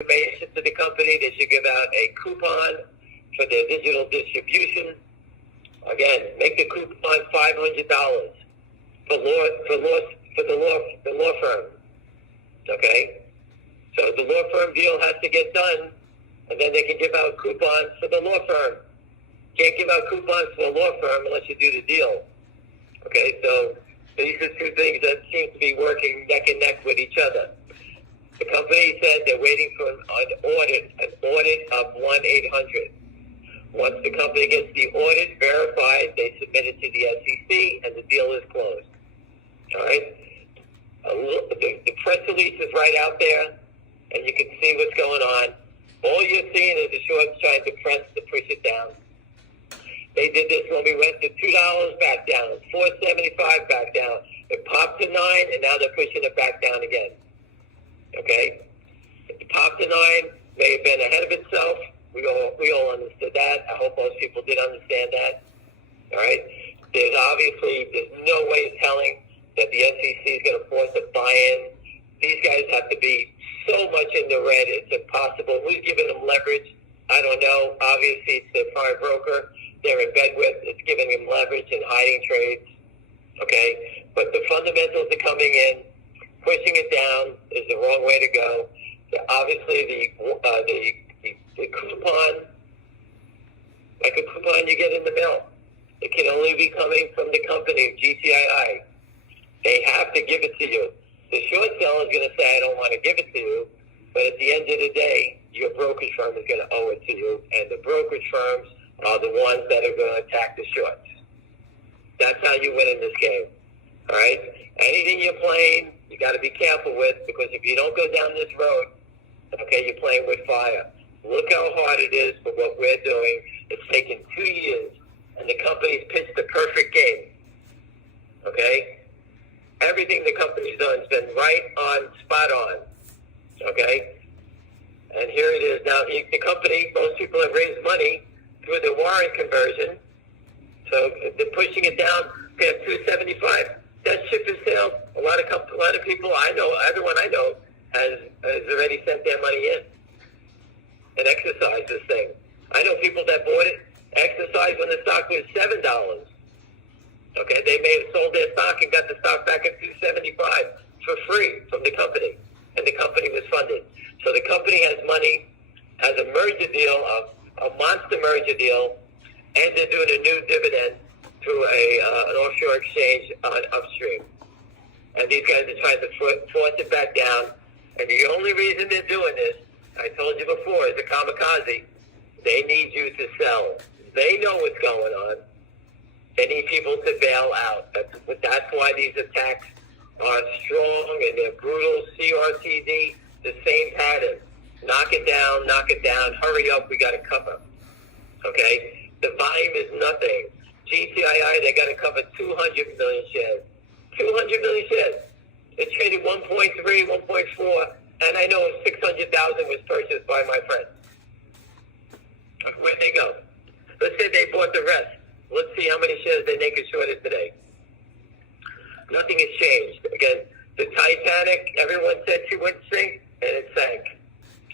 information to the company. They should give out a coupon for their digital distribution. Again, make the coupon $500 for the law firm. Okay, so the law firm deal has to get done, and then they can give out coupons for the law firm. Can't give out coupons for a law firm unless you do the deal. Okay, so these are two things that seem to be working neck and neck with each other. The company said they're waiting for an audit of 1-800. Once the company gets the audit verified, they submit it to the SEC, and the deal is closed. All right? The press release is right out there, and you can see what's going on. All you're seeing is the shorts trying to press to push it down. They did this when we went to $2 back down, $4.75 back down. It popped to $9, and now they're pushing it back down again. Okay? It popped to $9, may have been ahead of itself. We all understood that. I hope most people did understand that. All right? There's no way of telling that the SEC is going to force a buy-in. These guys have to be so much in the red, it's impossible. Who's giving them leverage? I don't know. Obviously, it's the prime broker they're in bed with. It's giving them leverage and hiding trades. Okay? But the fundamentals are coming in. Pushing it down is the wrong way to go. Obviously, the coupon, like a coupon you get in the mail, it can only be coming from the company, GTII. They have to give it to you. The short seller is going to say, I don't want to give it to you, but at the end of the day, your brokerage firm is going to owe it to you, and the brokerage firms are the ones that are going to attack the shorts. That's how you win in this game. All right? Anything you're playing, you got to be careful with, because if you don't go down this road, okay, you're playing with fire. Look how hard it is for what we're doing. It's taken 2 years, and the company's pitched the perfect game. Okay? Everything the company's done has been right on, spot on. Okay? And here it is. Now, the company, most people have raised money through the warrant conversion. So they're pushing it down at $2.75. That ship is sailed. A lot of people I know, everyone I know, has already sent their money in and exercised this thing. I know people that bought it, exercised when the stock was $7. Okay, they may have sold their stock and got the stock back at $2.75 for free from the company, and the company was funded. So the company has money, has a merger deal, a monster merger deal, and they're doing a new dividend through an offshore exchange on upstream. And these guys are trying to force it back down. And the only reason they're doing this, I told you before, is a kamikaze. They need you to sell. They know what's going on. They need people to bail out. That's why these attacks are strong and they're brutal. CRTD, the same pattern. Knock it down, hurry up, we got to cover. Okay? The volume is nothing. GTII, they got to cover 200 million shares. 200 million shares. It traded 1.3, 1.4, and I know 600,000 was purchased by my friends. Where'd they go? Let's say they bought the rest. Let's see how many shares they naked shorted today. Nothing has changed. Again, the Titanic, everyone said she would sink, and it sank.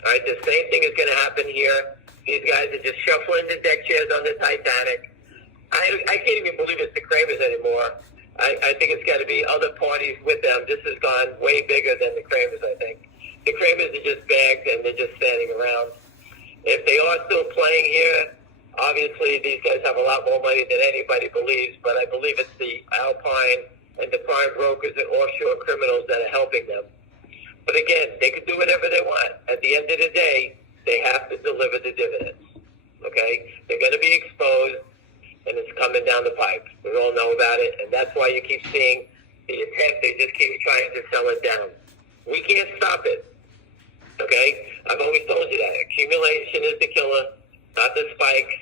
All right, the same thing is going to happen here. These guys are just shuffling the deck chairs on the Titanic. I can't even believe it's the Kramers anymore. I think it's got to be other parties with them. This has gone way bigger than the Kramers, I think. The Kramers are just bagged, and they're just standing around. If they are still playing here, obviously these guys have a lot more money than anybody believes, but I believe it's the Alpine and the prime brokers and offshore criminals that are helping them. But again, they can do whatever they want. At the end of the day, they have to deliver the dividends. Okay? They're going to be exposed, and it's coming down the pipe. We all know about it, and that's why you keep seeing the attempt. They just keep trying to sell it down. We can't stop it. Okay? I've always told you that. Accumulation is the killer, not the spikes.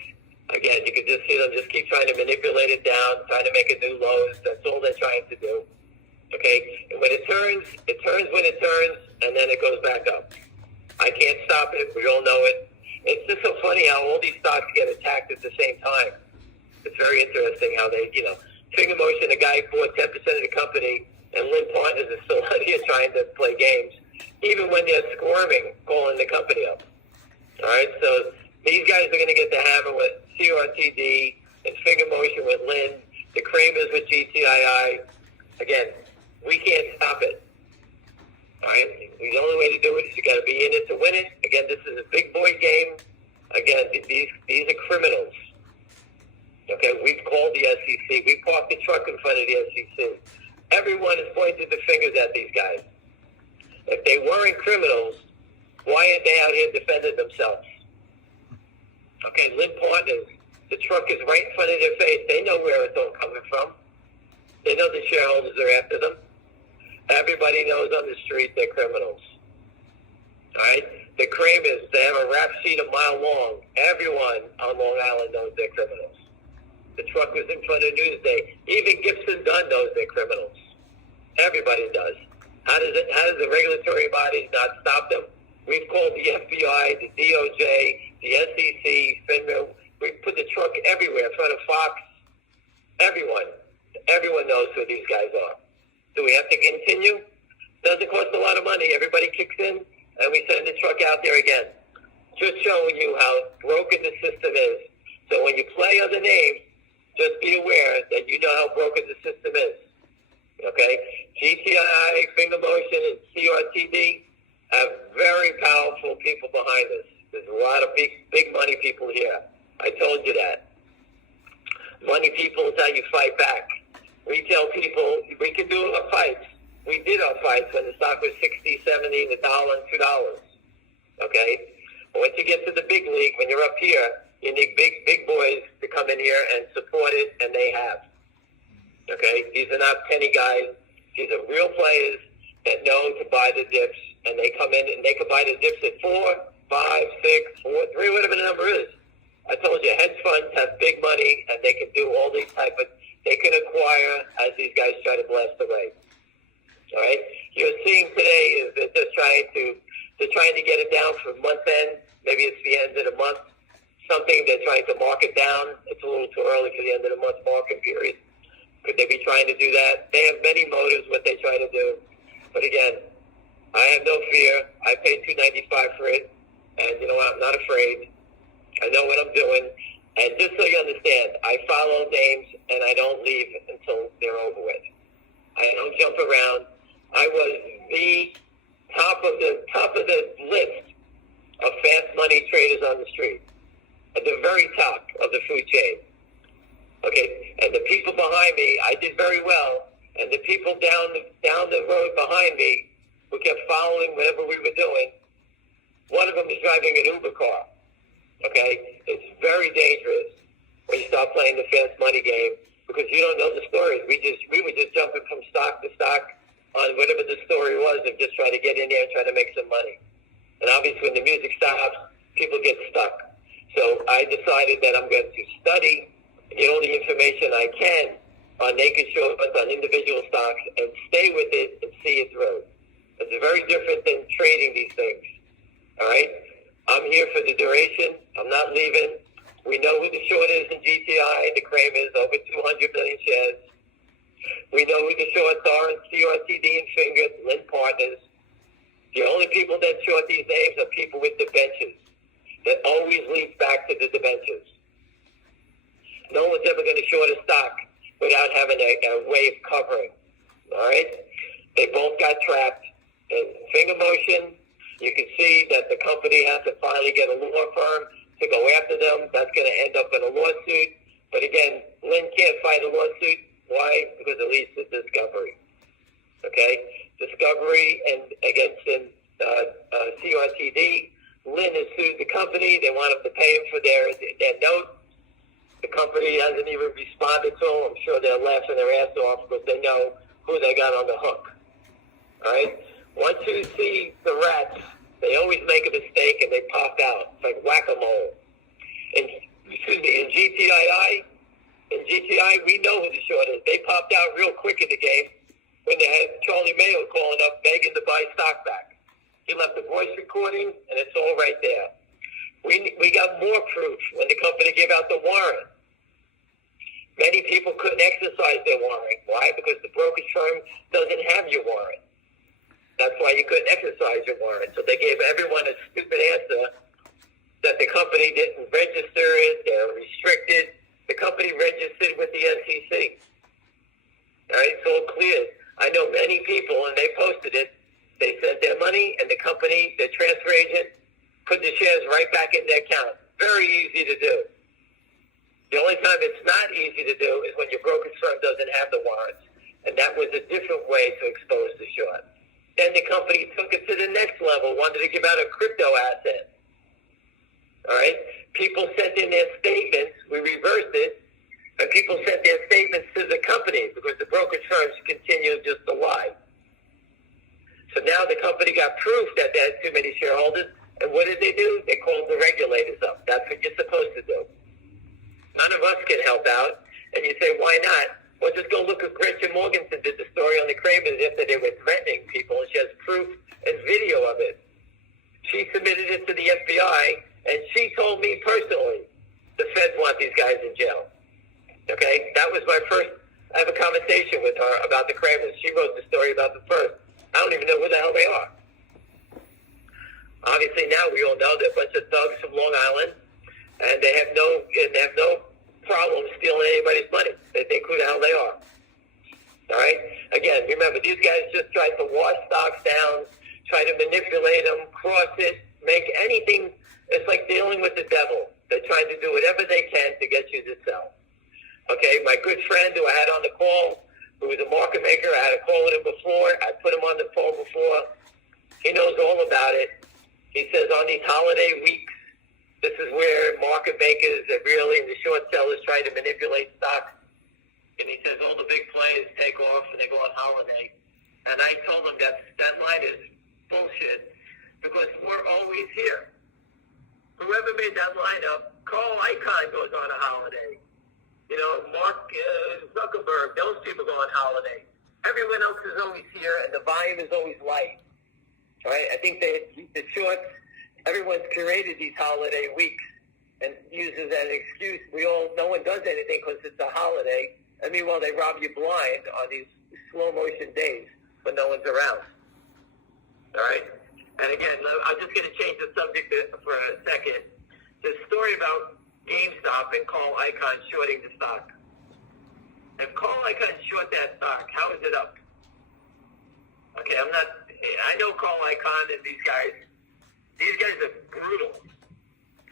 Again, you can just see them just keep trying to manipulate it down, trying to make it new lows. That's all they're trying to do. Okay? And when it turns when it turns, and then it goes back up. I can't stop it. We all know it. It's just so funny how all these stocks get attacked at the same time. It's very interesting how they, Finger Motion, a guy bought 10% of the company, and Lynn Partners is still out here trying to play games. even when they're squirming, calling the company up. All right, so these guys are going to get the hammer with CRTD and finger motion with Lynn, the Kramers with GTII. Again, we can't stop it. All right, the only way to do it is you got to be in it to win it. Again, this is a big boy game. Again, these are criminals. Okay, we've called the SEC. We parked the truck in front of the SEC. Everyone has pointed the fingers at these guys. If they weren't criminals, why aren't they out here defending themselves? Okay, Lynn Partners, the truck is right in front of their face. They know where it's all coming from. They know the shareholders are after them. Everybody knows on the street they're criminals. All right? The Kramers, they have a rap sheet a mile long. Everyone on Long Island knows they're criminals. The truck was in front of Newsday. Even Gibson Dunn knows they're criminals. Everybody does. How does the regulatory bodies not stop them? We've called the FBI, the DOJ, the SEC, FINRA. We put the truck everywhere in front of Fox. Everyone knows who these guys are. Do we have to continue? Doesn't cost a lot of money. Everybody kicks in, and we send the truck out there again. Just showing you how broken the system is. So when you play other names, just be aware that you know how broken the system is. Okay? GTI, Finger Motion, and CRTD have very powerful people behind us. There's a lot of big money people here. I told you that. Money people is how you fight back. Retail people, we can do our fights. We did our fights when the stock was 60, 70, and $1 and $2. Okay? But once you get to the big league, when you're up here, you need big boys to come in here and support it, and they have. Okay? These are not penny guys. These are real players that know to buy the dips, and they come in and they can buy the dips at 4, 5, 6, 4, 3, whatever the number is. I told you, hedge funds have big money, and they can do all these type of, they can acquire as these guys try to blast away. All right? You're seeing today is that they're trying to get it down for month end. Maybe it's the end of the month. Something they're trying to mark it down. It's a little too early for the end of the month market period. Could they be trying to do that? They have many motives what they try to do. But again, I have no fear. I paid $295 for it, and you know what? I'm not afraid. I know what I'm doing. And just so you understand, I follow names, and I don't leave until they're over with. I don't jump around. I was the top of the list of fast money traders on the street, at the very top of the food chain. Okay, and the people behind me, I did very well, and the people down the road behind me who kept following whatever we were doing, one of them is driving an Uber car. Okay, it's very dangerous when you start playing the fast money game because you don't know the stories. We were just jumping from stock to stock on whatever the story was and just try to get in there and try to make some money. And obviously, when the music stops, people get stuck. So I decided that I'm going to study, get all the information I can on naked shorts, on individual stocks, and stay with it and see it through. It's very different than trading these things. All right? I'm here for the duration. I'm not leaving. We know who the short is in GTI, the Kramers, over 200 million shares. We know who the shorts are in CRTD and Finger, Lynn Partners. The only people that short these names are people with debentures. That always leads back to the debentures. No one's ever going to short a stock without having a way of covering. All right? They both got trapped. In Finger Motion, you can see that the company has to finally get a law firm to go after them. That's going to end up in a lawsuit. But again, Lynn can't fight a lawsuit. Why? Because it leads to discovery. Okay? Discovery and against CRTD. Lynn has sued the company. They want them to pay them for their note. The company hasn't even responded to them. I'm sure they're laughing their ass off because they know who they got on the hook. All right? Once you see the rats, they always make a mistake and they pop out. It's like whack-a-mole. In GTI, we know who the short is. They popped out real quick in the game when they had Charlie Mayo calling up begging to buy stock back. He left the voice recording, and it's all right there. We got more proof when the company gave out the warrant. Many people couldn't exercise their warrant. Why? Because the brokerage firm doesn't have your warrant. That's why you couldn't exercise your warrant. So they gave everyone a stupid answer that the company didn't register it, they're restricted. The company registered with the SEC. All right, so clear. I know many people, and they posted it. They sent their money, and the company, the transfer agent, put the shares right back in their account. Very easy to do. The only time it's not easy to do is when your brokerage firm doesn't have the warrants. And that was a different way to expose the short. Then the company took it to the next level, wanted to give out a crypto asset. All right? People sent in their statements. We reversed it. And people sent their statements to the company because the brokerage firms continued just to lie. So now the company got proof that they had too many shareholders. And what did they do? They called the regulators up. That's what you're supposed to do. None of us can help out. And you say, why not? Well, just go look at Gretchen Morgensen did the story on the Kramers after they were threatening people. And she has proof and video of it. She submitted it to the FBI. And she told me personally, the feds want these guys in jail. Okay? That was my first, I have a conversation with her about the Kramers. She wrote the story about them first. I don't even know who the hell they are. Obviously now we all know they're a bunch of thugs from Long Island, and they have no problem stealing anybody's money. They think who the hell they are. All right? Again, remember, these guys just tried to wash stocks down, try to manipulate them, cross it, make anything. It's like dealing with the devil. They're trying to do whatever they can to get you to sell. Okay, my good friend who I had on the call, who was a market maker, I had a call with him before. I put him on the phone before. He knows all about it. He says on these holiday weeks, this is where market makers are really, and the short sellers try to manipulate stocks. And he says all the big players take off and they go on holiday. And I told him that line is bullshit because we're always here. Whoever made that lineup, Carl Icahn goes on a holiday. You know, Mark Zuckerberg, those people go on holiday. Everyone else is always here, and the volume is always light. All right? I think the shorts, everyone's created these holiday weeks and uses that excuse. No one does anything because it's a holiday. And meanwhile, they rob you blind on these slow-motion days when no one's around. All right? And again, I'm just going to change the subject for a second. The story about GameStop and Carl Icahn shorting the stock. If Carl Icahn short that stock, how is it up? Okay, I know Carl Icahn and these guys are brutal.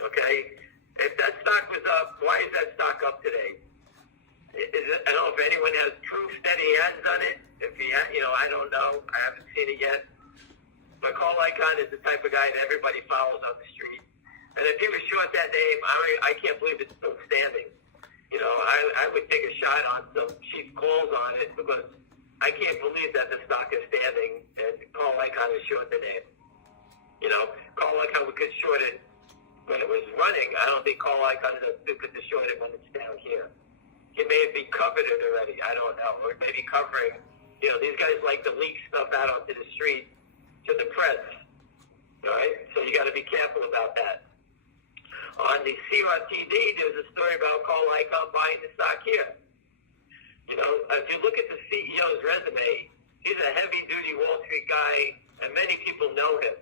Okay? If that stock was up, why is that stock up today? I don't know if anyone has proof that he has done it. If he has, I don't know. I haven't seen it yet. But Carl Icahn is the type of guy that everybody follows on the street. And if he was short that name, I can't believe it's still standing. I would take a shot on some cheap calls on it because I can't believe that the stock is standing and Carl Icahn is short the name. Carl Icahn could short it when it was running. I don't think Carl Icahn is stupid to short it when it's down here. He may be covered it already. I don't know. Or maybe covering. These guys like to leak stuff out onto the street to the press. All right? So you got to be careful about that. On the CRTD, there's a story about Carl Icahn buying the stock here. If you look at the CEO's resume, he's a heavy-duty Wall Street guy, and many people know him.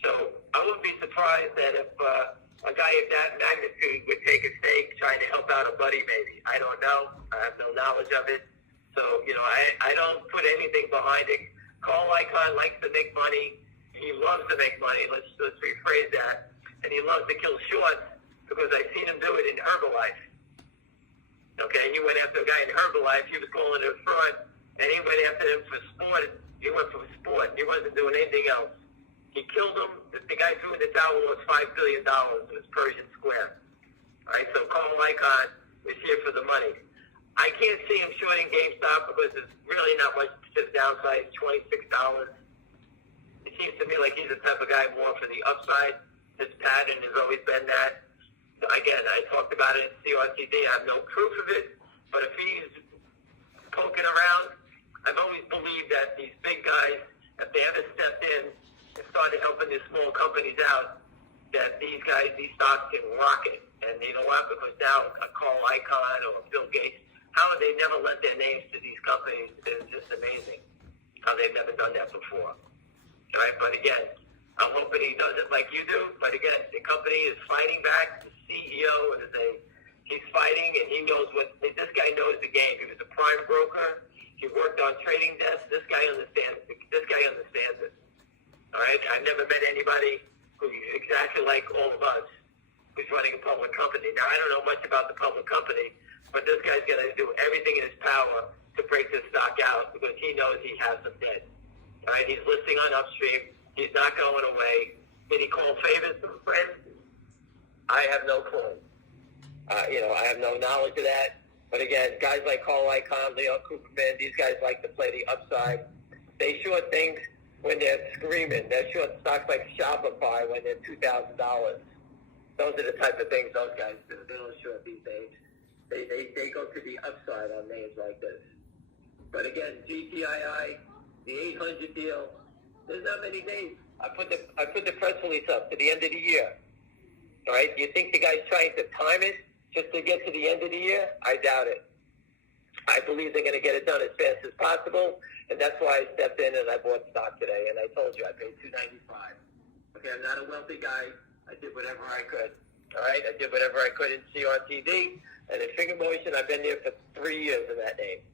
So I wouldn't be surprised that if a guy of that magnitude would take a stake trying to help out a buddy, maybe. I don't know. I have no knowledge of it. So, I don't put anything behind it. Carl Icahn likes to make money. He loves to make money. Let's rephrase that. And he loves to kill shorts because I've seen him do it in Herbalife. Okay, he went after a guy in Herbalife. He was calling it fraud, and he went after him for sport. He went for sport. He wasn't doing anything else. He killed him. The guy threw in the towel was $5 billion. It was Persian Square. All right, so Carl Icahn is here for the money. I can't see him shorting GameStop because there's really not much to the downside. It's $26. It seems to me like he's the type of guy more for the upside. His pattern has always been that. Again, I talked about it in CRTD. I have no proof of it, but if he's poking around, I've always believed that these big guys, if they ever stepped in and started helping these small companies out, that these stocks can rocket. And you know what? Because now a Carl Icahn or Bill Gates, how would they never lent their names to these companies? It's just amazing. how they've never done that before. All right, but again, I'm hoping he does it like you do. But again, the company is fighting back. The CEO he's fighting, and he knows this guy knows the game. He was a prime broker. He worked on trading desks. This guy understands it. All right, I've never met anybody who's exactly like all of us who's running a public company. Now, I don't know much about the public company, but this guy's going to do everything in his power to break this stock out because he knows he has them dead. All right, he's listing on Upstream. He's not going away. Did he call favors to a friend? I have no clue. I have no knowledge of that. But again, guys like Carl Icahn, Leo Cooperman, these guys like to play the upside. They short things when they're screaming. They're short stocks like Shopify when they're $2,000. Those are the type of things those guys do. They don't short these days. They go to the upside on names like this. But again, GTII, the 800 deal, there's not many days. I put the press release up to the end of the year. All right? You think the guy's trying to time it just to get to the end of the year? I doubt it. I believe they're going to get it done as fast as possible, and that's why I stepped in and I bought stock today. And I told you I paid $2.95. Okay, I'm not a wealthy guy. I did whatever I could. All right? I did whatever I could in CRTD. And in Finger Motion, I've been there for 3 years in that name.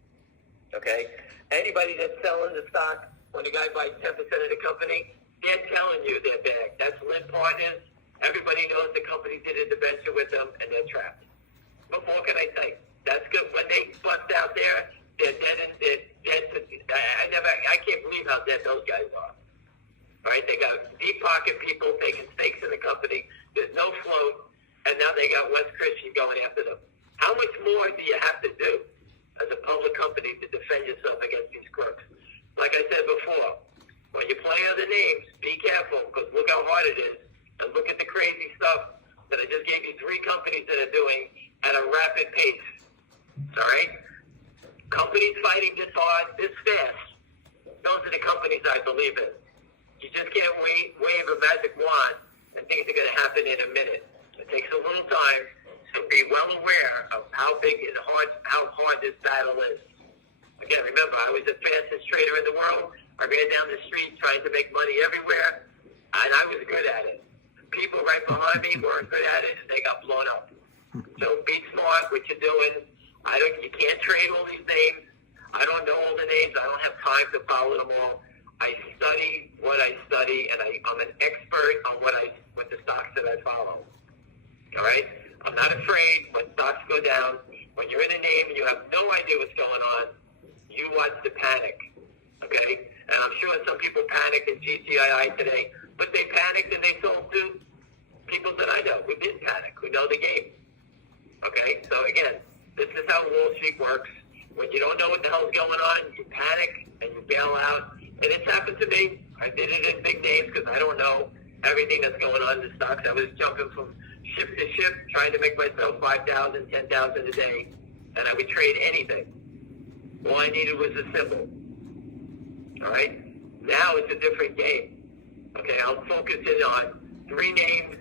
Okay? Anybody that's selling the stock, when the guy buys 10% of the company, they're telling you they're bad. That's Lynn Partners. Everybody knows the company did a debenture with them, and they're trapped. What more can I say? That's good. When they bust out there, they're dead. I can't believe how dead those guys are. Right? They got deep pocket people taking stakes in the company. There's no float, and now they got Wes Christian going after them. How much more do you have to do as a public company to defend yourself against these crooks? Like I said before, when you play other names, be careful, because look how hard it is. And look at the crazy stuff that I just gave you 3 companies that are doing at a rapid pace. All right? Companies fighting this hard, this fast. Those are the companies I believe in. You just can't wave a magic wand and things are going to happen in a minute. It takes a little time, so be well aware of how big and how hard this battle is. Again, remember, I was the fastest trader in the world. I ran down the street trying to make money everywhere, and I was good at it. People right behind me weren't good at it, and they got blown up. So be smart what you're doing. You can't trade all these names. I don't know all the names. I don't have time to follow them all. I study what I study, and I'm an expert on what the stocks that I follow. All right? I'm not afraid when stocks go down. When you're in a name and you have no idea what's going on, you want to panic. Okay? And I'm sure some people panicked in GTII today, but they panicked and they sold to people that I know who didn't panic, who know the game. Okay? So again, this is how Wall Street works. When you don't know what the hell's going on, you panic and you bail out. And it's happened to me. I did it in big names because I don't know everything that's going on in the stocks. I was jumping from ship to ship, trying to make myself 5,000, 10,000 a day, and I would trade anything. All I needed was a symbol. All right? Now it's a different game. Okay, I'll focus in on 3 names.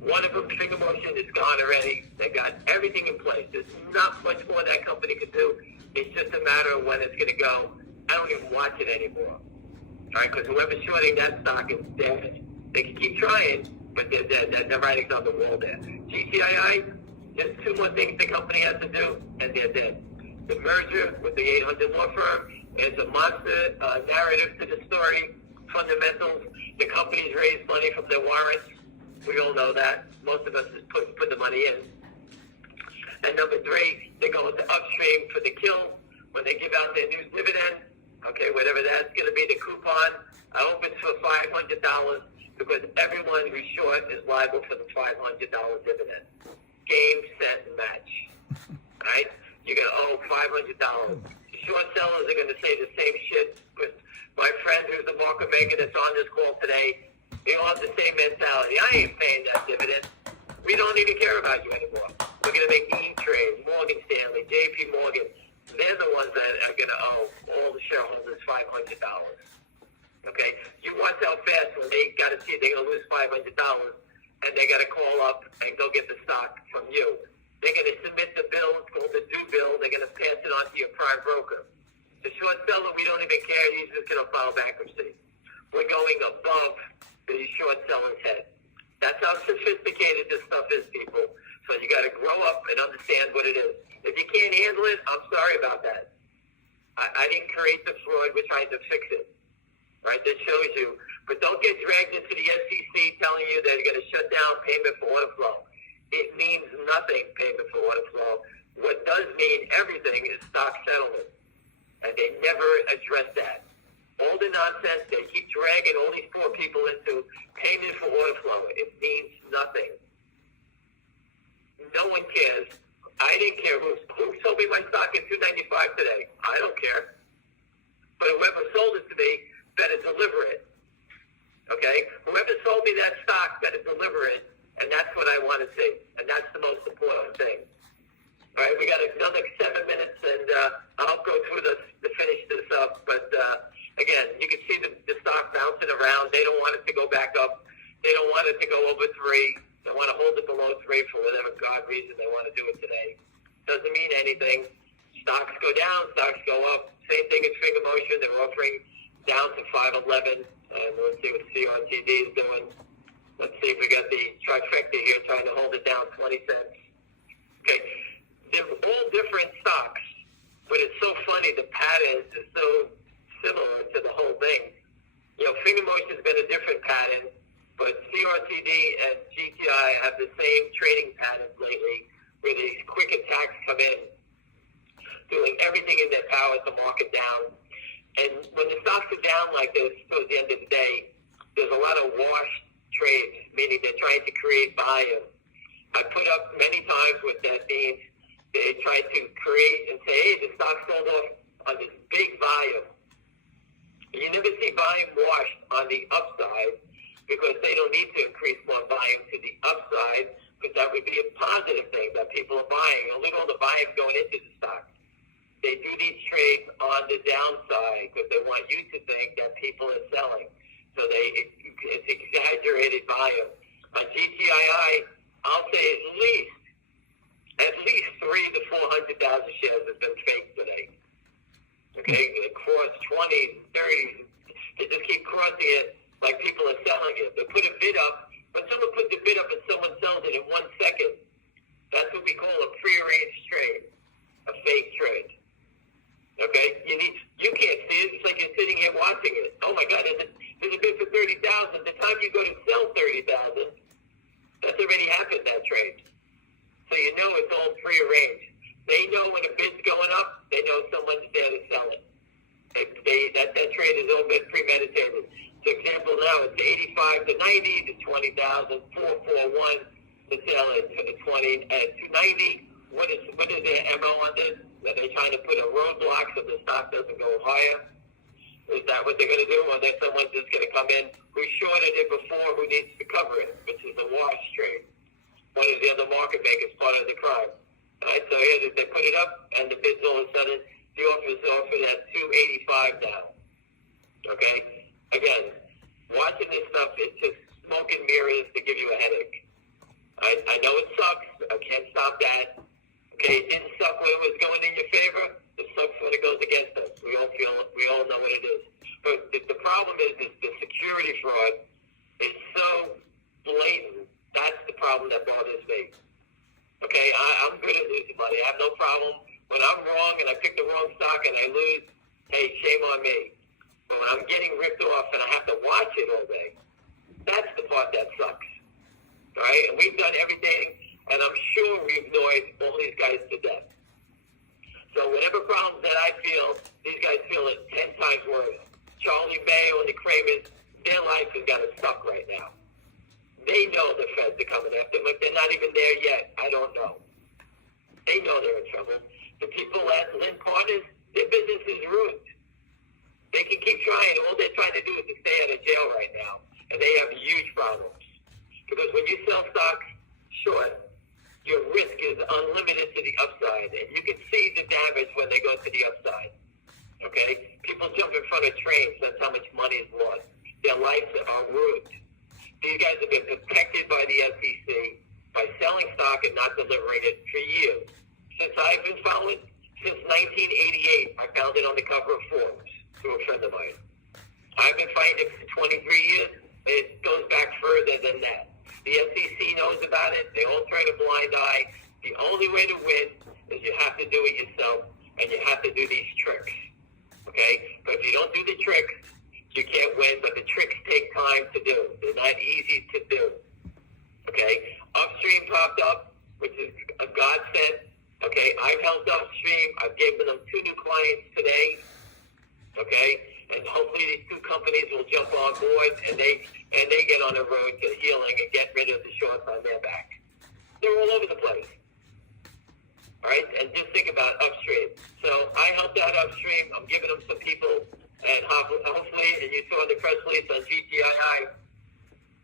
One of them, Finger Motion, is gone already. They got everything in place. There's not much more that company could do. It's just a matter of when it's going to go. I don't even watch it anymore. All right, because whoever's shorting that stock is dead. They can keep trying, but they're dead. The writing's on the wall there. GTII, there's 2 more things the company has to do, and they're dead. The merger with the 800 law firm is a monster narrative to the story. Fundamentals. The companies raise money from their warrants. We all know that. Most of us just put the money in. And number 3, they go into Upstream for the kill when they give out their new dividend. Okay, whatever that's going to be, the coupon. I hope it's for $500 because everyone who's short is liable for the $500 dividend. Game, set, match. All right? You're going to owe $500. Short sellers are going to say the same shit. With my friend who's the market maker that's on this call today, they all have the same mentality. I ain't paying that dividend. We don't even care about you anymore. We're going to make E-Trade, Morgan Stanley, JP Morgan. They're the ones that are going to owe all the shareholders $500. Okay? You watch how fast when they got to see they're going to lose $500 and they got to call up and go get the stock from you. They're going to submit the bill. It's called the due bill. They're going to pass it on to your prime broker. The short seller, we don't even care. He's just going to file bankruptcy. We're going above the short seller's head. That's how sophisticated this stuff is, people. So you got to grow up and understand what it is. If you can't handle it, I'm sorry about that. I didn't create the fraud. We're trying to fix it. Right? That shows you. But don't get dragged into the SEC telling you that you're going to shut down payment for order flow. It means nothing, payment for order flow. What does mean everything is stock settlement. And they never address that. All the nonsense, they keep dragging all these poor people into payment for order flow. It means nothing. No one cares. I didn't care who sold me my stock at $2.95 today. I don't care. But whoever sold it to me better deliver it. Okay? Whoever sold me that stock better deliver it. And that's what I want to see. And that's the most important thing. All right? We got another 7 minutes, and I'll go through to finish this up. But, again, you can see the stock bouncing around. They don't want it to go back up. They don't want it to go over 3. They want to hold it below 3 for whatever God reason they want to do it today. Doesn't mean anything. Stocks go down, stocks go up. Same thing as Finger Motion. They're offering down to 511. And let's see what CRTD is doing. Let's see if we got the trifecta here trying to hold it down 20 cents. Okay. They're all different stocks, but it's so funny. The patterns are so similar to the whole thing. You know, Finger Motion's been a different pattern. But CRTD and GTI have the same trading patterns lately, where these quick attacks come in, doing everything in their power to mark it down. And when the stocks are down like this towards the end of the day, there's a lot of washed trades, meaning they're trying to create volume. I put up many times what that means. They try to create and say, hey, the stock sold off on this big volume. You never see volume washed on the upside, because they don't need to increase more volume to the upside, because that would be a positive thing that people are buying. Look at all the volume going into the stock. They do these trades on the downside because they want you to think that people are selling. So it's exaggerated volume. On GTII, I'll say at least 300,000 to 400,000 shares have been faked today. Okay, across 20s, 30s, they just keep crossing it. Like people are selling it. They put a bid up, but someone puts the bid up and someone sells it in 1 second. That's what we call a prearranged trade, a fake trade. Okay? You can't see it. It's like you're sitting here watching it. Oh my God, there's a bid for 30,000. The time you go to sell 30,000, that's already happened, that trade. So you know it's all prearranged. They know when a bid's going up, they know someone's there to sell it. That trade has all been premeditated. For example, now it's 85 to 90 to 20,000, 441 to sell at 20 and 290. What is their MO on this? Are they trying to put a roadblock so the stock doesn't go higher? Is that what they're going to do? Or there's someone just going to come in who shorted it before, who needs to cover it, which is a wash trade. One of the other market makers part of the crime. All right, so here they put it up, and the bid's all of a sudden, the offer is offered at 285 now. Okay? Again, watching this stuff, it's just smoke and mirrors to give you a headache. I know it sucks. I can't stop that. Okay, it didn't suck when it was going in your favor. It sucks when it goes against us. We all know what it is. But the problem is the security fraud is so blatant. That's the problem that bothers me. Okay, I'm good at losing money. I have no problem. When I'm wrong and I pick the wrong stock and I lose, hey, shame on me. But when I'm getting ripped off and I have to watch it all day, that's the part that sucks. Right? And we've done everything, and I'm sure we've annoyed all these guys to death. So whatever problems that I feel, these guys feel it 10 times worse. Charlie Mayo and the Kramers, their life has got to suck right now. They know the feds are coming after them. If they're not even there yet, I don't know. They know they're in trouble. The people at Lynn Partners, their business is ruined. They can keep trying. All they're trying to do is to stay out of jail right now. And they have huge problems. Because when you sell stocks short, your risk is unlimited to the upside. And you can see the damage when they go to the upside. Okay? People jump in front of trains. That's how much money is lost. Their lives are ruined. These guys have been protected by the SEC by selling stock and not delivering it for years. Since I've been following, since 1988, I found it on the cover of knows about it. They all turn a blind eye. The only way to win is you have to do it yourself, and you have to do these tricks. Okay? But if you don't do the tricks, you can't win. But the tricks take time to do. They're not easy to do. Okay? Upstream popped up, which is a godsend. Okay? I've helped Upstream. I've given them 2 new clients today. Okay? And hopefully these 2 companies will jump on board and they get on the road to healing and get rid of the shorts on their back. They're all over the place. All right? And just think about Upstream. So I helped out Upstream. I'm giving them some people. And hopefully, and you saw the press release on GTII,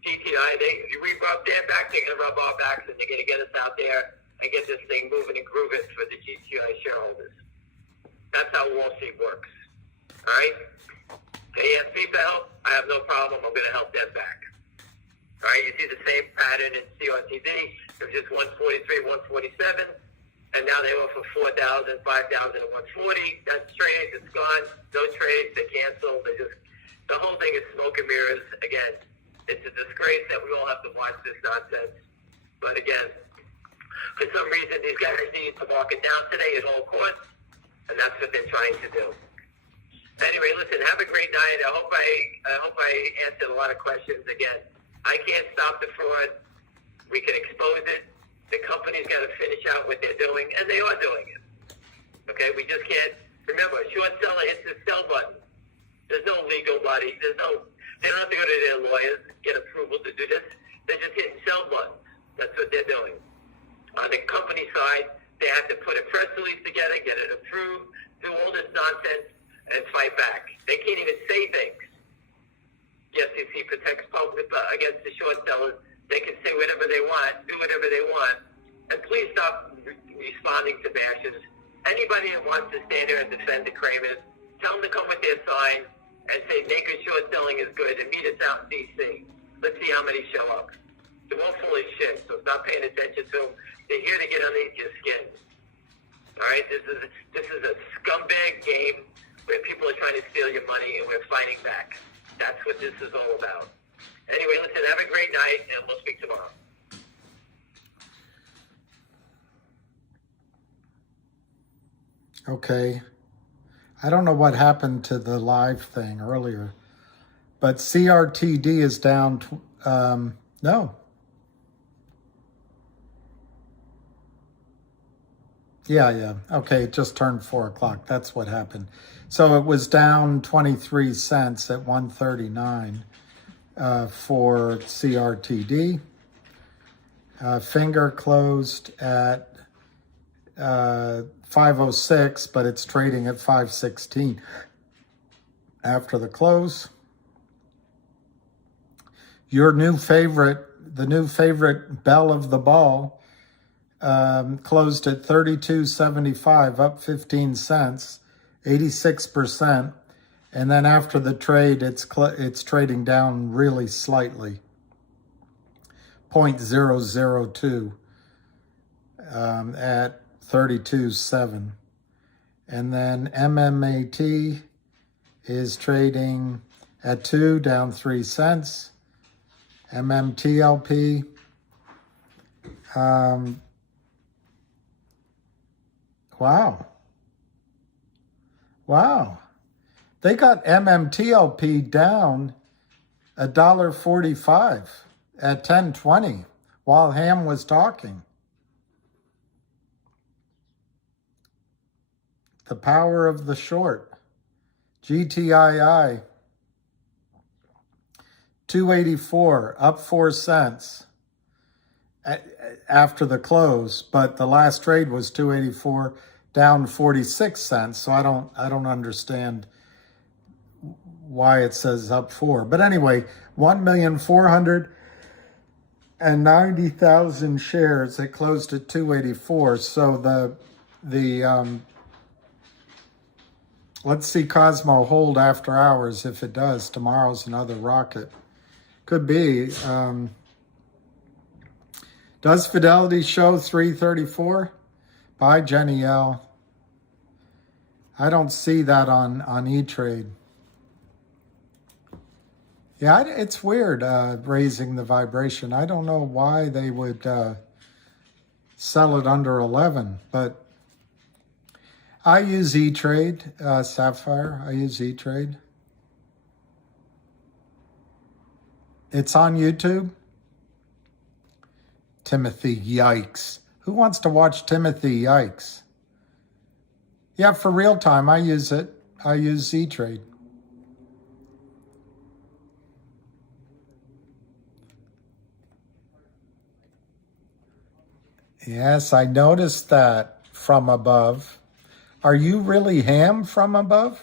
we rub their back, they're going to rub our backs, and they're going to get us out there and get this thing moving and grooving for the GTI shareholders. That's how Wall Street works. All right? They ask me for help. I have no problem. I'm going to help them back. All right? You see the same pattern in CRTD. It was just 143, 147. And now they offer 4,000, 5,000, and 140. That's trades. It's gone. No trades. They canceled. The whole thing is smoke and mirrors. Again, it's a disgrace that we all have to watch this nonsense. But again, for some reason, these guys need to mark it down today at all costs, and that's what they're trying to do. Anyway, listen, have a great night. I hope I answered a lot of questions. Again, I can't stop the fraud. We can expose it. The company's got to finish out what they're doing, and they are doing it. Okay, we just can't. Remember, a short seller hits the sell button. There's no legal body. They don't have to go to their lawyers, get approval to do this. They're just hitting sell buttons. That's what they're doing. On the company side, they have to put a press release together, get it approved, do all this nonsense, and fight back. They can't even say things. The SEC protects public against the short sellers. They can say whatever they want, do whatever they want. And please stop responding to bashes. Anybody that wants to stand there and defend the Kramers, tell them to come with their sign and say naked short selling is good and meet us out in D.C. Let's see how many show up. They're all full of shit, so stop paying attention to them. They're here to get underneath your skin. All right? This is a scumbag game where people are trying to steal your money and we're fighting back. That's what this is all about. Anyway, listen, have a great night, and we'll speak tomorrow. Okay. I don't know what happened to the live thing earlier, but CRTD is down. No. Yeah. Okay, it just turned 4 o'clock. That's what happened. So it was down 23 cents at 139. For CRTD. Finger closed at 506, but it's trading at 516 after the close. The new favorite belle of the ball, closed at 32.75, up 15 cents, 86%. And then after the trade, it's trading down really slightly, 0.002 at 32.7. And then MMAT is trading at 2, down 3 cents. MMTLP, wow. They got MMTLP down $1.45 at 10.20 while Ham was talking. The power of the short. GTII, 284, up 4 cents after the close, but the last trade was 284, down 46 cents. So I don't understand why it says up 4. But anyway, 1,490,000 shares. It closed at 284. So let's see Cosmo hold after hours. If it does, tomorrow's another rocket. Could be. Does Fidelity show 334? Bye, Jenny L. I don't see that on E-Trade. Yeah, it's weird raising the vibration. I don't know why they would sell it under 11, but I use E-Trade, Sapphire. I use E-Trade. It's on YouTube. Timothy, yikes. Who wants to watch Timothy, yikes? Yeah, for real time, I use it. I use E-Trade. Yes, I noticed that from above. Are you really Ham from above?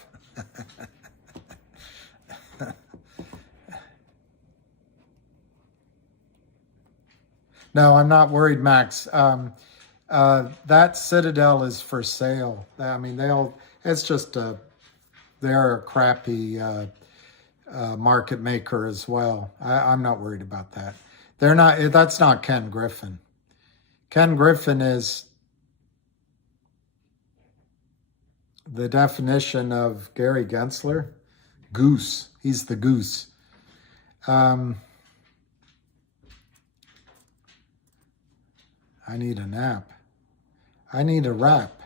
No, I'm not worried, Max. That Citadel is for sale. I mean, it's just they're a crappy market maker as well. I'm not worried about that. That's not Ken Griffin. Ken Griffin is the definition of Gary Gensler. Goose. He's the goose. I need a nap. I need a wrap.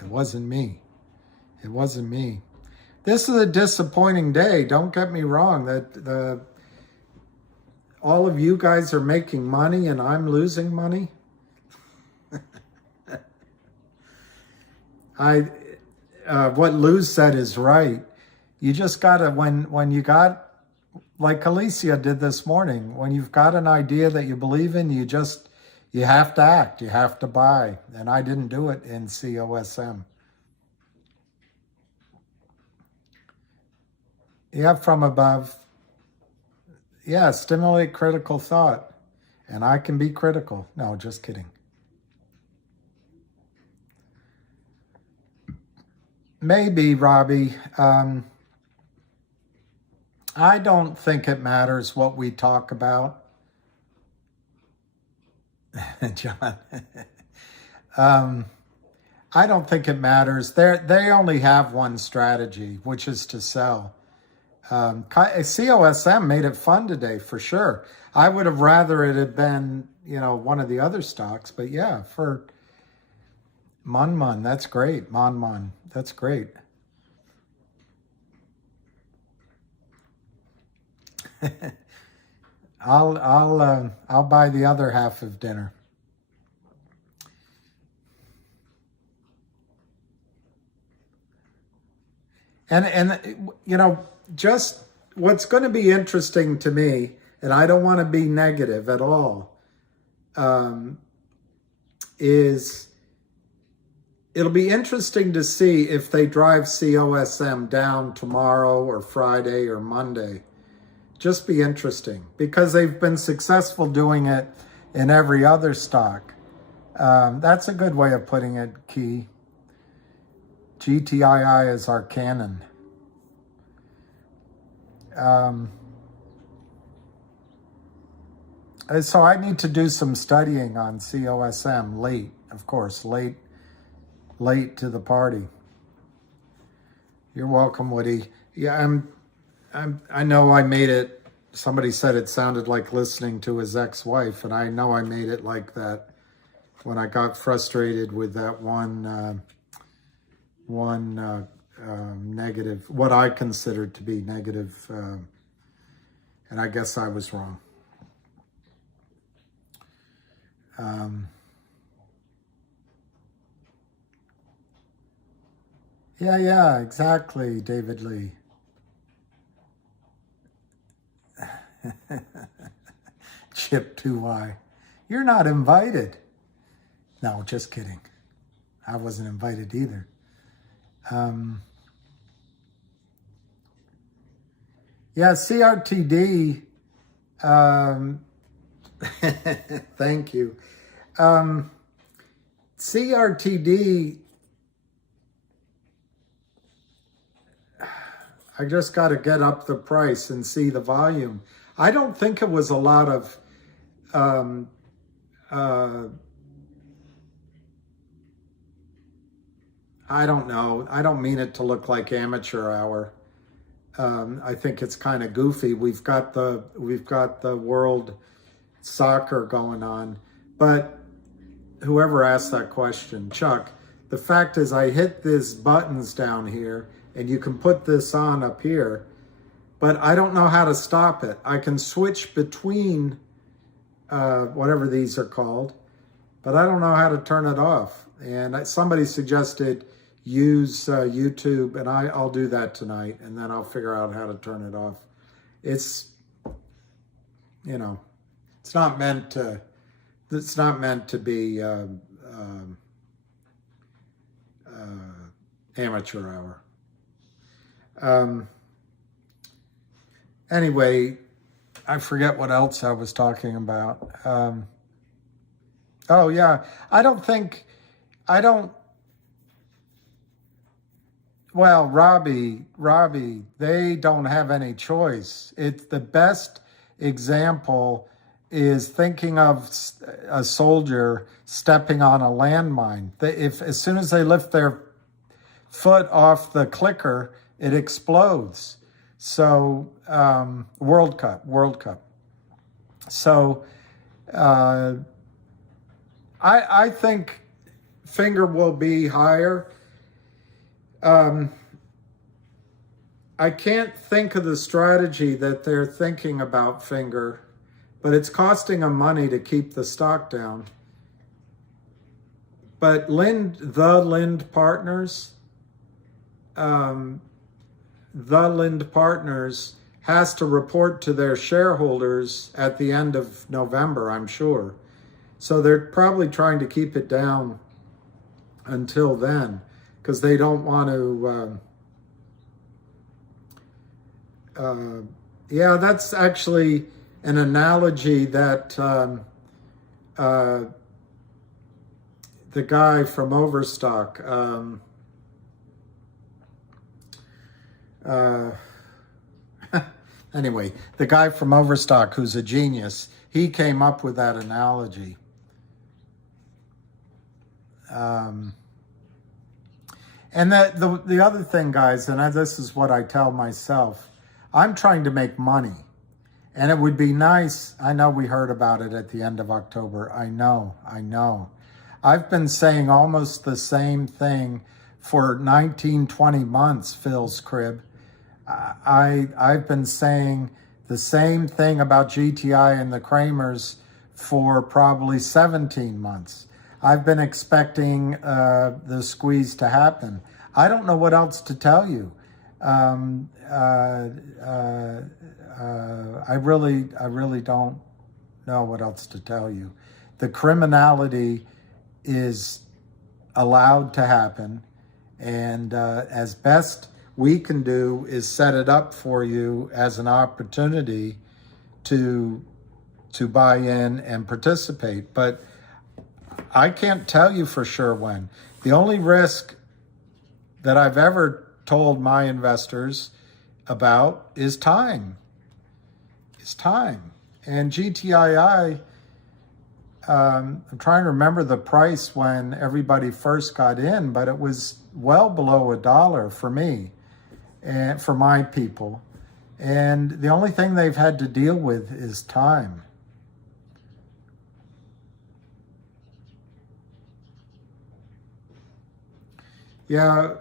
It wasn't me. It wasn't me. This is a disappointing day. Don't get me wrong. That all of you guys are making money and I'm losing money. What Luz said is right. You just gotta, when you got, like Alicia did this morning, when you've got an idea that you believe in, you have to act, you have to buy. And I didn't do it in COSM. Yeah, from above. Yeah, stimulate critical thought. And I can be critical. No, just kidding. Maybe, Robbie. I don't think it matters what we talk about. John. I don't think it matters. They only have one strategy, which is to sell. COSM made it fun today, for sure. I would have rather it had been, one of the other stocks. But yeah, for Mun, that's great. Mun, that's great. I'll buy the other half of dinner. And just what's going to be interesting to me, and I don't want to be negative at all, is it'll be interesting to see if they drive COSM down tomorrow or Friday or Monday. Just be interesting because they've been successful doing it in every other stock. That's a good way of putting it, Key. GTII is our canon. So I need to do some studying on COSM late, of course, late to the party. You're welcome, Woody. Yeah, I know I made it. Somebody said it sounded like listening to his ex-wife, and I know I made it like that when I got frustrated with that one negative, what I considered to be negative, and I guess I was wrong. Yeah, exactly, David Lee. Chip 2Y. You're not invited. No, just kidding. I wasn't invited either. Yeah, CRTD. Thank you. CRTD. I just got to get up the price and see the volume. I don't think it was a lot of I don't know. I don't mean it to look like amateur hour. I think it's kind of goofy. We've got the world soccer going on, but whoever asked that question, Chuck, the fact is I hit these buttons down here and you can put this on up here, but I don't know how to stop it. I can switch between whatever these are called, but I don't know how to turn it off. And somebody suggested use YouTube, and I'll do that tonight, and then I'll figure out how to turn it off. It's, you know, it's not meant to be amateur hour. Anyway, I forget what else I was talking about. Oh yeah, well, Robbie, they don't have any choice. It's the best example is thinking of a soldier stepping on a landmine. As soon as they lift their foot off the clicker, it explodes. So, World Cup. So, I think Finger will be higher. I can't think of the strategy that they're thinking about Finger, but it's costing them money to keep the stock down. But the Lind Partners has to report to their shareholders at the end of November, I'm sure. So they're probably trying to keep it down until then, because they don't want to, yeah, that's actually an analogy that the guy from Overstock, anyway, the guy from Overstock, who's a genius, he came up with that analogy. And the other thing, guys, and this is what I tell myself, I'm trying to make money. And it would be nice, I know we heard about it at the end of October. I know. I've been saying almost the same thing for 19, 20 months, Phil's crib. I've been saying the same thing about GTI and the Kramers for probably 17 months. I've been expecting the squeeze to happen. I don't know what else to tell you. I really don't know what else to tell you. The criminality is allowed to happen, and as best we can do is set it up for you as an opportunity to buy in and participate. But I can't tell you for sure when. The only risk that I've ever told my investors about is time. And GTII, I'm trying to remember the price when everybody first got in, but it was well below $1 for me and for my people. And the only thing they've had to deal with is time. Yeah,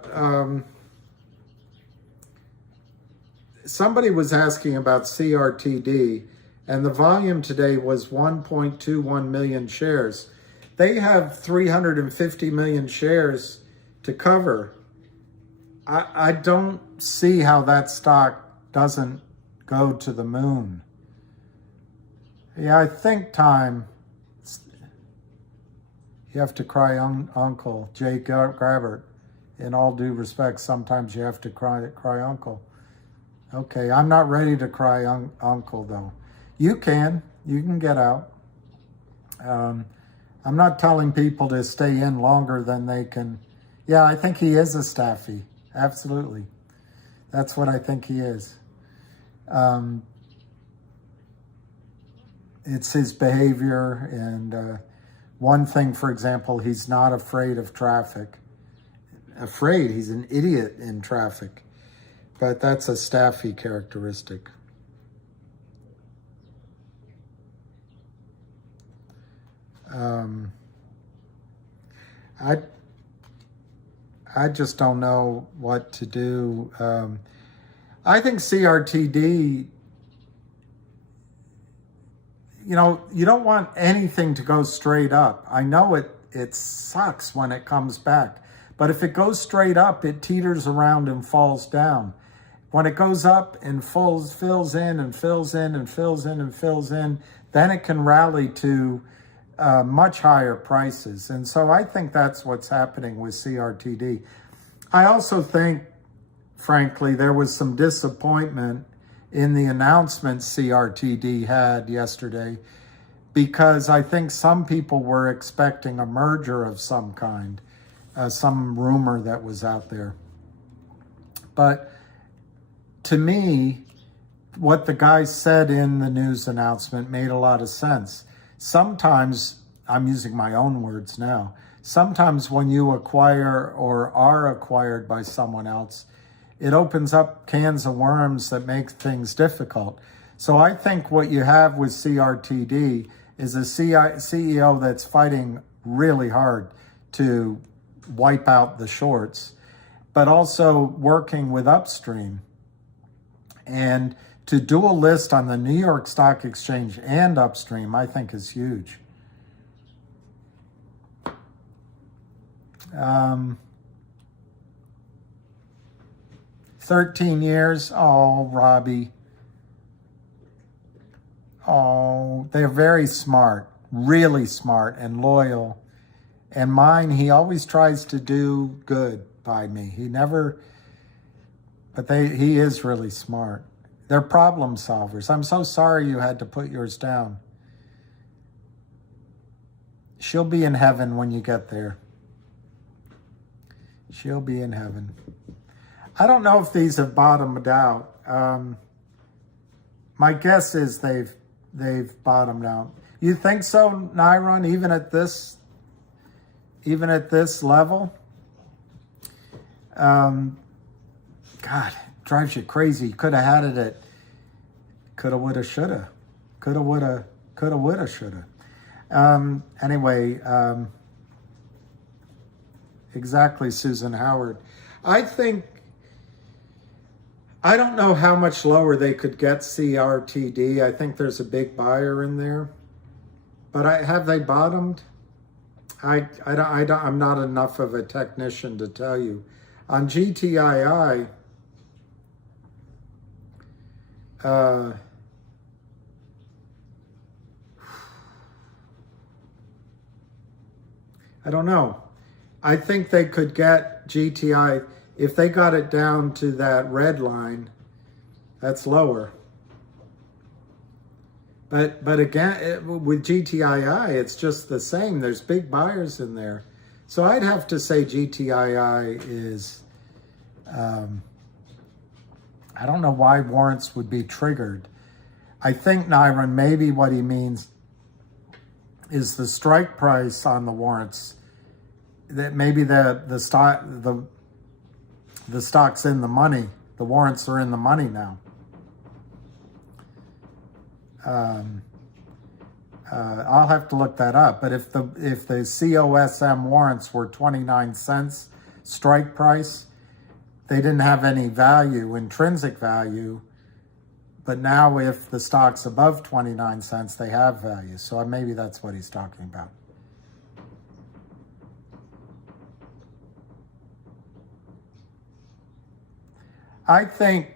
somebody was asking about CRTD, and the volume today was 1.21 million shares. They have 350 million shares to cover. I don't see how that stock doesn't go to the moon. Yeah, I think time. You have to cry uncle, Jay Grabbert. In all due respect, sometimes you have to cry uncle. Okay, I'm not ready to cry uncle, though. You can get out. I'm not telling people to stay in longer than they can. Yeah, I think he is a staffy. Absolutely. That's what I think he is. It's his behavior. And one thing, for example, he's not afraid of traffic. He's an idiot in traffic. but that's a staffy characteristic. I just don't know what to do. I think CRTD, you know, you don't want anything to go straight up. I know it sucks when it comes back, but if it goes straight up, it teeters around and falls down. When it goes up and fills in and fills in and fills in and fills in, then it can rally to much higher prices. And so I think that's what's happening with CRTD. I also think, frankly, there was some disappointment in the announcement CRTD had yesterday, because I think some people were expecting a merger of some kind, some rumor that was out there. But to me, what the guy said in the news announcement made a lot of sense. Sometimes, I'm using my own words now, sometimes when you acquire or are acquired by someone else, it opens up cans of worms that make things difficult. So I think what you have with CRTD is a CEO that's fighting really hard to wipe out the shorts, but also working with upstream. And to dual list on the New York Stock Exchange and upstream, I think is huge. 13 years. Oh, Robbie. Oh, they're very smart, really smart and loyal. And mine, he always tries to do good by me. He never, but he is really smart. They're problem solvers. I'm so sorry you had to put yours down. She'll be in heaven when you get there. She'll be in heaven. I don't know if these have bottomed out. My guess is they've bottomed out. You think so, Nyron? Even at this level? God, it drives you crazy. You could have had it at coulda, woulda, shoulda. Coulda, woulda, shoulda. Anyway, exactly, Susan Howard. I don't know how much lower they could get CRTD. I think there's a big buyer in there. But have they bottomed? I'm not enough of a technician to tell you. On GTII, I don't know. I think they could get GTI, if they got it down to that red line, that's lower. But again, with GTII, it's just the same. There's big buyers in there. So I'd have to say GTII is, I don't know why warrants would be triggered. I think, Nyron, maybe what he means is the strike price on the warrants, that maybe the stock's in the money. The warrants are in the money now. I'll have to look that up. But if the COSM warrants were 29 cents strike price, they didn't have any value, intrinsic value. But now if the stock's above 29 cents, they have value. So maybe that's what he's talking about. I think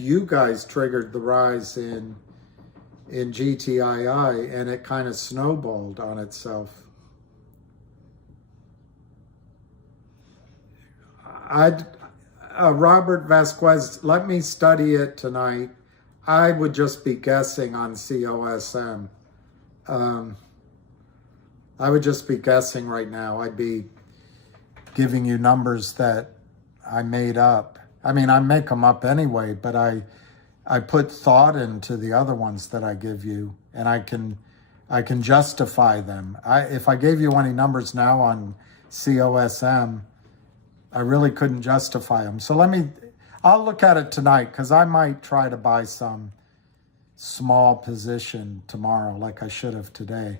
you guys triggered the rise in GTII, and it kind of snowballed on itself. Robert Vasquez, let me study it tonight. I would just be guessing on COSM. I would just be guessing right now. I'd be giving you numbers that I made up. I mean, I make them up anyway, but I put thought into the other ones that I give you, and I can justify them. If I gave you any numbers now on COSM, I really couldn't justify them. So let me I'll look at it tonight because I might try to buy some small position tomorrow like I should have today.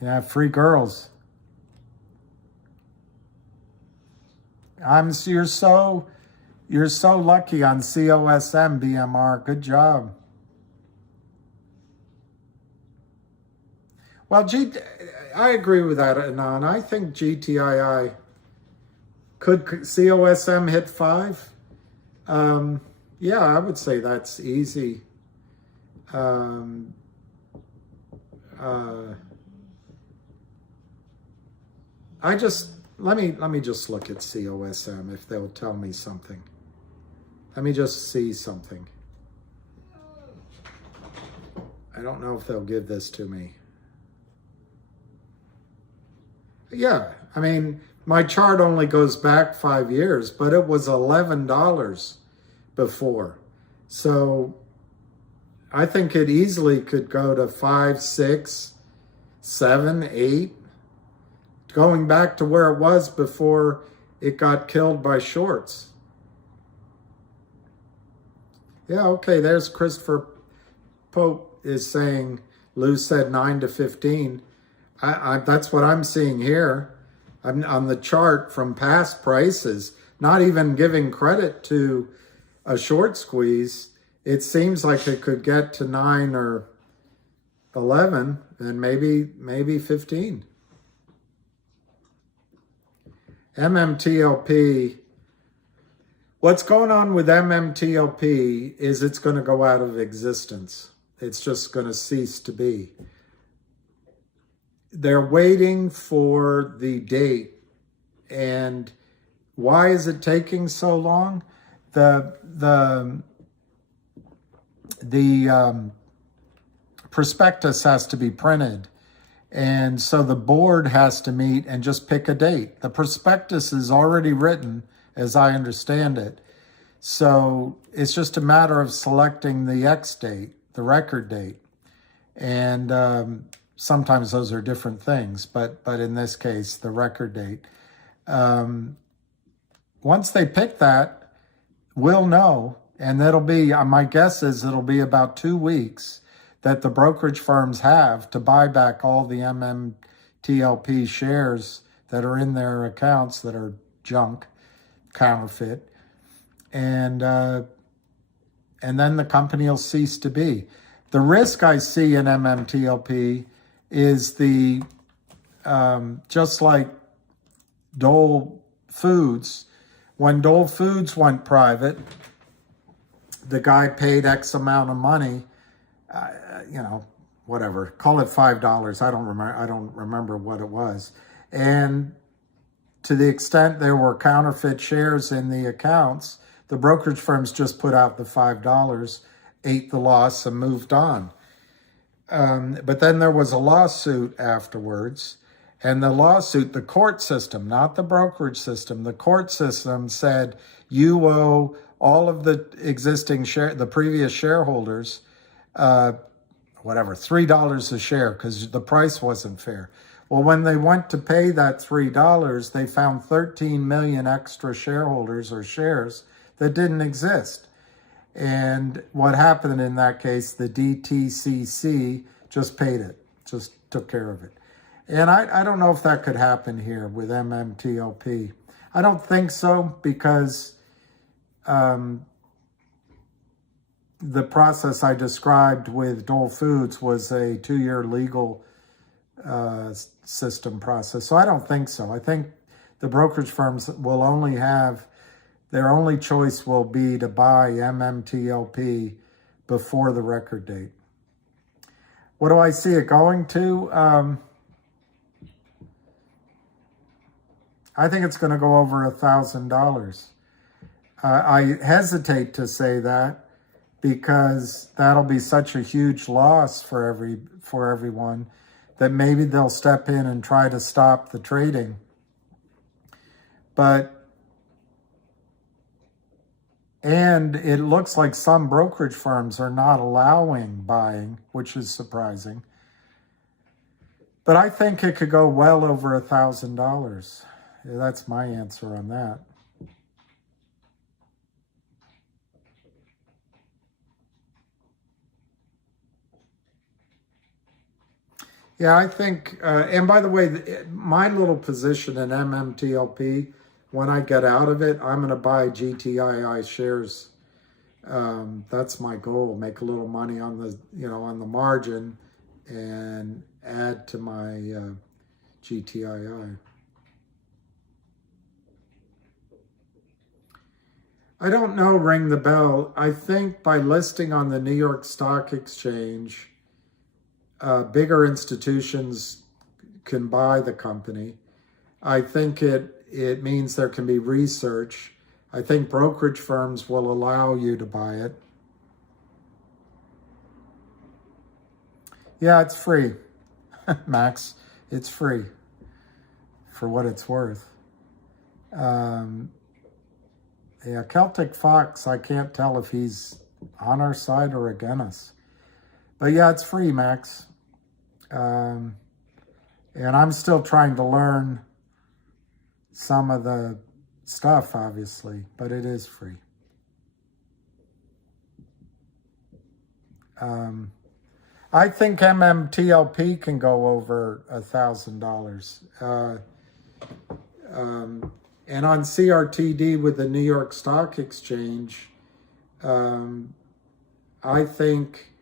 Yeah, free girls. You're so lucky on COSM BMR. Good job. Well, I agree with that, Anon. I think GTII could COSM hit 5. Yeah, I would say that's easy. Let me just look at COSM if they'll tell me something. Let me just see something. I don't know if they'll give this to me. Yeah, I mean, my chart only goes back 5 years, but it was $11 before. So I think it easily could go to 5, 6, 7, 8, going back to where it was before it got killed by shorts. Yeah, okay, there's Christopher Pope is saying, Lou said 9 to 15. That's what I'm seeing here. I'm on the chart from past prices, not even giving credit to a short squeeze. It seems like it could get to 9 or 11 and maybe 15. MMTLP. What's going on with MMTLP is it's going to go out of existence. It's just going to cease to be. They're waiting for the date. And why is it taking so long? The prospectus has to be printed. And so the board has to meet and just pick a date. The prospectus is already written, as I understand it. So it's just a matter of selecting the X date, the record date. And sometimes those are different things, but in this case, the record date. Once they pick that, we'll know. And that'll be, my guess is it'll be about 2 weeks that the brokerage firms have to buy back all the MMTLP shares that are in their accounts that are junk, counterfeit. And then the company will cease to be. The risk I see in MMTLP is just like Dole Foods. When Dole Foods went private, the guy paid X amount of money, whatever, call it $5. I don't remember what it was. And to the extent there were counterfeit shares in the accounts, the brokerage firms just put out the $5, ate the loss, and moved on. But then there was a lawsuit afterwards, and the lawsuit, the court system, not the brokerage system, the court system said you owe all of the existing the previous shareholders, $3 a share because the price wasn't fair. Well, when they went to pay that $3, they found 13 million extra shareholders or shares that didn't exist. And what happened in that case, the DTCC just paid it, just took care of it. And I don't know if that could happen here with MMTLP. I don't think so because the process I described with Dole Foods was a 2-year legal system process. So I don't think so. I think the brokerage firms will only have, their only choice will be to buy MMTLP before the record date. What do I see it going to? I think it's going to go over $1,000. I hesitate to say that because that'll be such a huge loss for everyone that maybe they'll step in and try to stop the trading. And it looks like some brokerage firms are not allowing buying, which is surprising. But I think it could go well over $1,000. That's my answer on that. Yeah, I think, and by the way, my little position in MMTLP, when I get out of it, I'm going to buy GTII shares. That's my goal, make a little money on the, on the margin and add to my GTII. I don't know, ring the bell. I think by listing on the New York Stock Exchange, bigger institutions can buy the company. I think it means there can be research. I think brokerage firms will allow you to buy it. Yeah, it's free, Max. It's free for what it's worth. Yeah, Celtic Fox, I can't tell if he's on our side or against us. But yeah, it's free, Max. And I'm still trying to learn some of the stuff, obviously, but it is free. I think MMTLP can go over $1,000. And on CRTD with the New York Stock Exchange, I think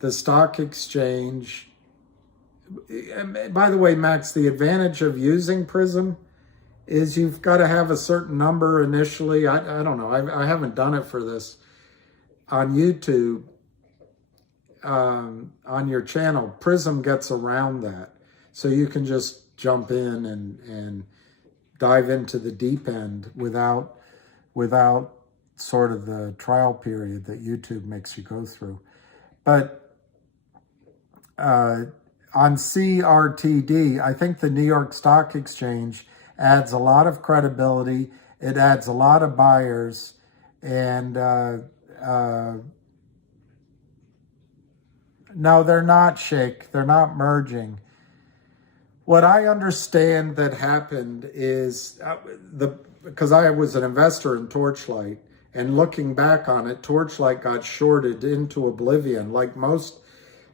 the stock exchange, by the way, Max, the advantage of using Prism is you've got to have a certain number initially. I don't know. I haven't done it for this on YouTube. On your channel, Prism gets around that. So you can just jump in and dive into the deep end without sort of the trial period that YouTube makes you go through. But on CRTD, I think the New York Stock Exchange adds a lot of credibility. It adds a lot of buyers, and no, they're not, Sheikh. They're not merging. What I understand that happened is because I was an investor in Torchlight, and looking back on it, Torchlight got shorted into oblivion, like most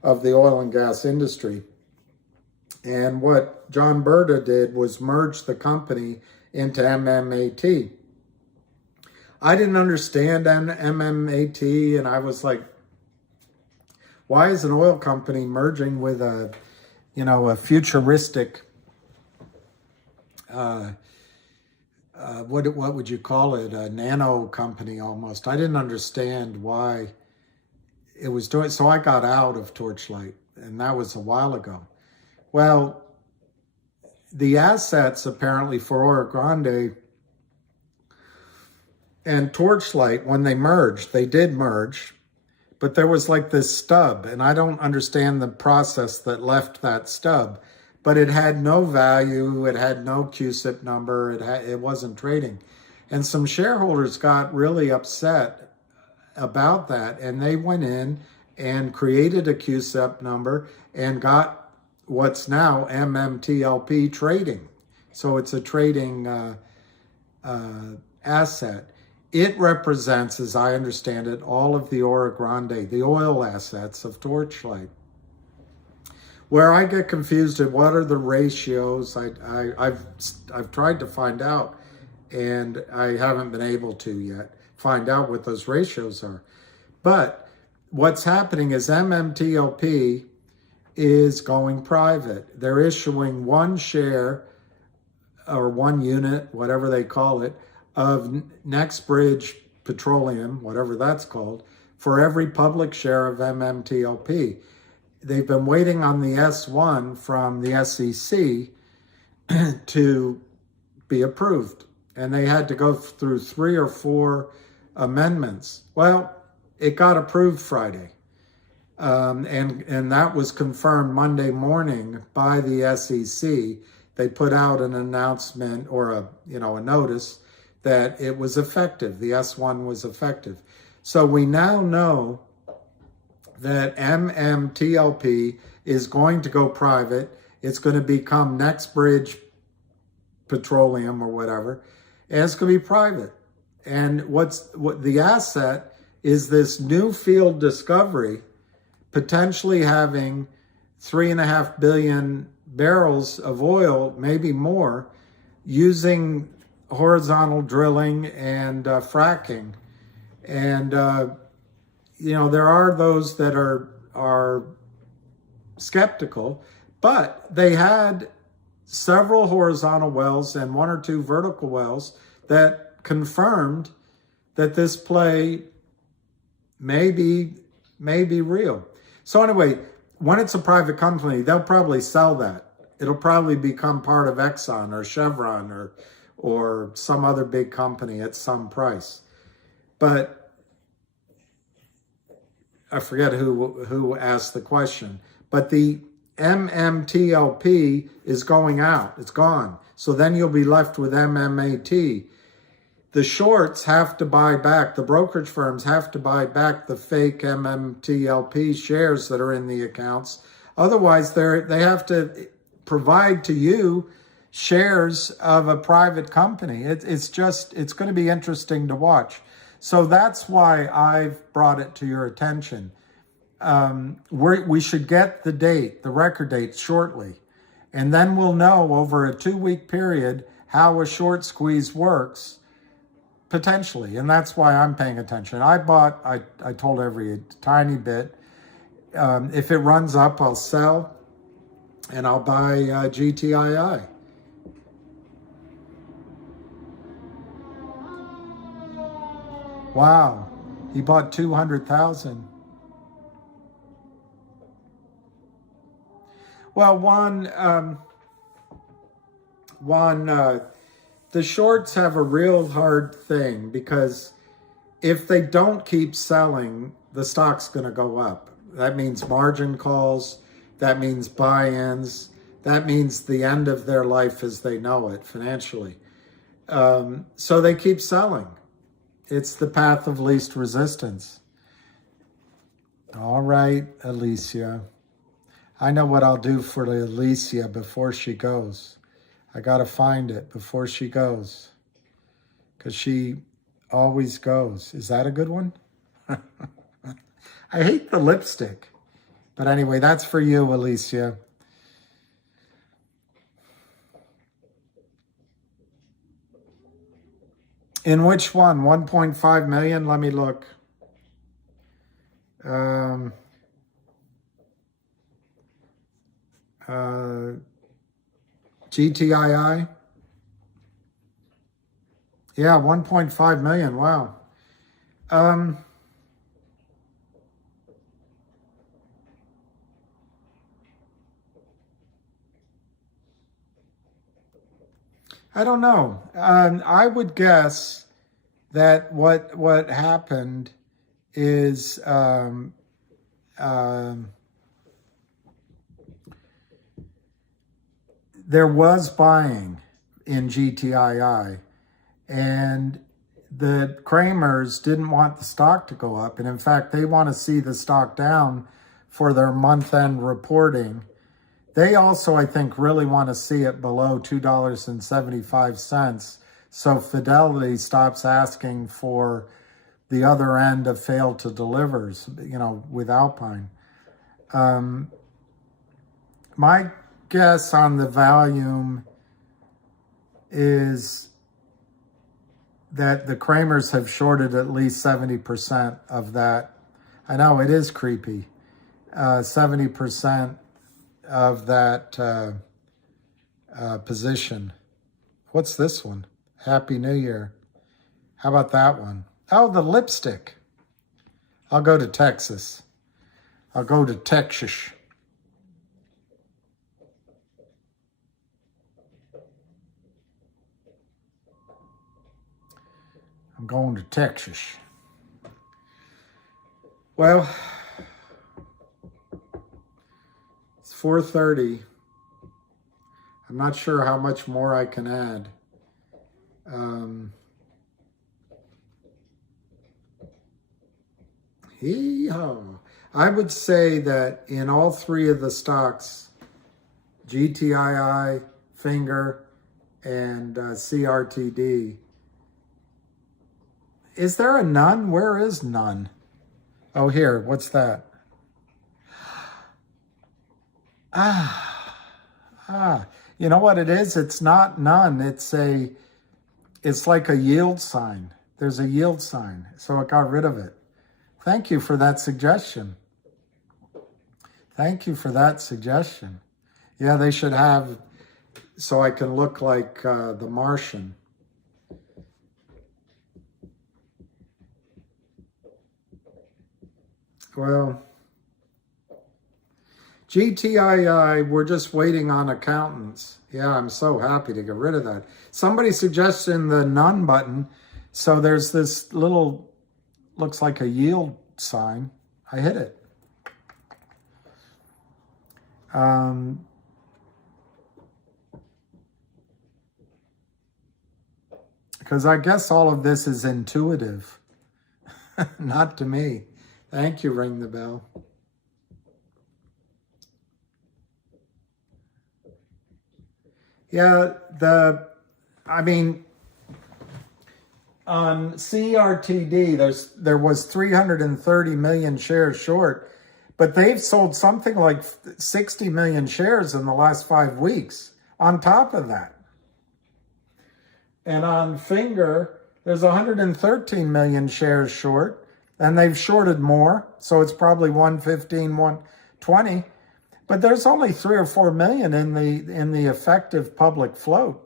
of the oil and gas industry. And what John Berta did was merge the company into MMAT. I didn't understand MMAT, and I was like, why is an oil company merging with a futuristic, what would you call it? A nano company almost. I didn't understand why it was doing, so I got out of Torchlight, and that was a while ago. Well, the assets apparently for Oro Grande and Torchlight, when they merged, they did merge, but there was like this stub, and I don't understand the process that left that stub, but it had no value, it had no QSIP number, it wasn't trading. And some shareholders got really upset about that, and they went in and created a QSIP number and got what's now MMTLP trading. So it's a trading asset. It represents, as I understand it, all of the Oro Grande, the oil assets of Torchlight. Where I get confused at what are the ratios, I've tried to find out, and I haven't been able to yet find out what those ratios are. But what's happening is MMTLP is going private. They're issuing one share or one unit, whatever they call it, of NextBridge Petroleum, whatever that's called, for every public share of MMTLP. They've been waiting on the S1 from the SEC to be approved, and they had to go through 3 or 4 amendments. Well, it got approved Friday, and that was confirmed Monday morning by the SEC. They put out an announcement or a notice that it was effective. The S1 was effective. So we now know that MMTLP is going to go private. It's going to become NextBridge petroleum or whatever, and it's going to be private. And what the asset is this new field discovery, potentially having 3.5 billion barrels of oil, maybe more, using horizontal drilling and fracking. And there are those that are skeptical, but they had several horizontal wells and 1 or 2 vertical wells that confirmed that this play may be real. So anyway, when it's a private company, they'll probably sell that. It'll probably become part of Exxon or Chevron or some other big company at some price. But I forget who asked the question. But the MMTLP is going out. It's gone. So then you'll be left with MMAT. The shorts have to buy back, the brokerage firms have to buy back the fake MMTLP shares that are in the accounts. Otherwise, they have to provide to you shares of a private company. It's going to be interesting to watch. So that's why I've brought it to your attention. We should get the date, the record date, shortly. And then we'll know over a 2-week period how a short squeeze works, potentially. And that's why I'm paying attention. I told every tiny bit. If it runs up, I'll sell and I'll buy GTII. Wow, he bought 200,000. Well, the shorts have a real hard thing because if they don't keep selling, the stock's going to go up. That means margin calls. That means buy-ins. That means the end of their life as they know it financially. So they keep selling. It's the path of least resistance. All right, Alicia. I know what I'll do for Alicia before she goes. I got to find it before she goes, because she always goes. Is that a good one? I hate the lipstick. But anyway, that's for you, Alicia. In which one? 1.5 million? Let me look. GTII? Yeah, 1.5 million. Wow. I don't know. I would guess that what happened is there was buying in GTII, and the Kramers didn't want the stock to go up. And in fact, they want to see the stock down for their month-end reporting. They also, I think, really want to see it below $2.75. So Fidelity stops asking for the other end of fail to delivers, with Alpine. My guess on the volume is that the Kramers have shorted at least 70% of that. I know it is creepy. 70% of that position. What's this one? Happy New Year. How about that one? Oh, the lipstick. I'll go to Texas. I'll go to Texas. I'm going to Texas. Well, it's 4:30. I'm not sure how much more I can add. I would say that in all three of the stocks, GTII, Finger, and CRTD. Is there a none? Where is none? Oh, here. What's that? You know what it is? It's not none. It's like a yield sign. There's a yield sign, so it got rid of it. Thank you for that suggestion. Thank you for that suggestion. Yeah, they should have, so I can look like the Martian. Well, GTII, we're just waiting on accountants. Yeah, I'm so happy to get rid of that. Somebody suggested the none button. So there's this little, looks like a yield sign. I hit it. Because I guess all of this is intuitive. Not to me. Thank you, Ring the Bell. Yeah, on CRTD, there was 330 million shares short, but they've sold something like 60 million shares in the last 5 weeks on top of that. And on Finger, there's 113 million shares short, and they've shorted more, so it's probably 115, 120. But there's only 3 or 4 million in the effective public float.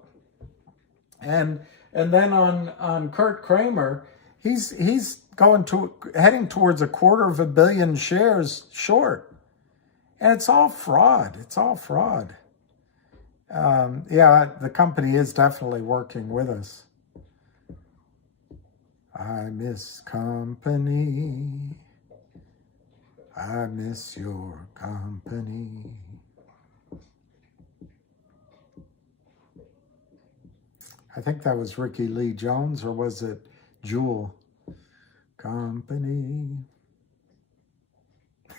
And then on Kurt Kramer, he's heading towards 250 million shares short. And it's all fraud. It's all fraud. Yeah, the company is definitely working with us. I miss company. I miss your company. I think that was Ricky Lee Jones, or was it Jewel? Company.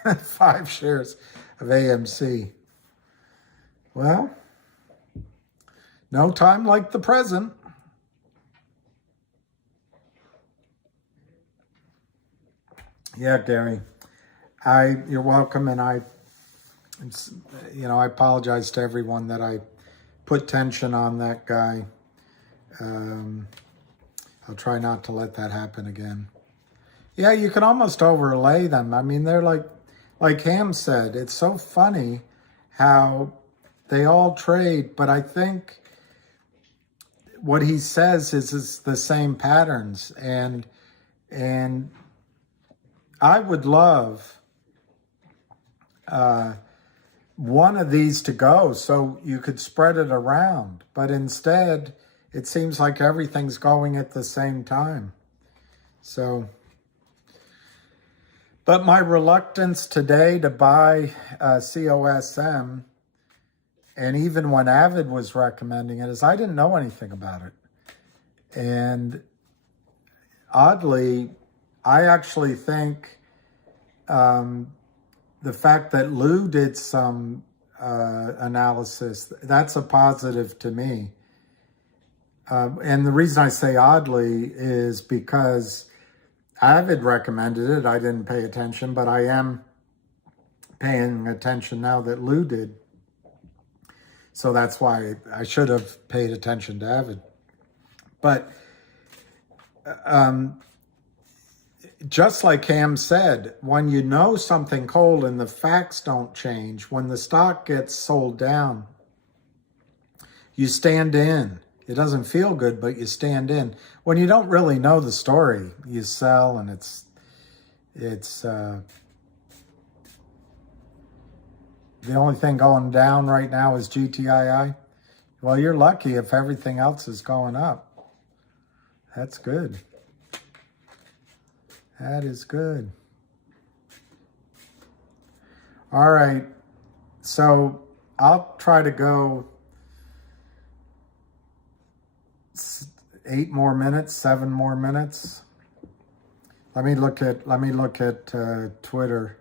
5 shares of AMC. Well, no time like the present. Yeah, Gary. You're welcome, and I apologize to everyone that I put tension on that guy. I'll try not to let that happen again. Yeah, you can almost overlay them. I mean, they're like Ham said, it's so funny how they all trade, but I think what he says is the same patterns, and I would love one of these to go so you could spread it around. But instead, it seems like everything's going at the same time. So, but my reluctance today to buy COSM, and even when Avid was recommending it, is I didn't know anything about it. And oddly, I actually think the fact that Lou did some analysis, that's a positive to me. And the reason I say oddly is because Avid recommended it. I didn't pay attention, but I am paying attention now that Lou did. So that's why I should have paid attention to Avid. But just like Ham said, when you know something cold and the facts don't change, when the stock gets sold down, you stand in. It doesn't feel good, but you stand in. When you don't really know the story, you sell, and it's the only thing going down right now is GTII. Well, you're lucky if everything else is going up. That's good. That is good. All right. So I'll try to go 8 more minutes, 7 more minutes. Let me look at Twitter.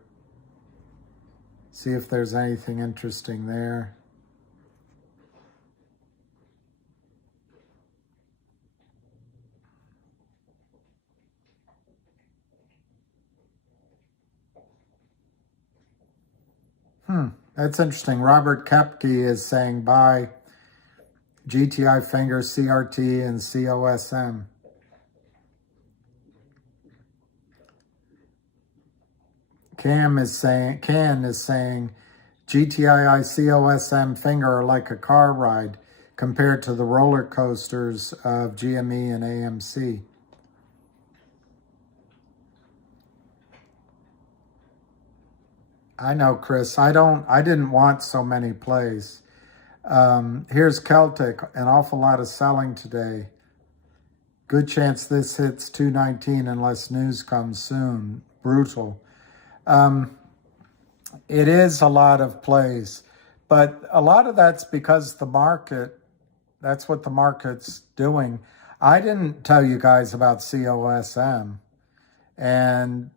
See if there's anything interesting there. That's interesting. Robert Kepke is saying buy GTI finger, CRT, and COSM. Ken is saying GTII COSM finger are like a car ride compared to the roller coasters of GME and AMC. I know, Chris. I didn't want so many plays. Here's Celtic, an awful lot of selling today. Good chance this hits 219 unless news comes soon. Brutal. It is a lot of plays, but a lot of that's because the market, that's what the market's doing. I didn't tell you guys about COSM, and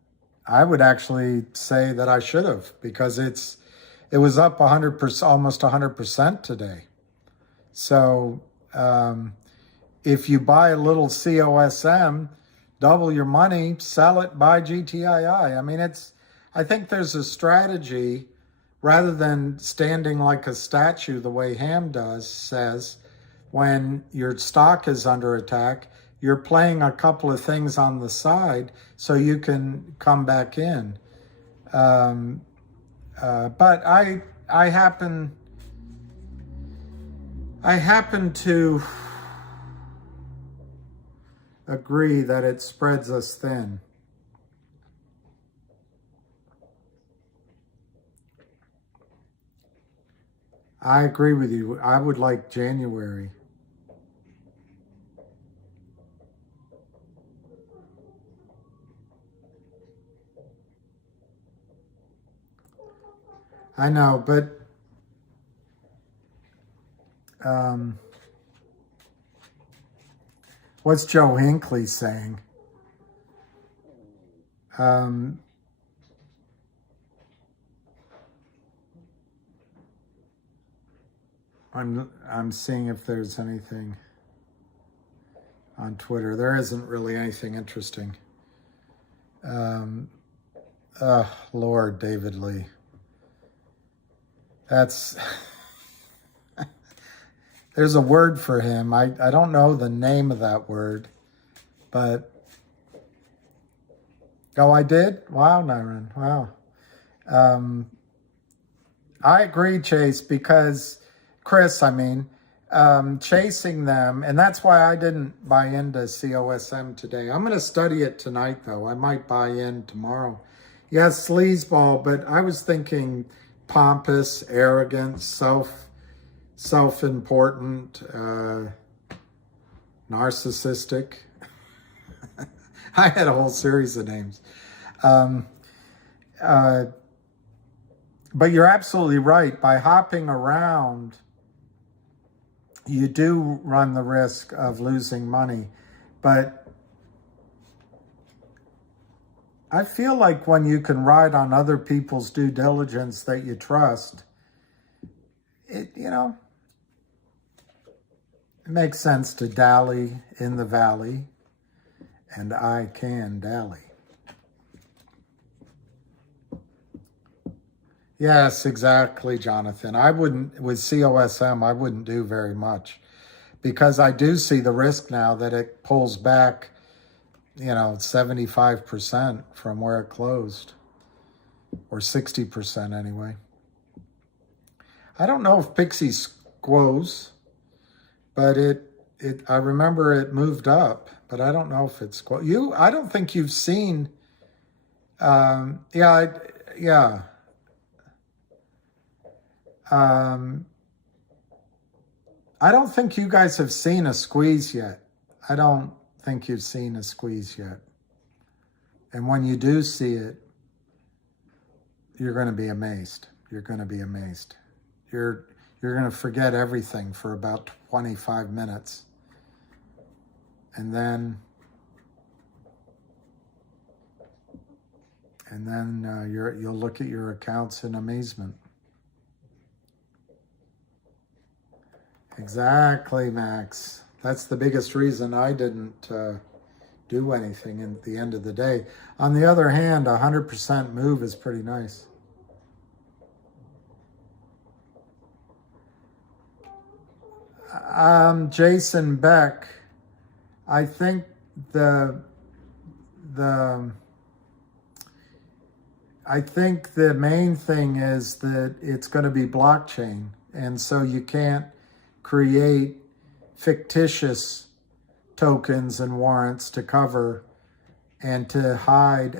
I would actually say that I should have, because it was up 100%, almost 100% today. So if you buy a little COSM, double your money, sell it, buy GTII. I mean, I think there's a strategy, rather than standing like a statue the way Ham says, when your stock is under attack, you're playing a couple of things on the side so you can come back in. But I happen to agree that it spreads us thin. I agree with you. I would like January. I know, but what's Joe Hinckley saying? I'm seeing if there's anything on Twitter. There isn't really anything interesting. Lord, David Lee. That's there's a word for him. I don't know the name of that word, but I did? Wow, Nyron. Wow. I agree, Chase, because Chris, chasing them, and that's why I didn't buy into COSM today. I'm going to study it tonight, though. I might buy in tomorrow. Yes, sleazeball, but I was thinking pompous, arrogant, self-important, narcissistic. I had a whole series of names. But you're absolutely right. By hopping around, you do run the risk of losing money. But I feel like when you can ride on other people's due diligence that you trust, it makes sense to dally in the valley, and I can dally. Yes, exactly, Jonathan. With COSM, I wouldn't do very much, because I do see the risk now that it pulls back, 75% from where it closed, or 60% anyway. I don't know if Pixie squoze, but I remember it moved up, but I don't know if it's I don't think you've seen, yeah. I don't think you guys have seen a squeeze yet. I don't think you've seen a squeeze yet. And when you do see it, you're going to be amazed. You're going to be amazed. You're going to forget everything for about 25 minutes. And then you'll look at your accounts in amazement. Exactly, Max. That's the biggest reason I didn't do anything at the end of the day. On the other hand, 100% move is pretty nice. Jason Beck, I think the main thing is that it's going to be blockchain. And so you can't create fictitious tokens and warrants to cover and to hide,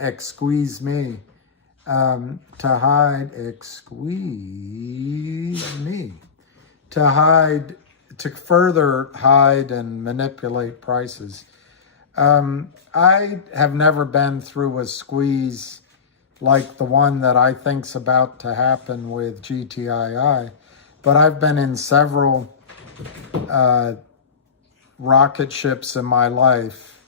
to further hide and manipulate prices. I have never been through a squeeze like the one that I think's about to happen with GTII, but I've been in several rocket ships in my life,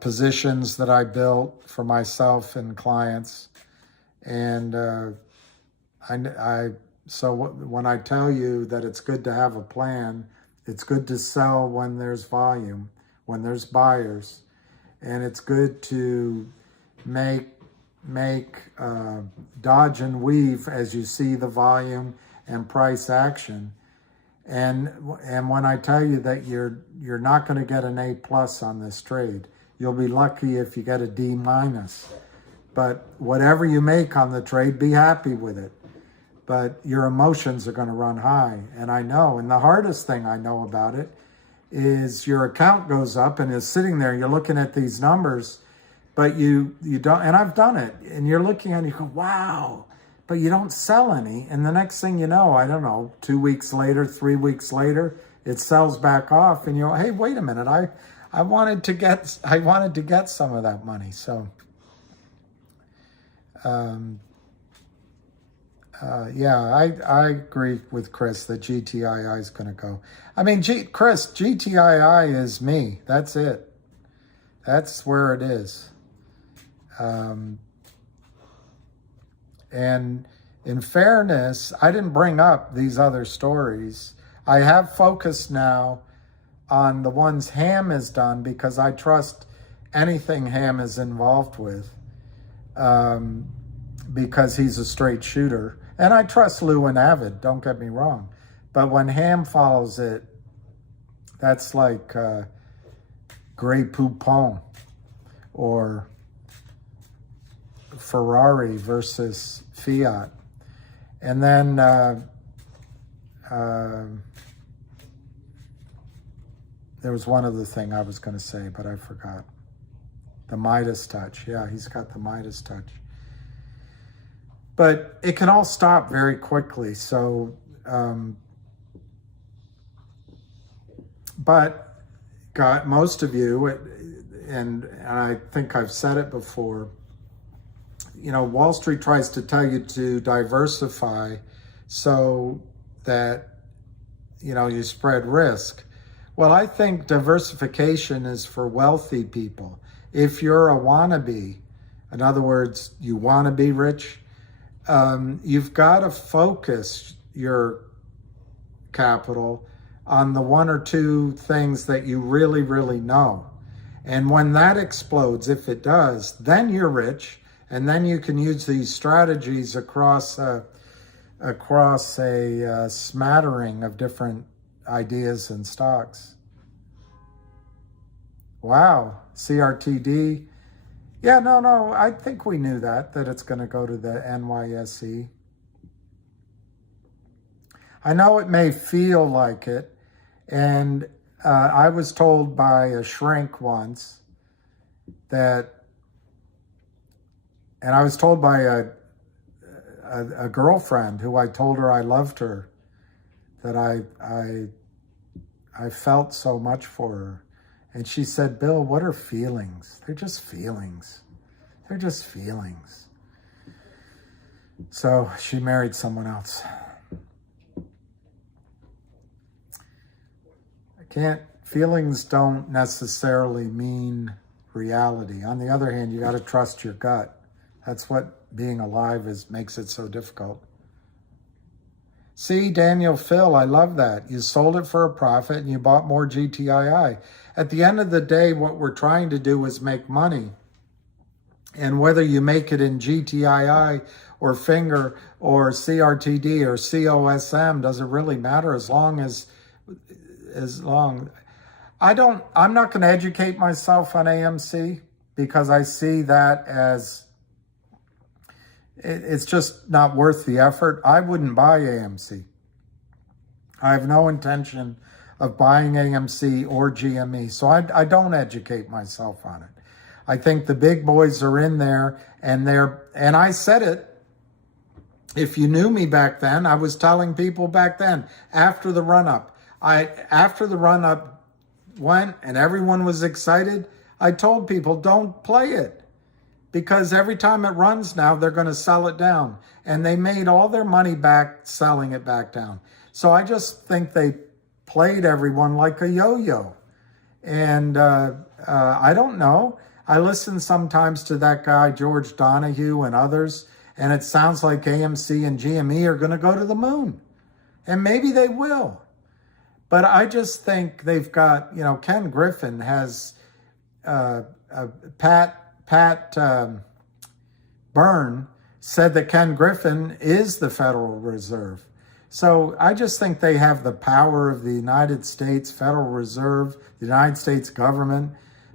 positions that I built for myself and clients, and so when I tell you that it's good to have a plan, it's good to sell when there's volume, when there's buyers, and it's good to make dodge and weave as you see the volume and price action. And when I tell you that you're not going to get an A+ on this trade, you'll be lucky if you get a D-. But whatever you make on the trade, be happy with it. But your emotions are going to run high. And I know, and the hardest thing I know about it is your account goes up and is sitting there, you're looking at these numbers, but you don't, and I've done it, and you're looking at it, you go, wow, but you don't sell any. And the next thing you know, I don't know, 2 weeks later, 3 weeks later, it sells back off, and you go, hey, wait a minute, I wanted to get some of that money. So yeah, I agree with Chris that GTII is going to go. I mean, Chris, GTII is me. That's it. That's where it is. And in fairness, I didn't bring up these other stories. I have focused now on the ones Ham has done because I trust anything Ham is involved with, because he's a straight shooter. And I trust Lou and Avid, don't get me wrong. But when Ham follows it, that's like Grey Poupon or Ferrari versus Fiat. And then there was one other thing I was going to say, but I forgot. The Midas touch. Yeah, he's got the Midas touch. But it can all stop very quickly. So, but got most of you, and I think I've said it before, you know, Wall Street tries to tell you to diversify so that, you know, you spread risk. Well, I think diversification is for wealthy people. If you're a wannabe, in other words, you want to be rich, you've got to focus your capital on the one or two things that you really, really know. And when that explodes, if it does, then you're rich. And then you can use these strategies across a smattering of different ideas and stocks. Wow, CRTD. Yeah, no, I think we knew that it's going to go to the NYSE. I know it may feel like it, and I was told by a shrink once that, and I was told by a girlfriend who I told her I loved her, that I felt so much for her. And she said, Bill, what are feelings? They're just feelings. They're just feelings. So she married someone else. Feelings don't necessarily mean reality. On the other hand, you got to trust your gut. That's what being alive makes it so difficult. See, Daniel Phil, I love that. You sold it for a profit and you bought more GTII. At the end of the day, what we're trying to do is make money. And whether you make it in GTII or Finger or CRTD or COSM doesn't really matter, as long as as long. I'm not going to educate myself on AMC because I see that as it's just not worth the effort. I wouldn't buy AMC. I have no intention of buying AMC or GME, so I don't educate myself on it. I think the big boys are in there, and I said it. If you knew me back then, I was telling people back then, after the run-up went and everyone was excited, I told people, don't play it. Because every time it runs now, they're going to sell it down. And they made all their money back selling it back down. So I just think they played everyone like a yo-yo. And I don't know. I listen sometimes to that guy, George Donahue, and others, and it sounds like AMC and GME are going to go to the moon. And maybe they will. But I just think they've got, Ken Griffin has Pat Byrne said that Ken Griffin is the Federal Reserve. So I just think they have the power of the United States Federal Reserve, the United States government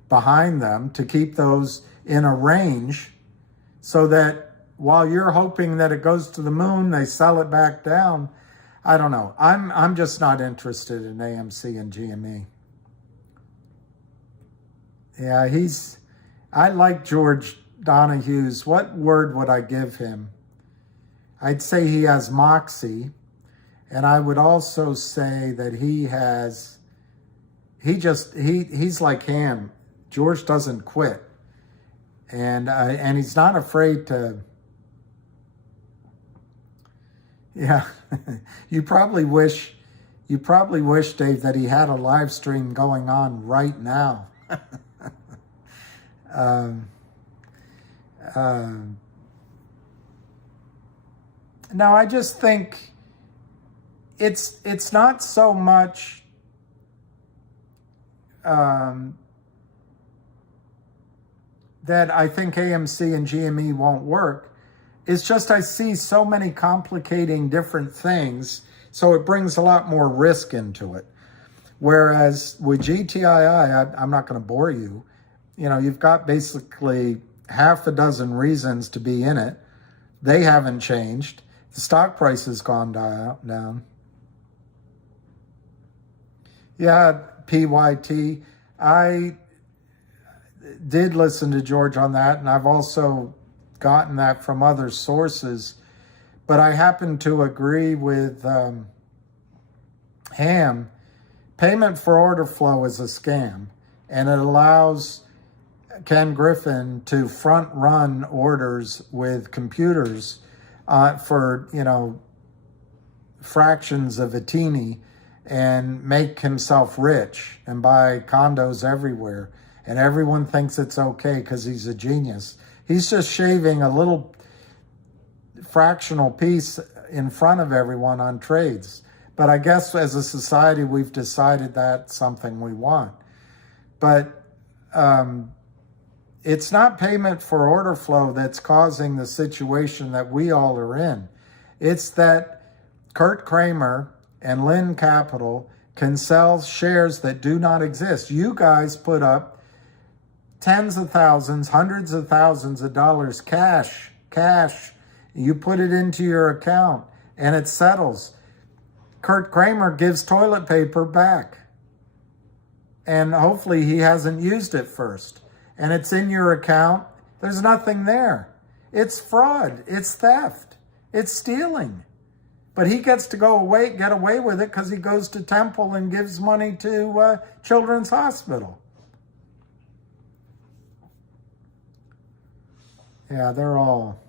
behind them to keep those in a range so that while you're hoping that it goes to the moon, they sell it back down. I don't know. I'm just not interested in AMC and GME. Yeah, I like George Donahue's. What word would I give him? I'd say he has moxie. And I would also say that he's like Ham. George doesn't quit. And he's not afraid to, yeah. You probably wish, Dave, that he had a live stream going on right now. No, I just think it's not so much that I think AMC and GME won't work. It's just I see so many complicating different things, so it brings a lot more risk into it. Whereas with GTII, I'm not going to bore you. You've got basically half a dozen reasons to be in it. They haven't changed. The stock price has gone down. Yeah, PYT. I did listen to George on that, and I've also gotten that from other sources. But I happen to agree with Ham. Payment for order flow is a scam, and it allows Ken Griffin to front run orders with computers for, fractions of a teeny and make himself rich and buy condos everywhere. And everyone thinks it's okay because he's a genius. He's just shaving a little fractional piece in front of everyone on trades. But I guess as a society, we've decided that's something we want. But it's not payment for order flow that's causing the situation that we all are in. It's that Kurt Kramer and Lynn Capital can sell shares that do not exist. You guys put up tens of thousands, hundreds of thousands of dollars cash. You put it into your account and it settles. Kurt Kramer gives toilet paper back. And hopefully he hasn't used it first. And it's in your account. There's nothing there. It's fraud. It's theft. It's stealing. But he gets to get away with it because he goes to Temple and gives money to Children's Hospital. Yeah, they're all,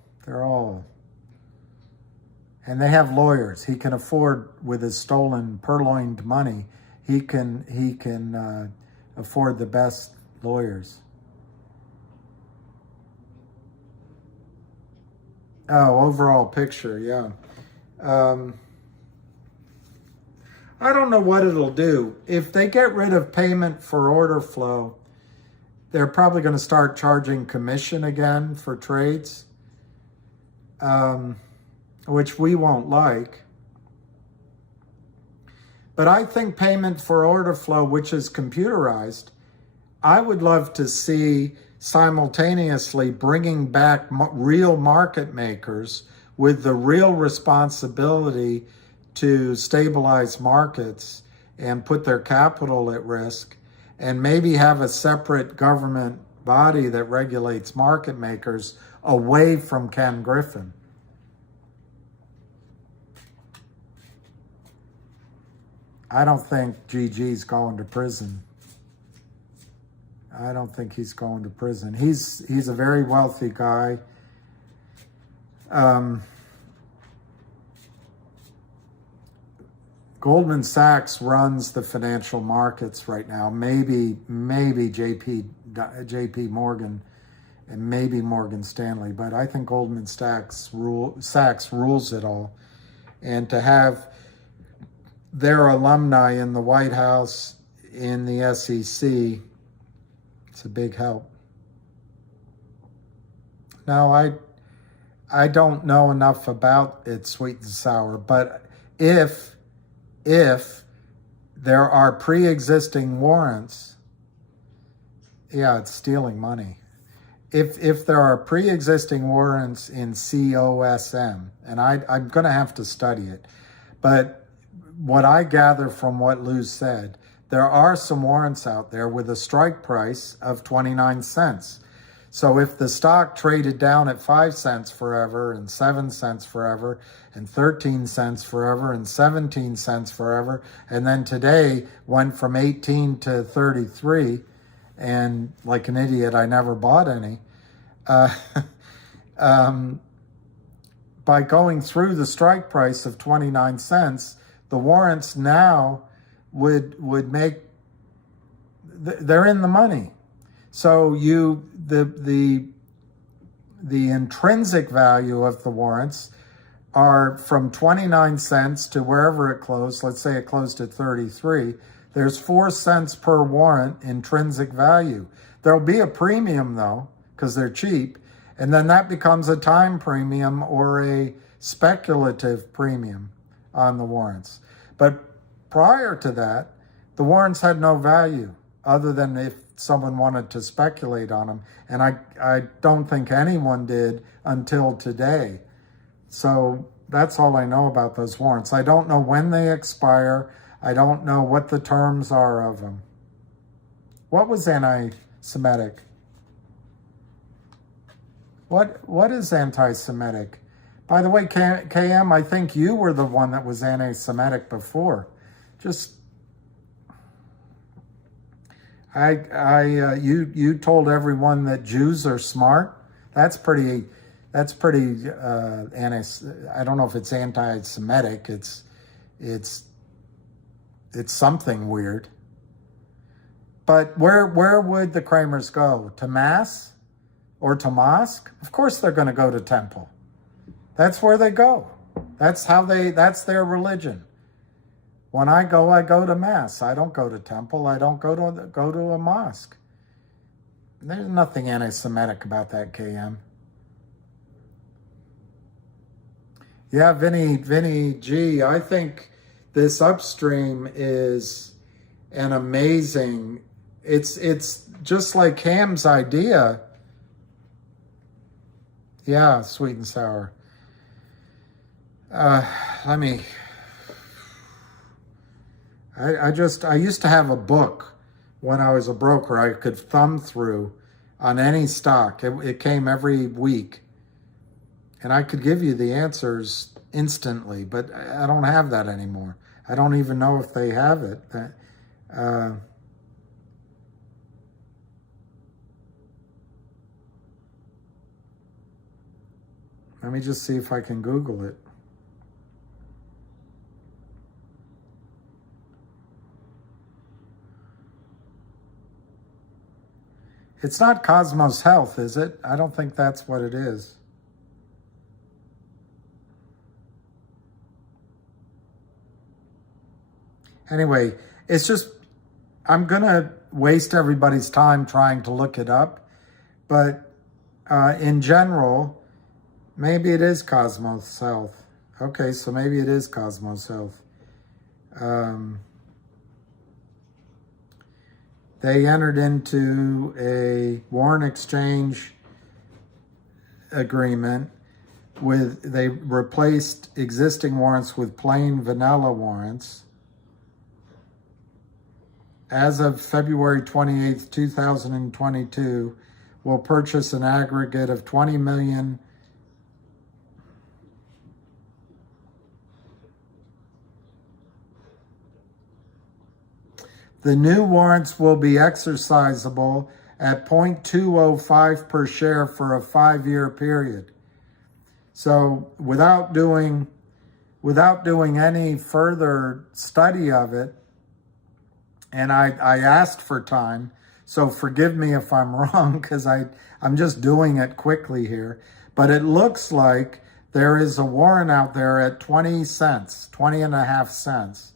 and they have lawyers. He can afford, with his stolen, purloined money, he can afford the best lawyers. Oh, overall picture, yeah. I don't know what it'll do. If they get rid of payment for order flow, they're probably going to start charging commission again for trades, which we won't like. But I think payment for order flow, which is computerized, I would love to see simultaneously bringing back real market makers with the real responsibility to stabilize markets and put their capital at risk, and maybe have a separate government body that regulates market makers away from Ken Griffin. I don't think GG's going to prison. I don't think he's going to prison. He's a very wealthy guy. Goldman Sachs runs the financial markets right now. Maybe JP Morgan and maybe Morgan Stanley, but I think Goldman Sachs rules it all. And to have their alumni in the White House, in the SEC, it's a big help. Now, I don't know enough about it, sweet and sour, but if there are pre-existing warrants, yeah, it's stealing money. If there are pre-existing warrants in COSM, and I'm going to have to study it, but what I gather from what Lou said, there are some warrants out there with a strike price of 29 cents. So if the stock traded down at 5 cents forever and 7 cents forever and 13 cents forever and 17 cents forever, and then today went from 18 to 33, and like an idiot, I never bought any, by going through the strike price of 29 cents, the warrants now would make, they're in the money. So the intrinsic value of the warrants are from 29 cents to wherever it closed. Let's say it closed at 33. There's 4 cents per warrant intrinsic value. There'll be a premium though, because they're cheap. And then that becomes a time premium or a speculative premium on the warrants. But prior to that, the warrants had no value other than if someone wanted to speculate on them. And I don't think anyone did until today. So that's all I know about those warrants. I don't know when they expire. I don't know what the terms are of them. What was anti-Semitic? What is anti-Semitic? By the way, KM, I think you were the one that was anti-Semitic before. Just, you told everyone that Jews are smart. That's pretty I don't know if it's anti-Semitic. It's something weird. But where would the Kramers go? To Mass or to mosque? Of course they're going to go to temple. That's where they go. That's their religion. When I go to Mass. I don't go to temple. I don't go to a mosque. There's nothing anti-Semitic about that, KM. Yeah, Vinny G, I think this upstream is an amazing, it's just like Ham's idea. Yeah, sweet and sour. I used to have a book when I was a broker I could thumb through on any stock. It came every week. And I could give you the answers instantly, but I don't have that anymore. I don't even know if they have it. Let me just see if I can Google it. It's not Cosmos Health, is it? I don't think that's what it is. Anyway, it's just, I'm going to waste everybody's time trying to look it up. But in general, maybe it is Cosmos Health. Okay, so maybe it is Cosmos Health. They entered into a warrant exchange agreement they replaced existing warrants with plain vanilla warrants. As of February 28th, 2022, will purchase an aggregate of 20 million The new warrants will be exercisable at 0.205 per share for a 5-year period. So without doing any further study of it, and I asked for time, so forgive me if I'm wrong, because I'm just doing it quickly here, but it looks like there is a warrant out there at 20 cents, 20 and a half cents,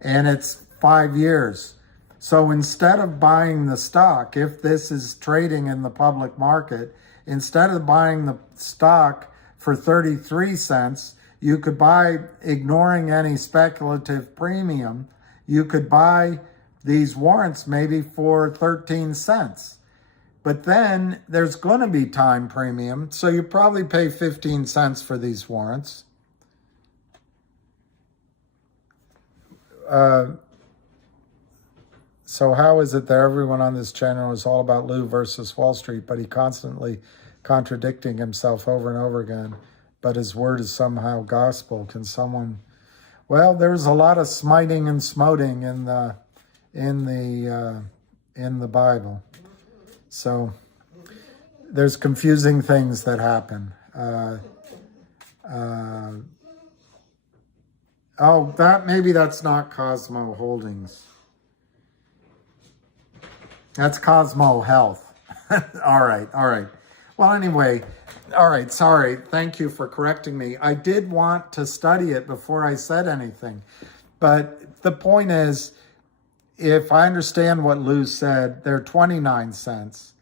and it's 5 years. So instead of buying the stock, if this is trading in the public market, instead of buying the stock for 33 cents, you could buy, ignoring any speculative premium, you could buy these warrants maybe for 13 cents. But then there's going to be time premium, so you probably pay 15 cents for these warrants. So how is it that everyone on this channel is all about Lou versus Wall Street, but he constantly contradicting himself over and over again, but his word is somehow gospel? Can someone... Well, there's a lot of smiting and smoting in the Bible. So there's confusing things that happen. Maybe that's not Cosmo Holdings. That's Cosmo Health. All right. Well, anyway, all right, sorry. Thank you for correcting me. I did want to study it before I said anything. But the point is, if I understand what Lou said, they're 29 cents.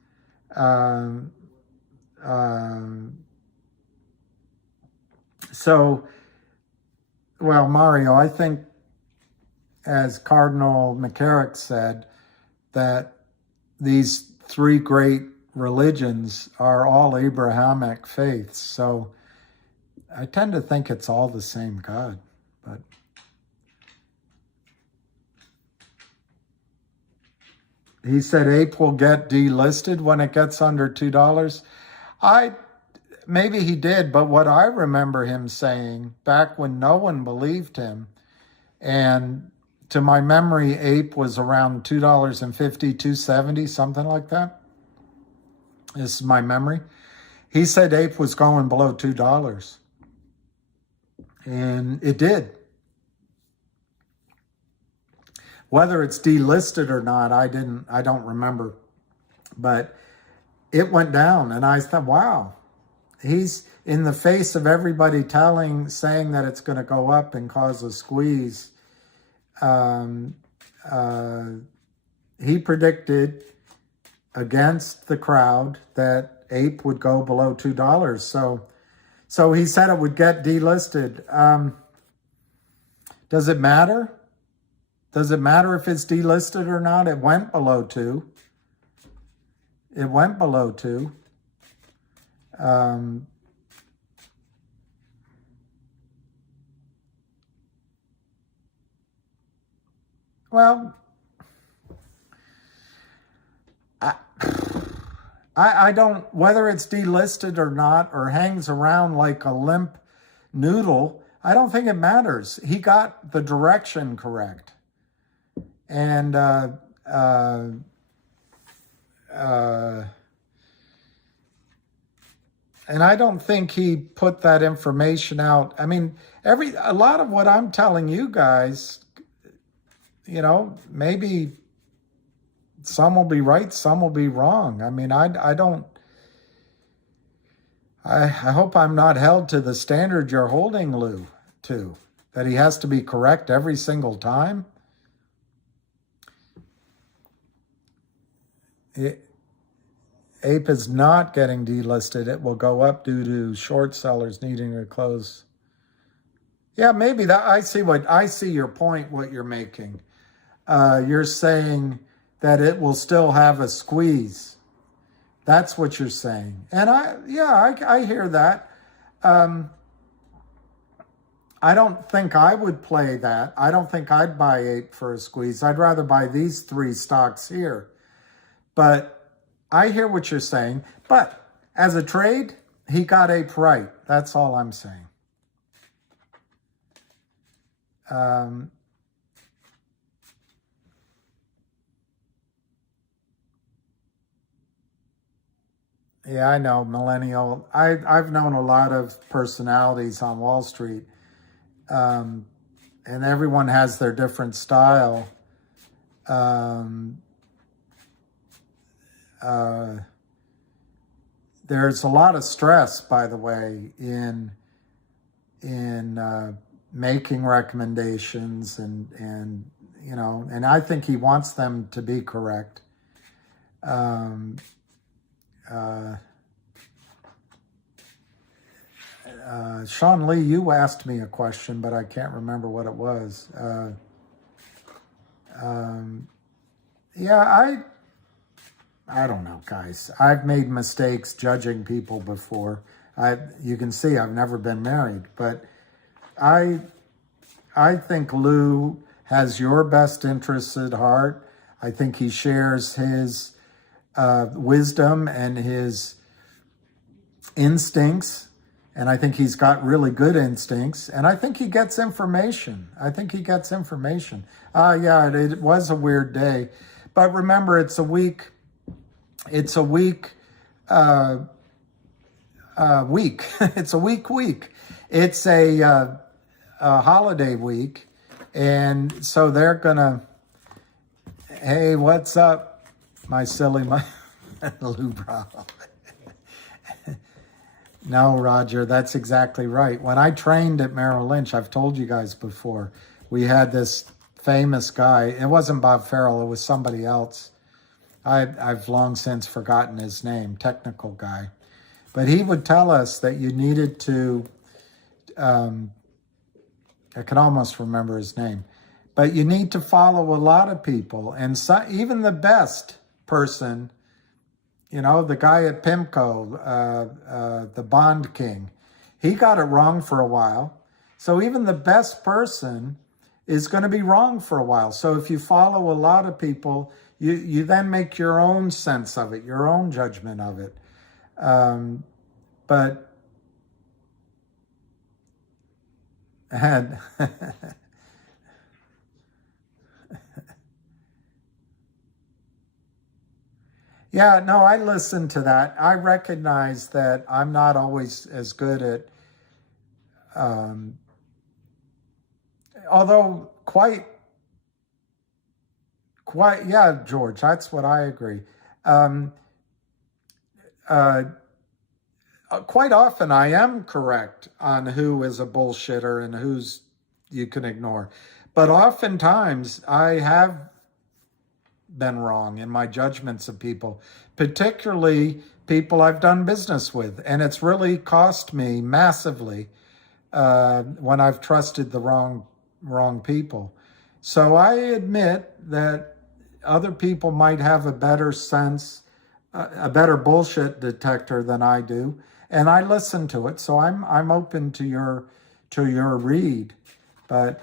So, well, Mario, I think, as Cardinal McCarrick said, that these three great religions are all Abrahamic faiths. So I tend to think it's all the same God. But he said ape will get delisted when it gets under $2. Maybe he did, but what I remember him saying back when no one believed him, and to my memory, ape was around $2.50, $2.70, something like that. This is my memory. He said ape was going below $2. And it did. Whether it's delisted or not, I don't remember. But it went down, and I thought, wow, he's in the face of everybody saying that it's going to go up and cause a squeeze. He predicted against the crowd that ape would go below $2. So he said it would get delisted. Does it matter? Does it matter if it's delisted or not? It went below 2. It went below 2. Well, I don't, whether it's delisted or not, or hangs around like a limp noodle, I don't think it matters. He got the direction correct. And and I don't think he put that information out. I mean, a lot of what I'm telling you guys, you know, maybe some will be right, some will be wrong. I mean, I hope I'm not held to the standard you're holding Lou to, that he has to be correct every single time. Ape is not getting delisted. It will go up due to short sellers needing to close Yeah, maybe that I see your point, what you're making. You're saying that it will still have a squeeze. That's what you're saying. And I hear that. I don't think I would play that. I don't think I'd buy ape for a squeeze. I'd rather buy these three stocks here. But I hear what you're saying. But as a trade, he got ape right. That's all I'm saying. Yeah, I know, millennial. I've known a lot of personalities on Wall Street, and everyone has their different style. Um, there's a lot of stress, by the way, in making recommendations, and and I think he wants them to be correct. Um, Sean Lee, you asked me a question, but I can't remember what it was. Yeah, I don't know, guys. I've made mistakes judging people before. You can see I've never been married, but I think Lou has your best interests at heart. I think he shares his wisdom and his instincts, and I think he's got really good instincts, and I think he gets information. Yeah, it was a weird day, but remember, it's a week. It's a week. Week. It's a week. It's a holiday week, and so they're gonna. Hey, what's up, my Lou Bravo? No, Roger, that's exactly right. When I trained at Merrill Lynch, I've told you guys before, we had this famous guy. It wasn't Bob Farrell, it was somebody else. I've long since forgotten his name, technical guy. But he would tell us that you needed to, I can almost remember his name, but you need to follow a lot of people. And even the best person, the guy at PIMCO, the Bond King, he got it wrong for a while. So even the best person is going to be wrong for a while. So if you follow a lot of people, you then make your own sense of it, your own judgment of it. But and yeah, no, I listened to that. I recognize that I'm not always as good at, although yeah, George, that's what I agree. Quite often I am correct on who is a bullshitter and who's you can ignore. But oftentimes I have been wrong in my judgments of people, particularly people I've done business with. And it's really cost me massively when I've trusted the wrong people. So I admit that other people might have a better sense, a better bullshit detector than I do, and I listen to it. So I'm open to your read, but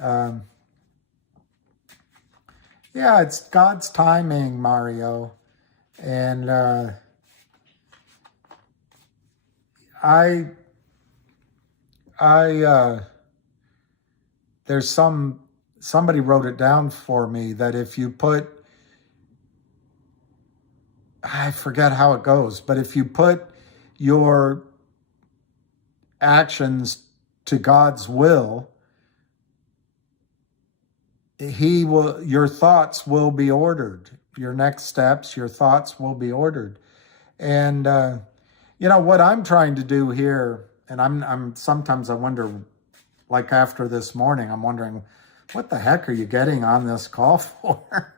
yeah, it's God's timing, Mario, and I there's somebody wrote it down for me that if you put, I forget how it goes, but if you put your actions to God's will, your thoughts will be ordered. Your next steps, your thoughts will be ordered. And, what I'm trying to do here, and I'm sometimes I wonder, like after this morning, I'm wondering, what the heck are you getting on this call for?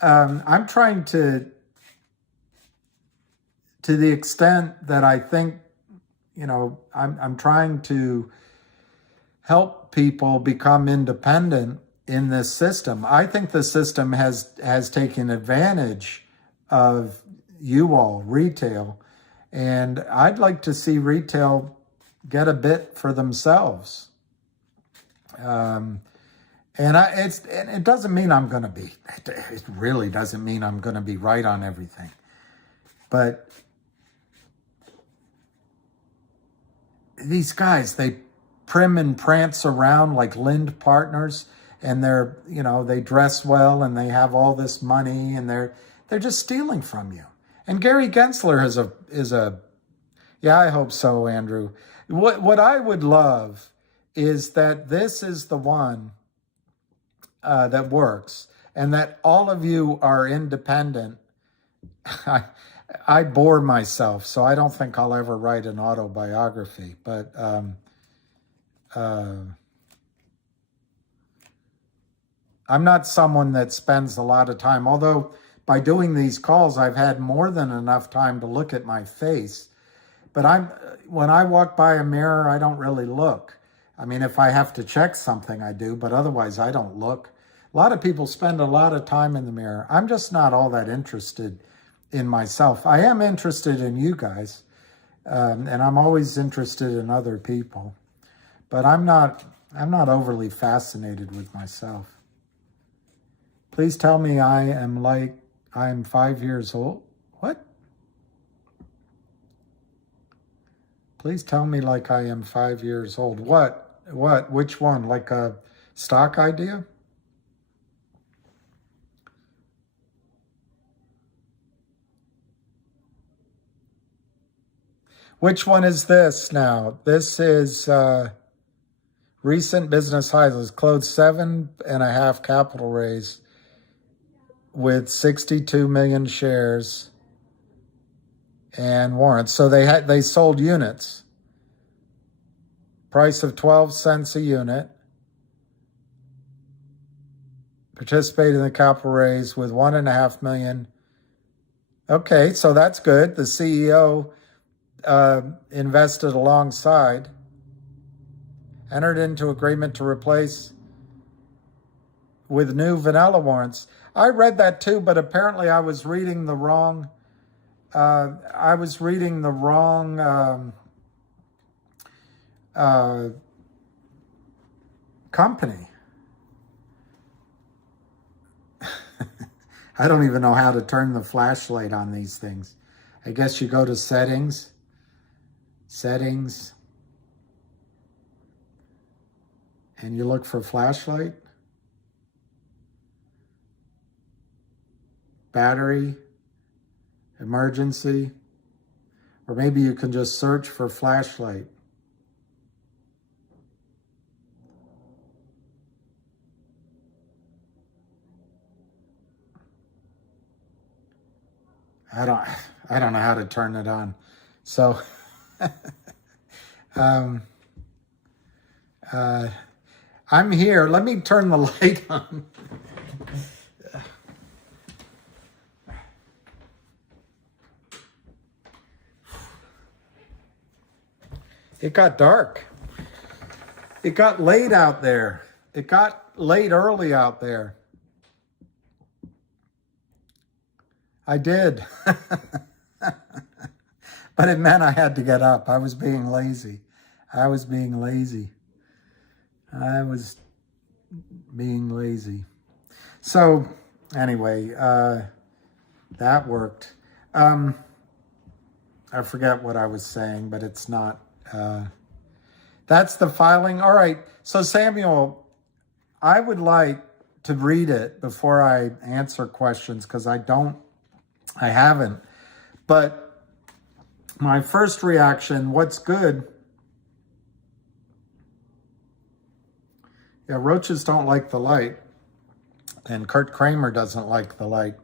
I'm trying to the extent that I think, I'm trying to help people become independent in this system. I think the system has taken advantage of you all, retail, and I'd like to see retail get a bit for themselves. And it doesn't mean I'm going to be, it really doesn't mean I'm going to be right on everything. But these guys, they prim and prance around like Lind Partners, and they're, they dress well and they have all this money, and they're just stealing from you. And Gary Gensler is a yeah, I hope so, Andrew. What I would love is that this is the one that works, and that all of you are independent. I bore myself, so I don't think I'll ever write an autobiography, but I'm not someone that spends a lot of time, although by doing these calls, I've had more than enough time to look at my face. But when I walk by a mirror, I don't really look. I mean, if I have to check something, I do, but otherwise I don't look. A lot of people spend a lot of time in the mirror. I'm just not all that interested in myself. I am interested in you guys, and I'm always interested in other people, but I'm not overly fascinated with myself. Please tell me I am 5 years old. What? Please tell me like I am 5 years old. What? Which one? Like a stock idea? Which one is this now? This is recent business highs. It's closed 7.5 capital raise with 62 million shares and warrants. So they sold units. Price of 12 cents a unit. Participated in the capital raise with 1.5 million. Okay, so that's good. The CEO invested alongside. Entered into agreement to replace with new vanilla warrants. I read that too, but apparently I was reading the wrong. Company. I don't even know how to turn the flashlight on these things. I guess you go to settings, and you look for flashlight, battery, emergency, or maybe you can just search for flashlight. I don't know how to turn it on. So I'm here. Let me turn the light on. It got dark. It got late out there. It got late early out there. I did. But it meant I had to get up. I was being lazy. So anyway, that worked. I forget what I was saying, but it's not. That's the filing. All right. So Samuel, I would like to read it before I answer questions because I haven't. But my first reaction, what's good? Yeah, roaches don't like the light. And Kurt Kramer doesn't like the light.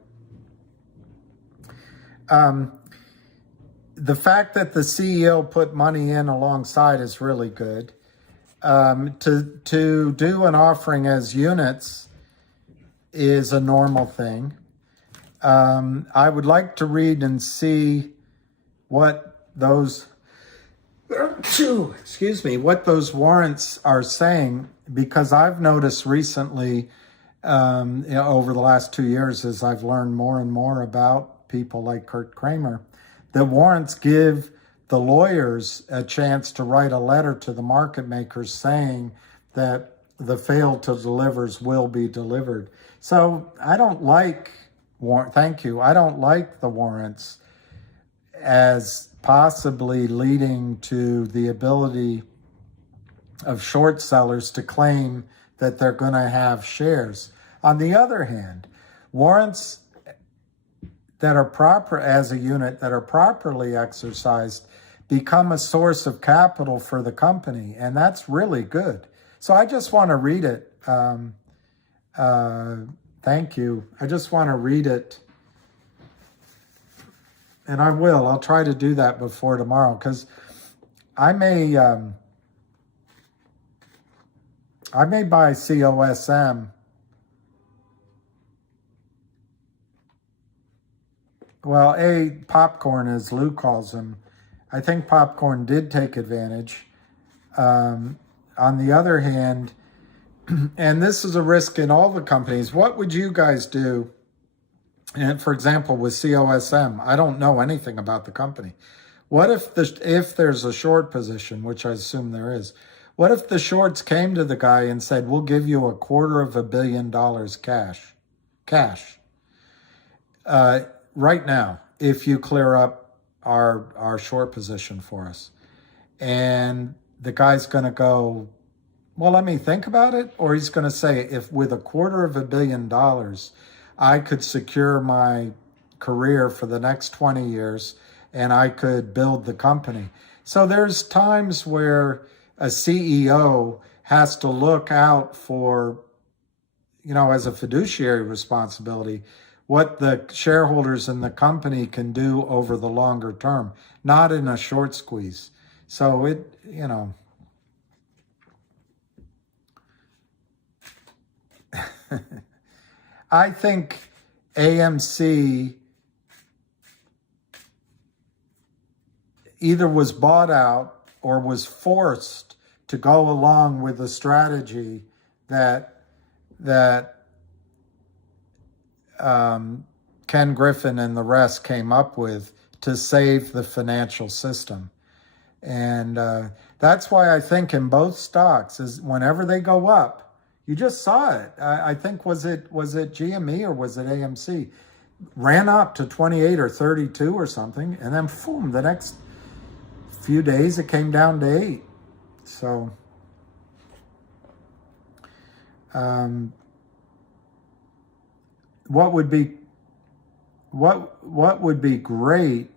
The fact that the CEO put money in alongside is really good. To do an offering as units is a normal thing. I would like to read and see what those, what those warrants are saying. because I've noticed recently, over the last 2 years, as I've learned more and more about people like Kurt Kramer, that warrants give the lawyers a chance to write a letter to the market makers saying that the failed to delivers will be delivered. So I don't like thank you. I don't like the warrants as possibly leading to the ability of short sellers to claim that they're going to have shares. On the other hand, warrants that are proper as a unit, that are properly exercised, become a source of capital for the company, and that's really good. So I just want to read it. Thank you. I just want to read it, and I will. I'll try to do that before tomorrow, because I may buy COSM. Well, Popcorn, as Lou calls him. I think Popcorn did take advantage. On the other hand, and this is a risk in all the companies, what would you guys do? And for example, with COSM, I don't know anything about the company. What if there's a short position, which I assume there is, what if the shorts came to the guy and said, we'll give you $250 million cash, right now, if you clear up our short position for us? And the guy's going to go, well, let me think about it. Or he's going to say, if with $250 million, I could secure my career for the next 20 years and I could build the company. So there's times where a CEO has to look out for, as a fiduciary responsibility, what the shareholders in the company can do over the longer term, not in a short squeeze. So I think AMC either was bought out or was forced to go along with the strategy that Ken Griffin and the rest came up with to save the financial system. And that's why I think in both stocks, is whenever they go up, you just saw it. I think, was it GME or was it AMC? Ran up to 28 or 32 or something, and then boom, the next few days it came down to 8. So what would be great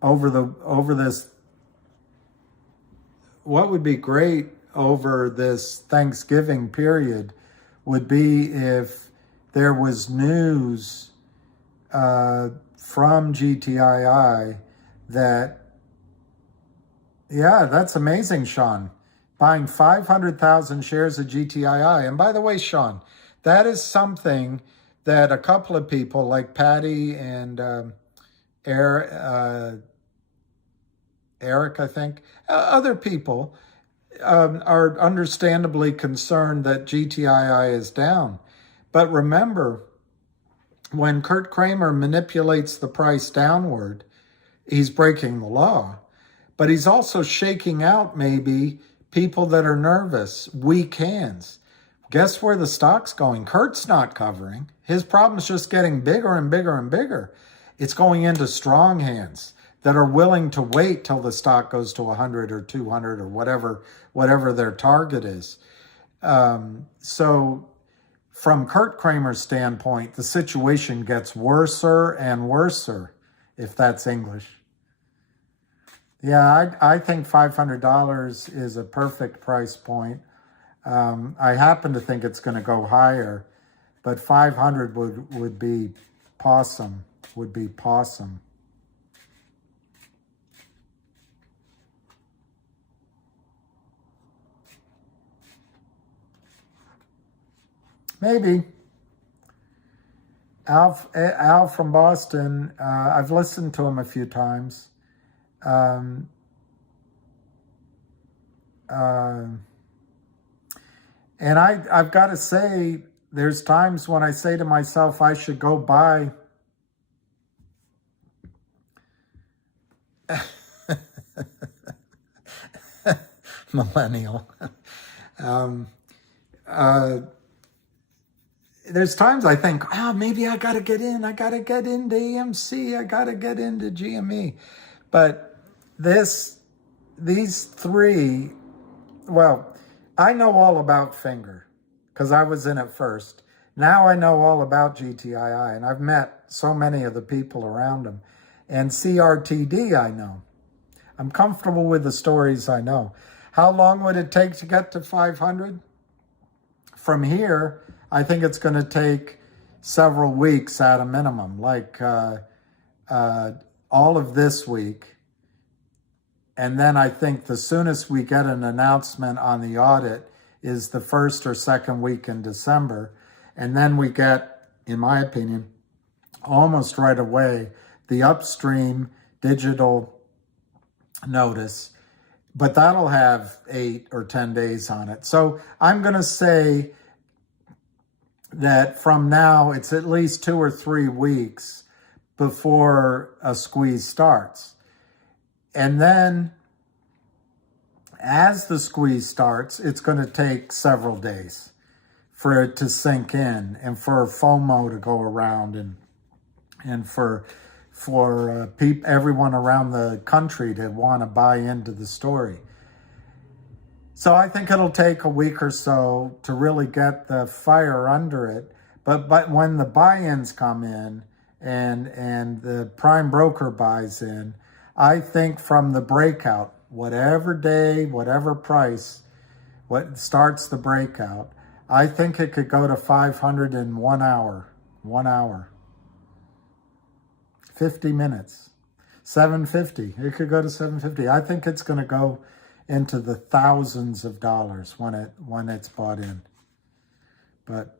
over this Thanksgiving period would be if there was news from GTII that, yeah, that's amazing, Sean, buying 500,000 shares of GTII. And by the way, Sean, that is something that a couple of people like Patty and Eric, I think, other people are understandably concerned that GTII is down. But remember, when Kurt Kramer manipulates the price downward, he's breaking the law. But he's also shaking out maybe people that are nervous, weak hands. Guess where the stock's going? Kurt's not covering. His problem's just getting bigger and bigger and bigger. It's going into strong hands that are willing to wait till the stock goes to 100 or 200 or whatever their target is. So from Kurt Kramer's standpoint, the situation gets worser and worser, if that's English. Yeah, I think $500 is a perfect price point. I happen to think it's going to go higher, but 500 would be possum, Maybe. Al from Boston, I've listened to him a few times. And I've got to say, there's times when I say to myself, I should go buy millennial. There's times I think, maybe I got to get in. I got to get into AMC. I got to get into GME. But these three, well, I know all about Finger because I was in it first. Now I know all about GTII, and I've met so many of the people around them. And CRTD, I know. I'm comfortable with the stories I know. How long would it take to get to 500? From here, I think it's going to take several weeks at a minimum, like all of this week. And then I think the soonest we get an announcement on the audit is the first or second week in December. And then we get, in my opinion, almost right away, the upstream digital notice, but that'll have 8 or 10 days on it. So I'm going to say that from now, it's at least 2 or 3 weeks before a squeeze starts. And then as the squeeze starts, it's going to take several days for it to sink in and for FOMO to go around and for everyone around the country to want to buy into the story. So I think it'll take a week or so to really get the fire under it. But when the buy-ins come in and the prime broker buys in, I think from the breakout, whatever day, whatever price, what starts the breakout, I think it could go to 500 in 1 hour. 1 hour. 50 minutes. 750. It could go to 750. I think it's going to go into the thousands of dollars when it's bought in. But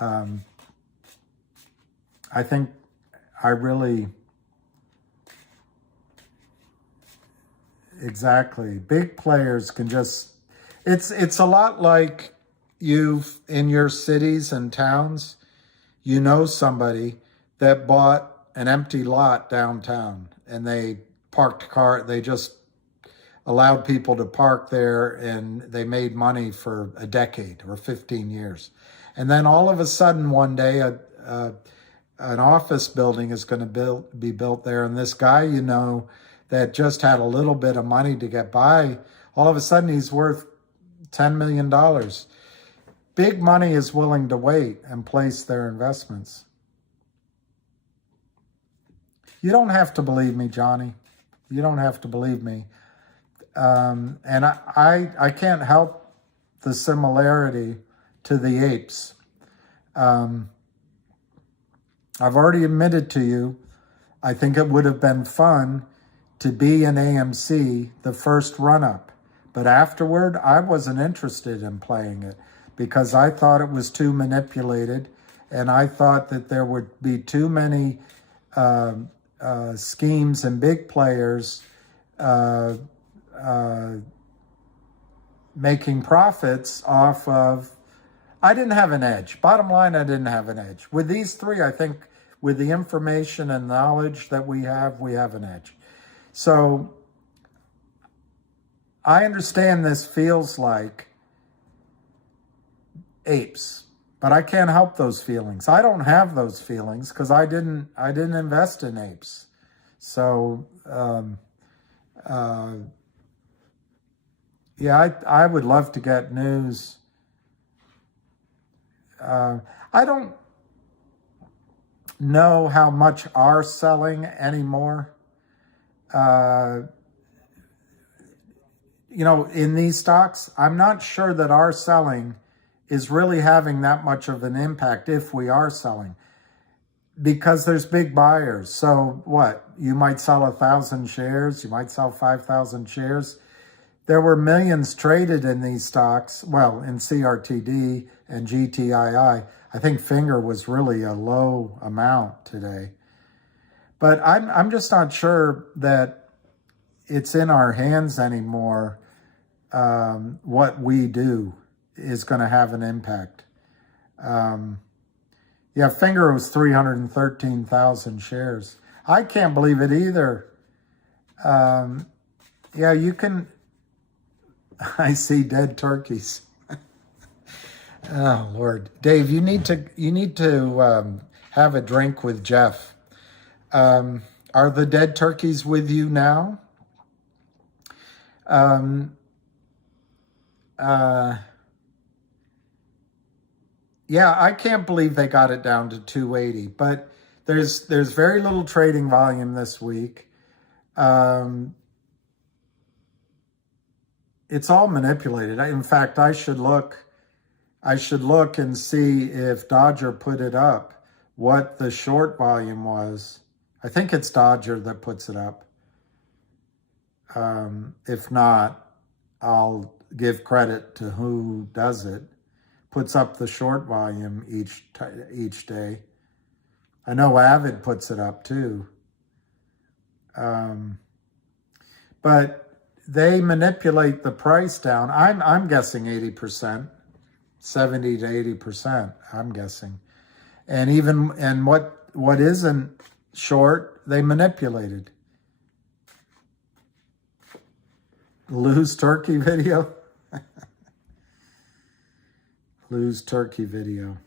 I think I really exactly. Big players can just it's a lot like you've in your cities and towns, you know somebody that bought an empty lot downtown and they parked they just allowed people to park there and they made money for a decade or 15 years. And then all of a sudden one day an office building is going to be built there, and this guy that just had a little bit of money to get by, all of a sudden he's worth $10 million. Big money is willing to wait and place their investments. You don't have to believe me, Johnny. You don't have to believe me. And I can't help the similarity to the apes. I've already admitted to you, I think it would have been fun to be in AMC the first run-up. But afterward, I wasn't interested in playing it because I thought it was too manipulated, and I thought that there would be too many schemes and big players making profits off of. I didn't have an edge. Bottom line, I didn't have an edge. With these three, I think with the information and knowledge that we have an edge. So I understand this feels like apes, but I can't help those feelings. I don't have those feelings because I didn't invest in apes. So yeah, I would love to get news. I don't know how much are selling anymore. In these stocks, I'm not sure that our selling is really having that much of an impact if we are selling, because there's big buyers. So what? You might sell 1,000 shares, you might sell 5,000 shares. There were millions traded in these stocks, well, in CRTD and GTII. I think Finger was really a low amount today. But I'm just not sure that it's in our hands anymore, what we do is going to have an impact. Yeah, Finger was 313,000 shares. I can't believe it either. Yeah, you can. I see dead turkeys. Oh Lord, Dave, you need to have a drink with Jeff. Are the dead turkeys with you now? Yeah, I can't believe they got it down to 280, but there's very little trading volume this week. It's all manipulated. In fact, I should look and see if Dodger put it up, what the short volume was. I think it's Dodger that puts it up. If not, I'll give credit to who does it. Puts up the short volume each day. I know Avid puts it up too. But they manipulate the price down. I'm guessing 80%, 70 to 80%. I'm guessing, and what isn't short, they manipulated. Lose turkey video. Lose turkey video.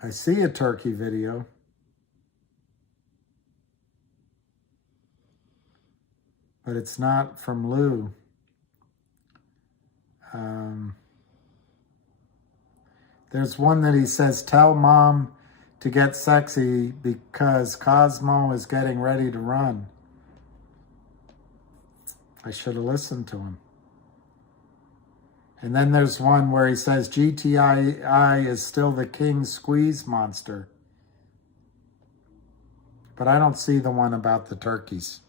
I see a turkey video. But it's not from Lou. There's one that he says, tell mom to get sexy because Cosmo is getting ready to run. I should have listened to him. And then there's one where he says GTII is still the king squeeze monster. But I don't see the one about the turkeys.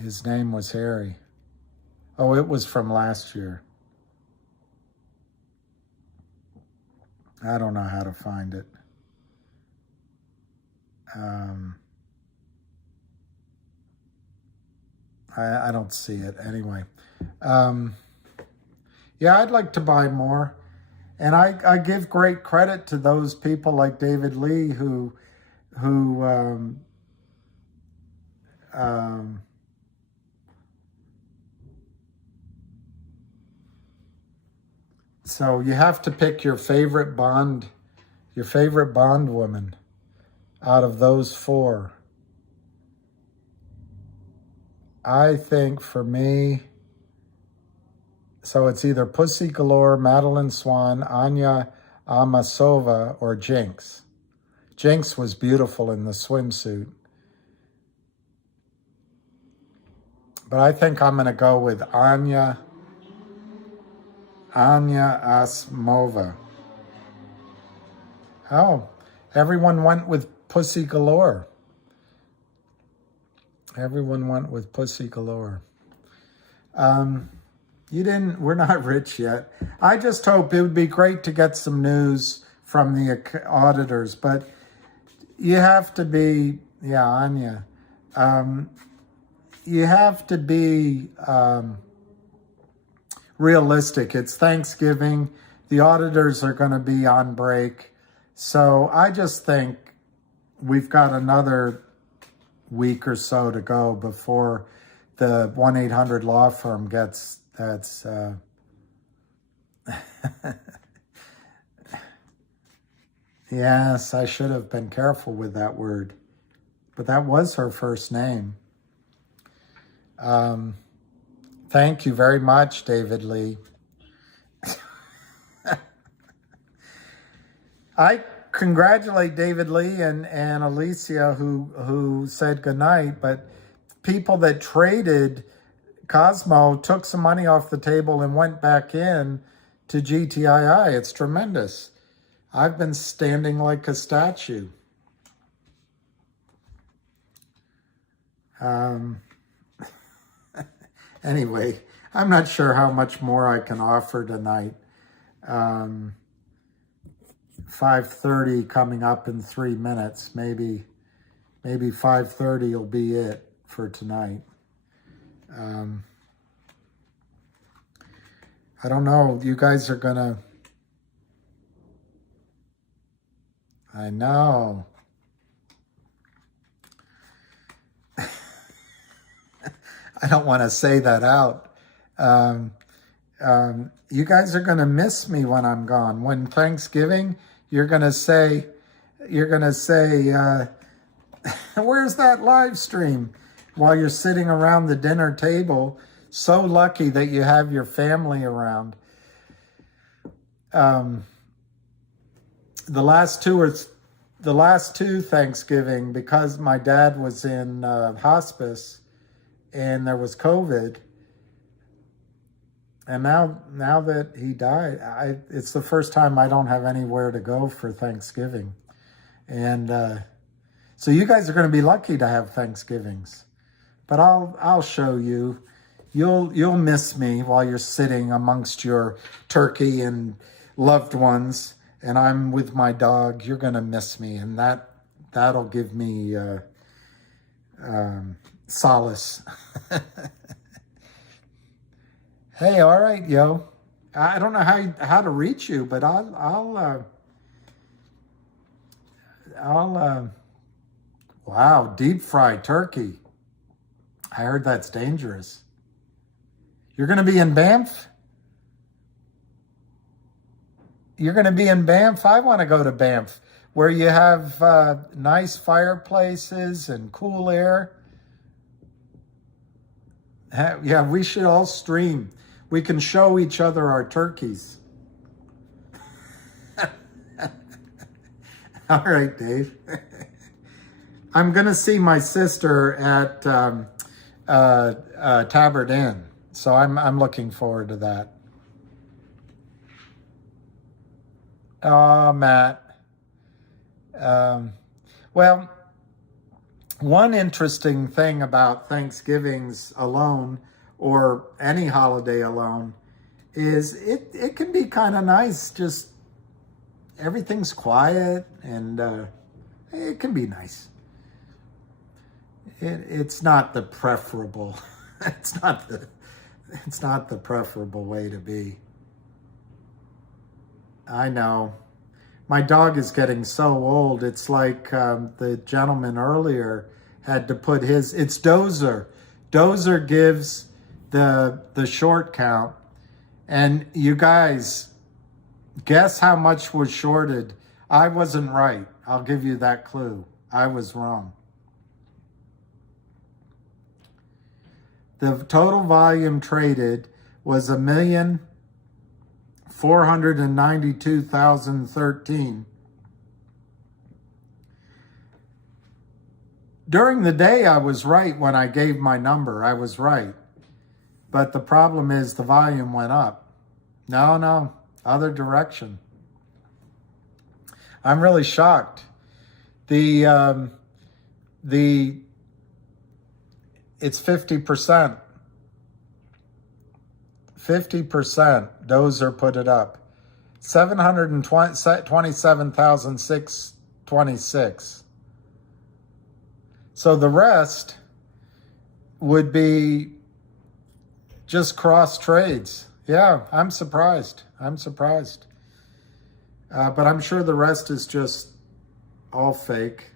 His name was Harry. Oh, it was from last year. I don't know how to find it. I don't see it anyway. Yeah, I'd like to buy more. And I give great credit to those people like David Lee who so you have to pick your favorite bond woman out of those four. I think for me, so it's either Pussy Galore, Madeline Swan, Anya Amasova, or Jinx. Jinx was beautiful in the swimsuit. But I think I'm going to go with Anya Asmova. Oh, everyone went with Pussy Galore. Everyone went with Pussy Galore. We're not rich yet. I just hope it would be great to get some news from the auditors, but you have to be, yeah, Anya. You have to be realistic. It's Thanksgiving. The auditors are going to be on break. So I just think we've got another week or so to go before the 1-800 law firm gets that's yes, I should have been careful with that word, but that was her first name. Thank you very much, David Lee. I congratulate David Lee and Alicia who said goodnight, but people that traded Cosmo took some money off the table and went back in to GTII. It's tremendous. I've been standing like a statue. Anyway, I'm not sure how much more I can offer tonight. 5:30 coming up in 3 minutes. Maybe 5:30 will be it for tonight. I don't know. You guys are gonna... I know. I don't want to say that out. You guys are going to miss me when I'm gone. When Thanksgiving, you're going to say, where's that live stream? While you're sitting around the dinner table, so lucky that you have your family around. The last two Thanksgiving, because my dad was in hospice and there was COVID, and now that he died, it's the first time I don't have anywhere to go for Thanksgiving. And so you guys are going to be lucky to have Thanksgivings. But I'll show you. You'll miss me while you're sitting amongst your turkey and loved ones, and I'm with my dog. You're going to miss me, and that'll give me solace. Hey, all right, yo. I don't know how to reach you, but I'll wow, deep fried turkey. I heard that's dangerous. You're going to be in Banff? You're going to be in Banff? I want to go to Banff, where you have nice fireplaces and cool air. Yeah, we should all stream. We can show each other our turkeys. All right, Dave. I'm going to see my sister at Tabard Inn, so I'm looking forward to that. Oh, Matt. Well, one interesting thing about Thanksgivings alone, or any holiday alone, is it can be kind of nice. Just everything's quiet, and it can be nice. It's not the preferable. It's not the preferable way to be. I know. My dog is getting so old. It's like the gentleman earlier had to put his... It's Dozer. Dozer gives the short count. And you guys, guess how much was shorted? I wasn't right. I'll give you that clue. I was wrong. The total volume traded was 1,492,013. During the day, I was right when I gave my number. I was right. But the problem is the volume went up. No, other direction. I'm really shocked. It's 50%. 50%. Dozer put it up. 727,626. So the rest would be just cross trades. Yeah, I'm surprised. But I'm sure the rest is just all fake.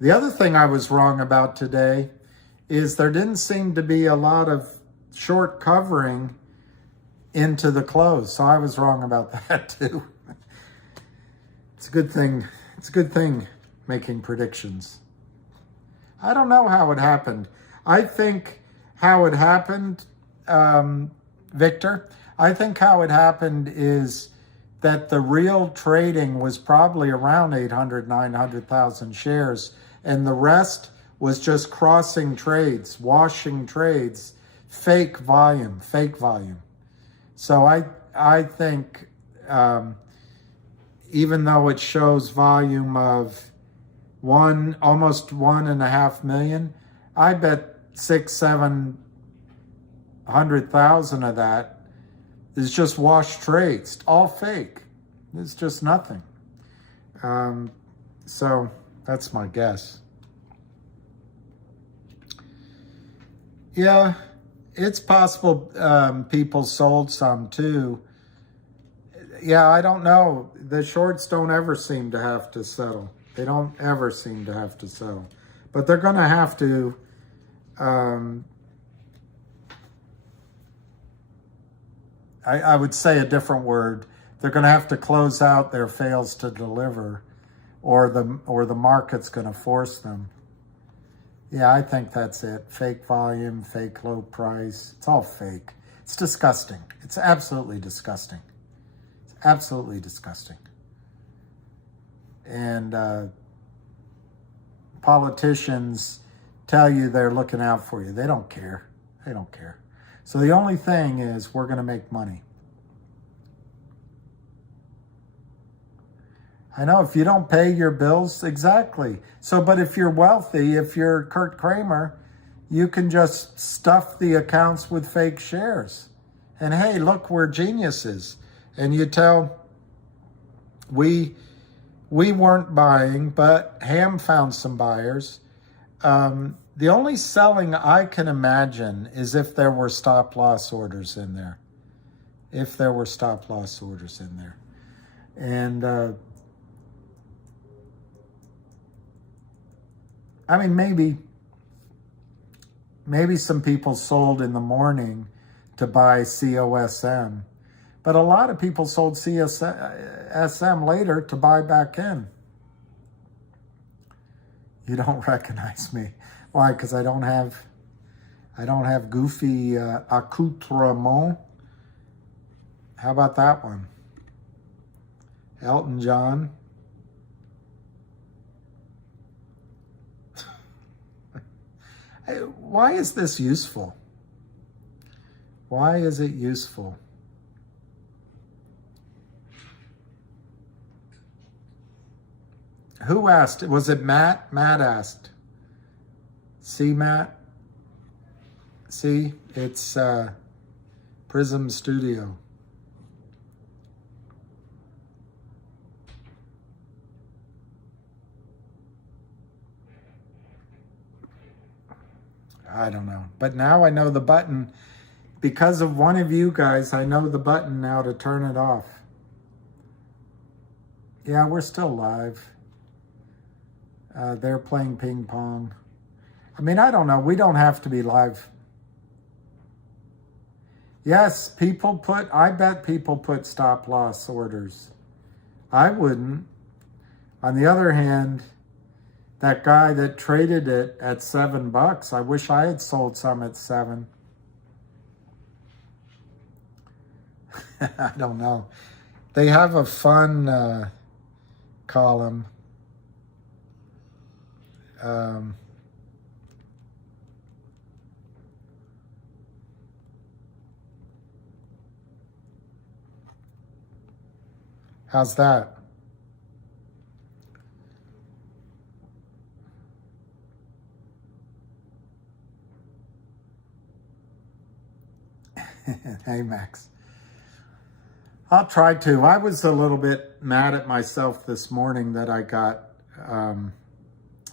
The other thing I was wrong about today is there didn't seem to be a lot of short covering into the close. So I was wrong about that too. It's a good thing. It's a good thing making predictions. I don't know how it happened. I think how it happened, Victor, I think how it happened is that the real trading was probably around 800, 900,000 shares. And the rest was just crossing trades, washing trades, fake volume. So I think even though it shows volume of almost 1.5 million, I bet 600,000-700,000 of that It's just wash trades, all fake. It's just nothing. So that's my guess. Yeah, it's possible people sold some too. Yeah, I don't know. The shorts don't ever seem to have to settle. They don't ever seem to have to settle. But they're going to have to I would say a different word. They're going to have to close out their fails to deliver, or the market's going to force them. Yeah, I think that's it. Fake volume, fake low price. It's all fake. It's disgusting. It's absolutely disgusting. It's absolutely disgusting. And politicians tell you they're looking out for you. They don't care. They don't care. So the only thing is we're going to make money. I know, if you don't pay your bills, exactly. So, but if you're wealthy, if you're Kurt Kramer, you can just stuff the accounts with fake shares. And hey, look, we're geniuses. And you tell, we weren't buying, but Ham found some buyers. The only selling I can imagine is if there were stop loss orders in there. If there were stop loss orders in there. And I mean, maybe some people sold in the morning to buy COSM, but a lot of people sold CSM later to buy back in. You don't recognize me. Why? Because I don't have goofy accoutrement. How about that one? Elton John. Why is this useful? Why is it useful? Who asked? Was it Matt? Matt asked. See, Matt? See, it's Prism Studio. I don't know. But now I know the button. Because of one of you guys, I know the button now to turn it off. Yeah, we're still live. They're playing ping pong. I mean, I don't know. We don't have to be live. Yes, I bet people put stop loss orders. I wouldn't. On the other hand, that guy that traded it at $7, I wish I had sold some at 7. I don't know. They have a fun column. How's that? Hey, Max. I'll try to. I was a little bit mad at myself this morning that I got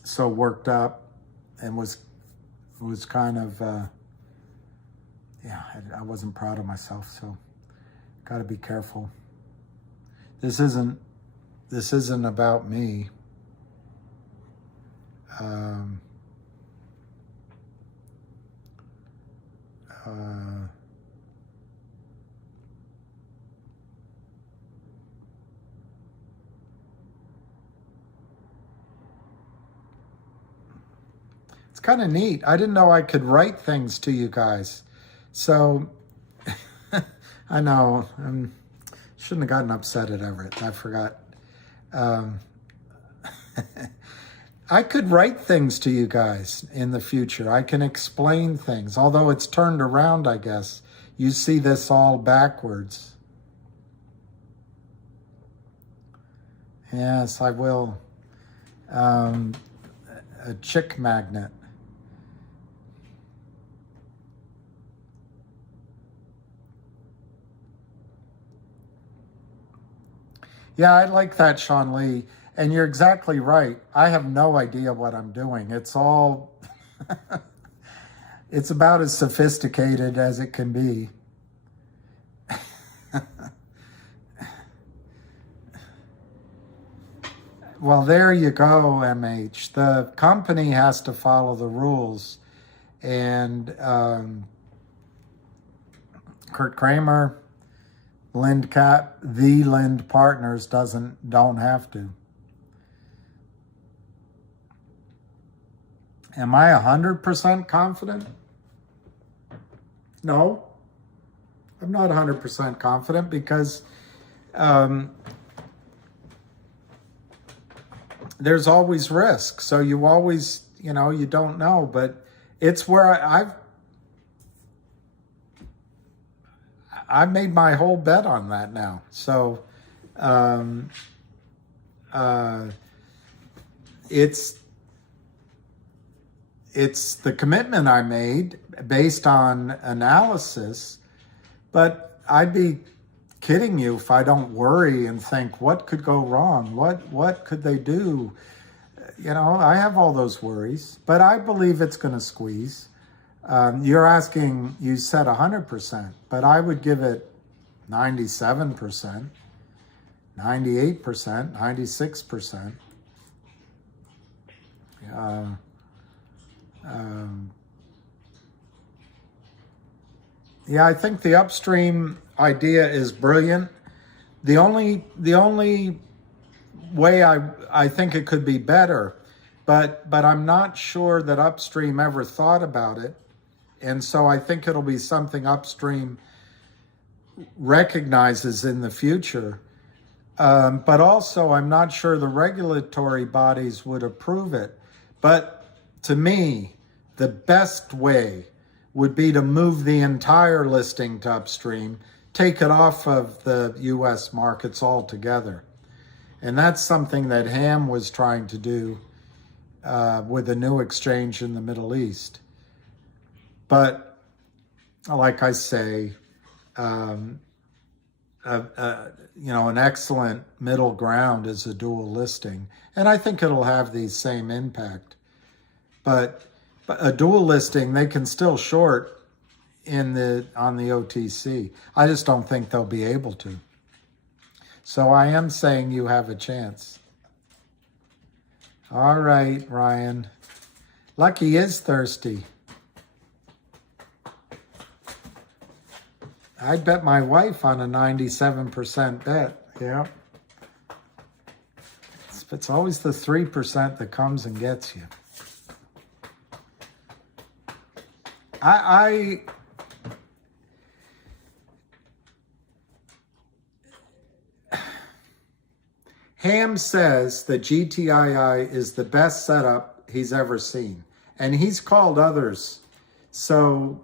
so worked up and was kind of, yeah, I wasn't proud of myself, so got to be careful. This isn't about me. It's kind of neat. I didn't know I could write things to you guys. So, I know, shouldn't have gotten upset at Everett. I forgot. I could write things to you guys in the future. I can explain things, although it's turned around, I guess. You see this all backwards. Yes, I will. A chick magnet. Yeah, I like that, Sean Lee. And you're exactly right. I have no idea what I'm doing. It's all, it's about as sophisticated as it can be. Well, there you go, MH. The company has to follow the rules. And Kurt Kramer, the Lind Partners don't have to. Am I 100% confident? No, I'm not 100% confident because there's always risk. So you always, you don't know, but it's where I've made my whole bet on that now. So it's the commitment I made based on analysis, but I'd be kidding you if I don't worry and think, what could go wrong? What could they do? I have all those worries, but I believe it's going to squeeze. You're asking, you said 100%, but I would give it 97%, 98%, 96%. Yeah, I think the upstream idea is brilliant. The only way I think it could be better, but I'm not sure that upstream ever thought about it. And so I think it'll be something upstream recognizes in the future. But also, I'm not sure the regulatory bodies would approve it. But to me, the best way would be to move the entire listing to upstream, take it off of the U.S. markets altogether. And that's something that Ham was trying to do with a new exchange in the Middle East. But like I say, an excellent middle ground is a dual listing. And I think it'll have the same impact. But a dual listing, they can still short on the OTC. I just don't think they'll be able to. So I am saying you have a chance. All right, Ryan. Lucky is thirsty. I'd bet my wife on a 97% bet. Yeah. It's always the 3% that comes and gets you. Ham says that GTII is the best setup he's ever seen. And he's called others. So,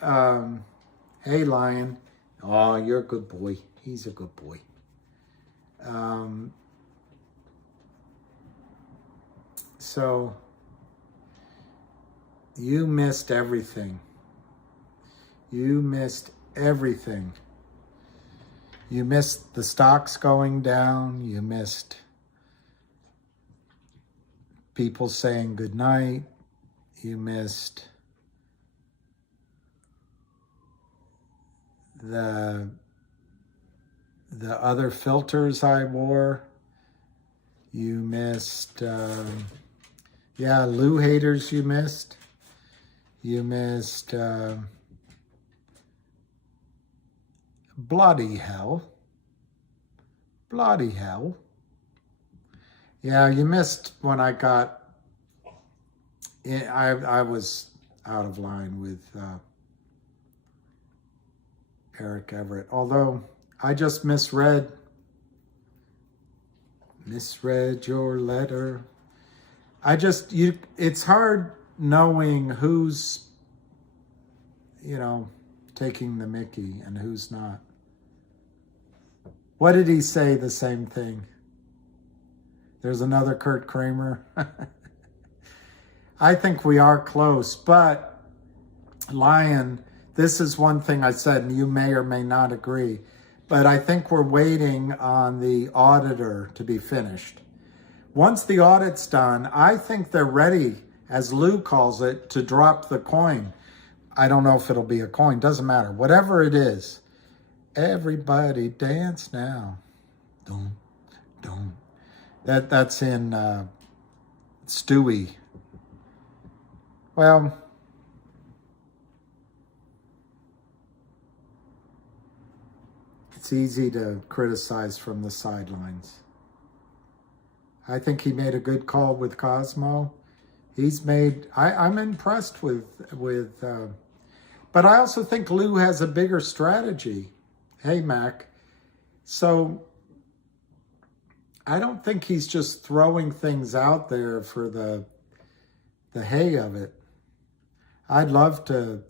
hey, Lion. Oh, you're a good boy. He's a good boy. So, you missed everything. You missed everything. You missed the stocks going down. You missed people saying goodnight. You missed the other filters I wore. You missed, Lou haters you missed. You missed, bloody hell. Bloody hell. Yeah, you missed when I got, I was out of line with Eric Everett. Although I just misread your letter. It's hard knowing who's, taking the Mickey and who's not. What did he say? The same thing. There's another Kurt Kramer. I think we are close, but Lion, this is one thing I said, and you may or may not agree, But I think we're waiting on the auditor to be finished. Once the audit's done, I think they're ready, as Lou calls it, to drop the coin. I don't know if it'll be a coin, doesn't matter. Whatever it is, everybody dance now. Dum, dum. That's in Stewie. Well, it's easy to criticize from the sidelines. I think he made a good call with Cosmo. He's made, I'm impressed with but I also think Lou has a bigger strategy. Hey, Mac. So I don't think he's just throwing things out there for the hay of it. I'd love to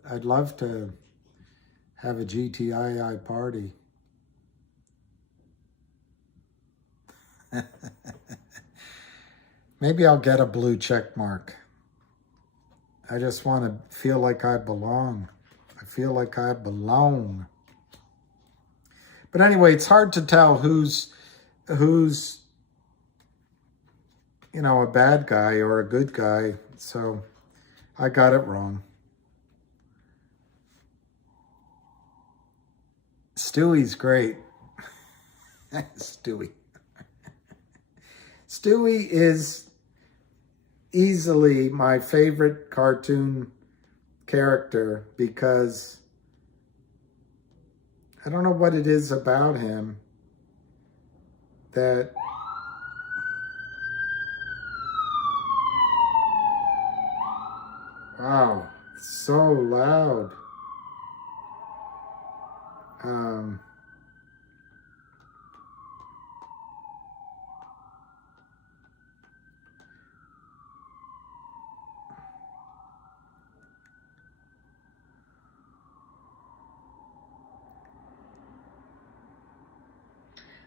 have a GTII party. Maybe I'll get a blue check mark. I just want to feel like I belong. I feel like I belong. But anyway, it's hard to tell who's you know, a bad guy or a good guy. So I got it wrong. Stewie's great. Stewie. Stewie is easily my favorite cartoon character because I don't know what it is about him that wow, it's so loud.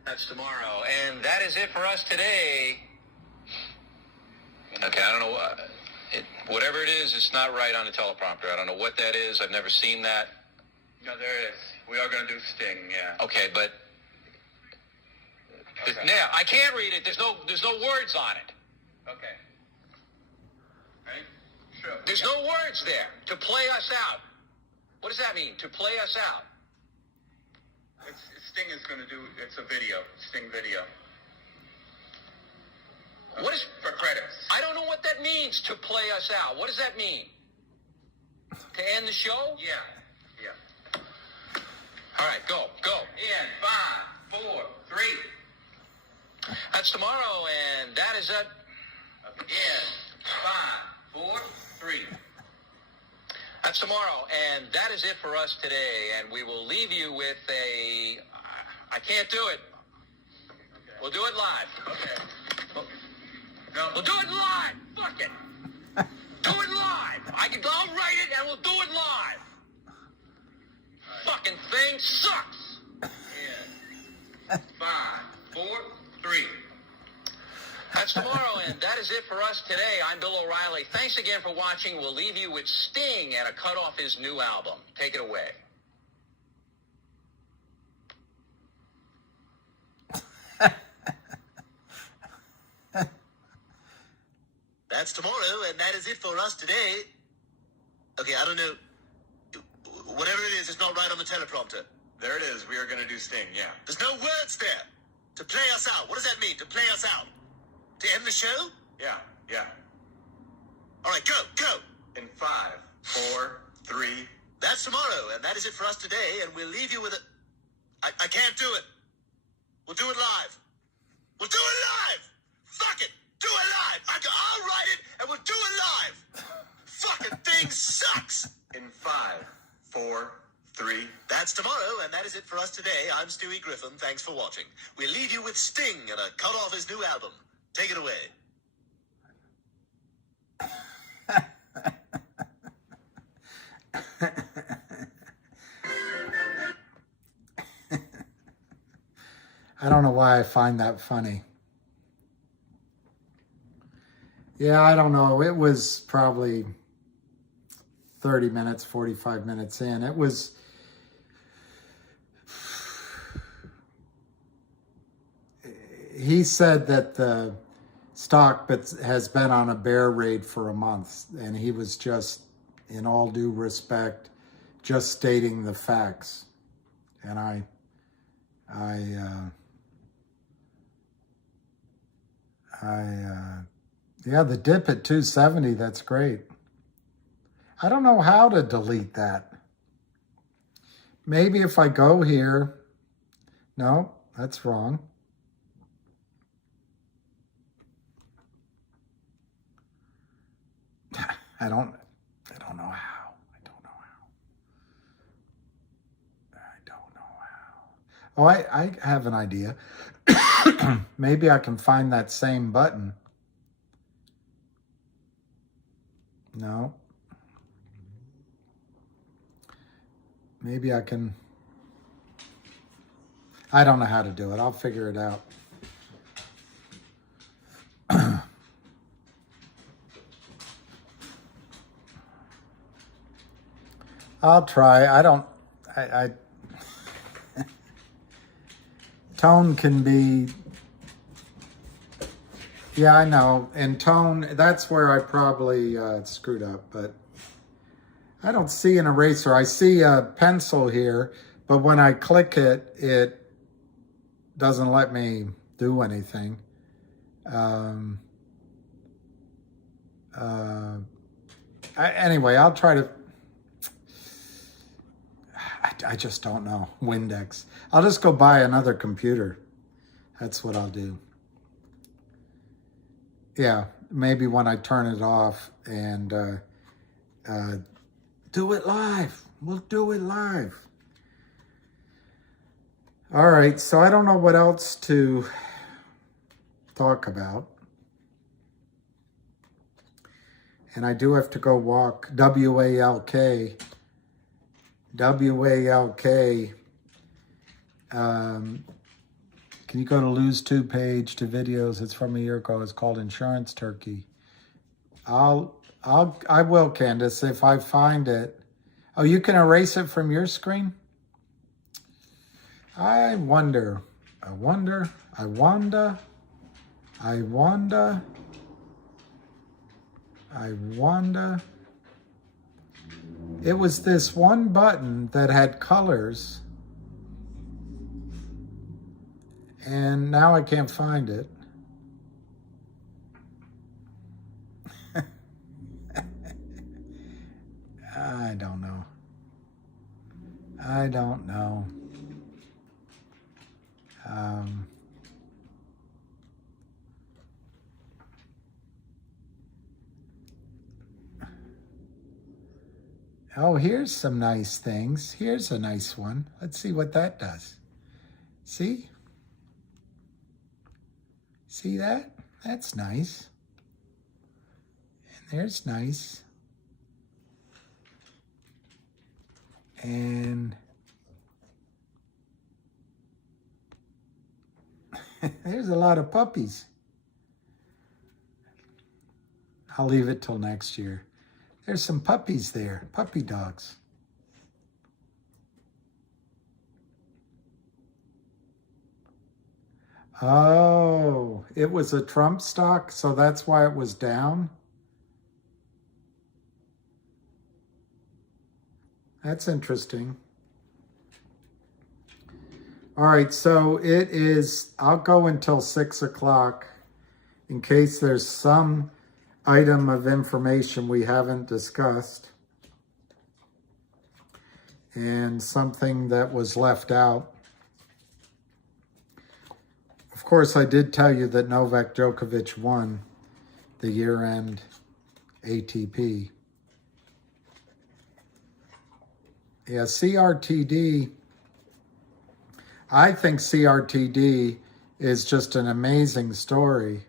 That's tomorrow. And that is it for us today. Okay, I don't know. Whatever it is, it's not right on the teleprompter. I don't know what that is. I've never seen that. No, there is. We are going to do Sting, yeah. Okay, but... Okay. Now, I can't read it. There's no words on it. Okay. Ready? Sure. There's no words there. To play us out. What does that mean? To play us out. Sting is going to do, it's a video, Sting video. What is... For credits. I don't know what that means, to play us out. What does that mean? To end the show? Yeah. All right, go. In 5, 4, 3. That's tomorrow, and that is it. In 5, 4, 3. That's tomorrow, and that is it for us today. And we will leave you with a... I can't do it. Okay. We'll do it live. Okay. No. We'll do it live. Fuck it. Do it live. I'll write it, and we'll do it live. Right. Fucking thing sucks. In 5, 4, 3. That's tomorrow, and that is it for us today. I'm Bill O'Reilly. Thanks again for watching. We'll leave you with Sting and a cut off his new album. Take it away. That's tomorrow, and that is it for us today. Okay, I don't know. Whatever it is, it's not right on the teleprompter. There it is. We are going to do Sting, yeah. There's no words there. To play us out. What does that mean, to play us out? To end the show? Yeah. All right, go. In 5, 4, 3. That's tomorrow, and that is it for us today, and we'll leave you with a... I can't do it. We'll do it live. We'll do it live! Fuck it! Do it live! I'll write it, and we'll do it live! Fucking thing sucks! In 5, 4, 3. That's tomorrow, and that is it for us today. I'm Stewie Griffin. Thanks for watching. We'll leave you with Sting and a cut off his new album. Take it away. I don't know why I find that funny. Yeah, I don't know. It was probably 30 minutes, 45 minutes in. It was... he said that the stock has been on a bear raid for a month, and he was just, in all due respect, just stating the facts. And yeah, the dip at 270, that's great. I don't know how to delete that. Maybe if I go here, no, that's wrong. I don't know how. Oh, I have an idea. Maybe I can find that same button. No. Maybe I can. I don't know how to do it. I'll figure it out. I'll try. I tone can be, yeah, I know. And tone, that's where I probably screwed up, but I don't see an eraser. I see a pencil here, but when I click it, it doesn't let me do anything. Anyway, I'll try to, I just don't know. Windex. I'll just go buy another computer. That's what I'll do. Yeah, maybe when I turn it off and do it live. We'll do it live. All right, so I don't know what else to talk about. And I do have to go walk. W-A-L-K. W-A-L-K. Can you go to Lose To page to videos? It's from a year ago. It's called Insurance Turkey. I will, Candace, if I find it. Oh, you can erase it from your screen? I wonder. It was this one button that had colors, and now I can't find it. I don't know. Oh, here's some nice things. Here's a nice one. Let's see what that does. See? See that? That's nice. And there's nice. And there's a lot of puppies. I'll leave it till next year. There's some puppies there, puppy dogs. Oh, it was a Trump stock, so that's why it was down? That's interesting. All right, so it is, I'll go until 6 o'clock in case there's some item of information we haven't discussed and something that was left out. Of course, I did tell you that Novak Djokovic won the year-end ATP. Yeah, CRTD, I think CRTD is just an amazing story.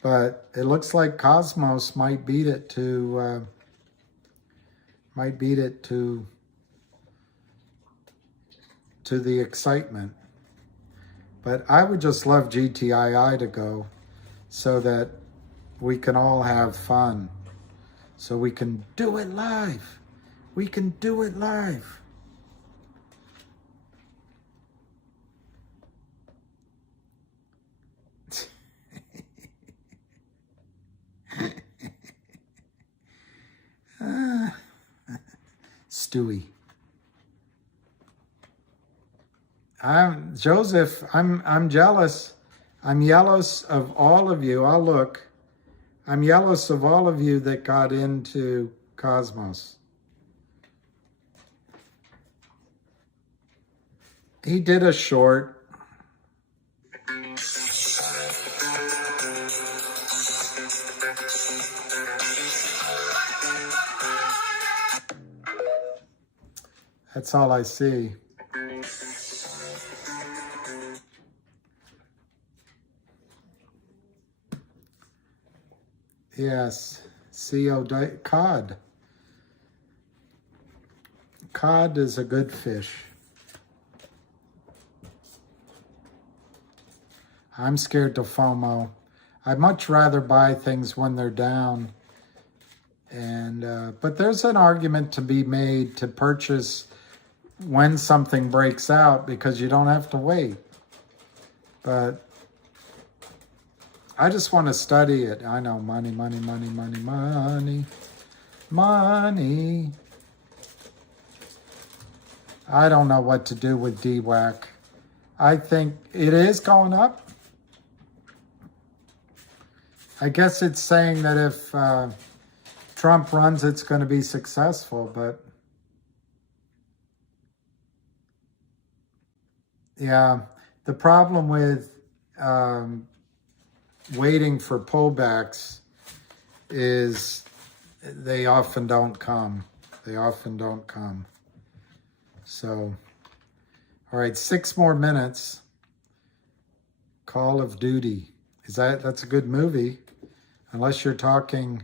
But it looks like Cosmos might beat it to the excitement. But I would just love GTII to go so that we can all have fun. So we can do it live. We can do it live. Stewie. Joseph, I'm jealous. I'm jealous of all of you. I'll look. I'm jealous of all of you that got into Cosmos. He did a short. That's all I see. Yes, cod. Cod is a good fish. I'm scared to FOMO. I'd much rather buy things when they're down. And but there's an argument to be made to purchase when something breaks out because you don't have to wait. But I just want to study it. I know money, money, money, money, money, money. I don't know what to do with DWAC. I think it is going up. I guess it's saying that if Trump runs, it's going to be successful, but yeah, the problem with waiting for pullbacks is they often don't come. They often don't come. So, all right, 6 more minutes. Call of Duty. That's a good movie. Unless you're talking,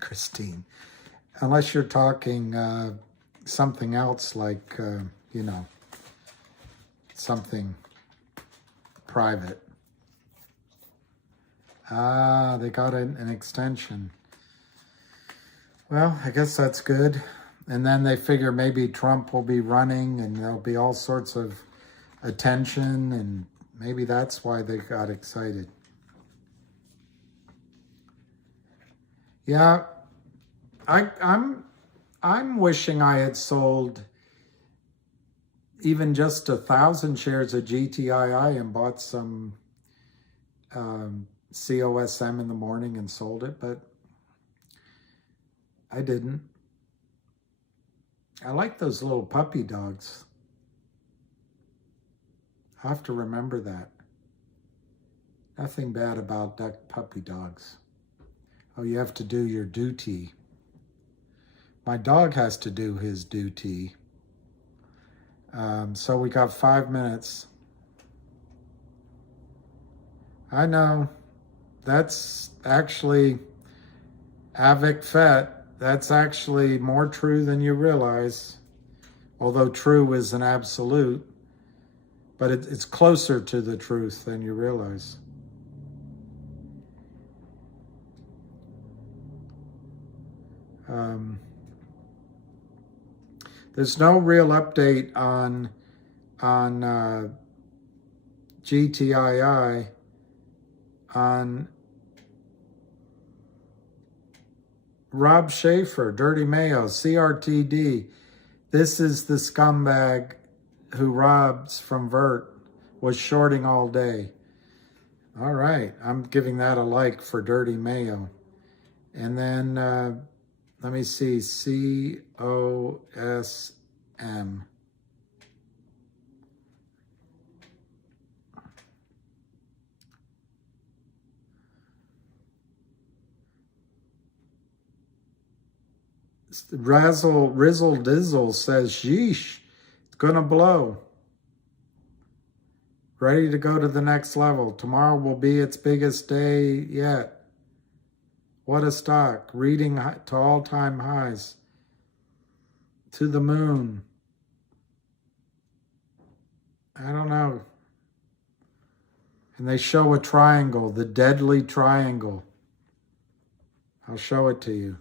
Christine, unless you're talking something else like, you know, something private. Ah, they got an extension. Well, I guess that's good. And then they figure maybe Trump will be running and there'll be all sorts of attention, and maybe that's why they got excited. Yeah, I'm wishing I had sold even just 1,000 shares of GTII and bought some COSM in the morning and sold it, but I didn't. I like those little puppy dogs. I have to remember that. Nothing bad about puppy dogs. Oh, you have to do your duty. My dog has to do his duty. So we got 5 minutes. I know. That's actually Avec Fet. That's actually more true than you realize. Although true is an absolute. But it's closer to the truth than you realize. There's no real update on GTII on Rob Schaefer, Dirty Mayo, CRTD. This is the scumbag who robs from Vert, was shorting all day. All right, I'm giving that a like for Dirty Mayo. And then, let me see, COSM. Rizzle Dizzle says, sheesh, it's gonna blow. Ready to go to the next level. Tomorrow will be its biggest day yet. What a stock. Reading to all-time highs. To the moon. I don't know. And they show a triangle, the deadly triangle. I'll show it to you.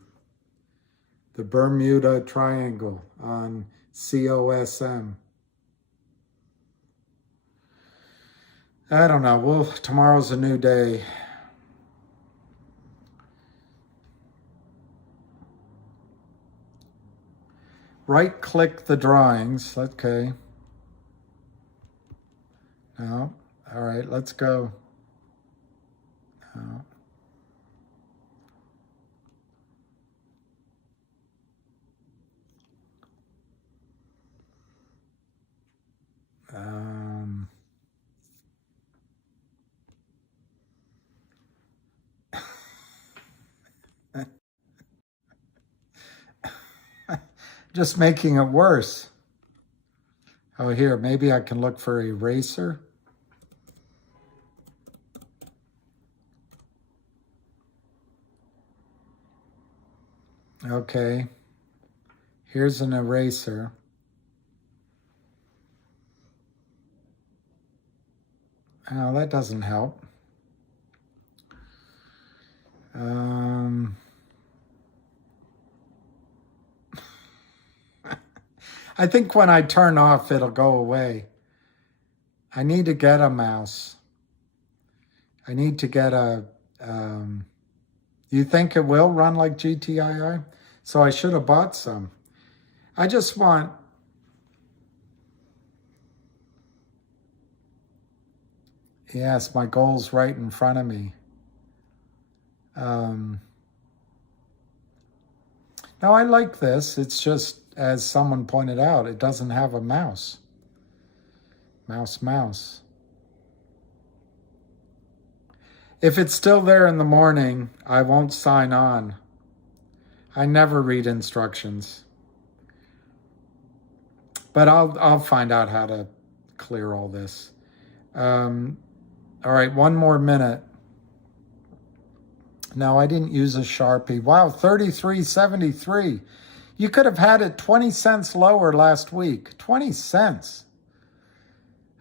The Bermuda Triangle on COSM. I don't know. Well, tomorrow's a new day. right-click the drawings. Okay. No. All right, let's go. No. Just making it worse. Oh, here, maybe I can look for eraser. Okay. Here's an eraser. Oh, that doesn't help. I think when I turn off, it'll go away. I need to get a mouse. I need to get a, you think it will run like GTII? So I should have bought some. I just want, yes, my goal's right in front of me. No, I like this. It's just, as someone pointed out, it doesn't have a mouse. Mouse. If it's still there in the morning, I won't sign on. I never read instructions. But I'll find out how to clear all this. All right, one more minute. No, I didn't use a Sharpie. Wow, 33.73. You could have had it 20 cents lower last week. 20 cents.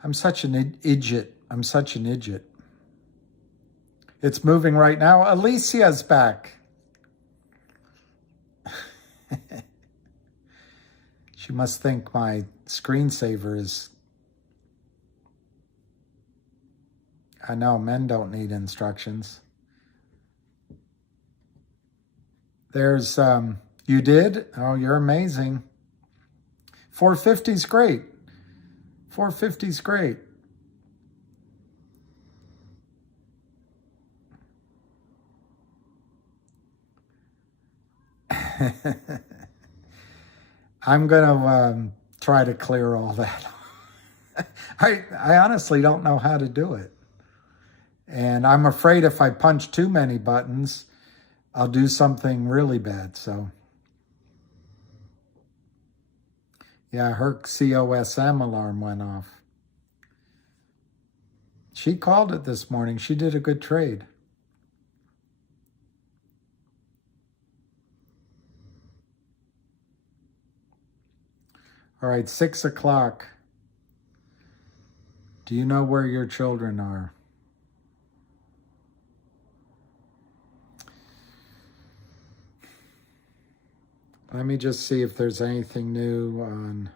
I'm such an idiot. I'm such an idiot. It's moving right now. Alicia's back. She must think my screensaver is... I know, men don't need instructions. There's, you did? Oh, you're amazing. 450's great. 450's great. I'm going to try to clear all that. I honestly don't know how to do it. And I'm afraid if I punch too many buttons, I'll do something really bad. So, yeah, her COSM alarm went off. She called it this morning. She did a good trade. All right, 6 o'clock. Do you know where your children are? Let me just see if there's anything new on...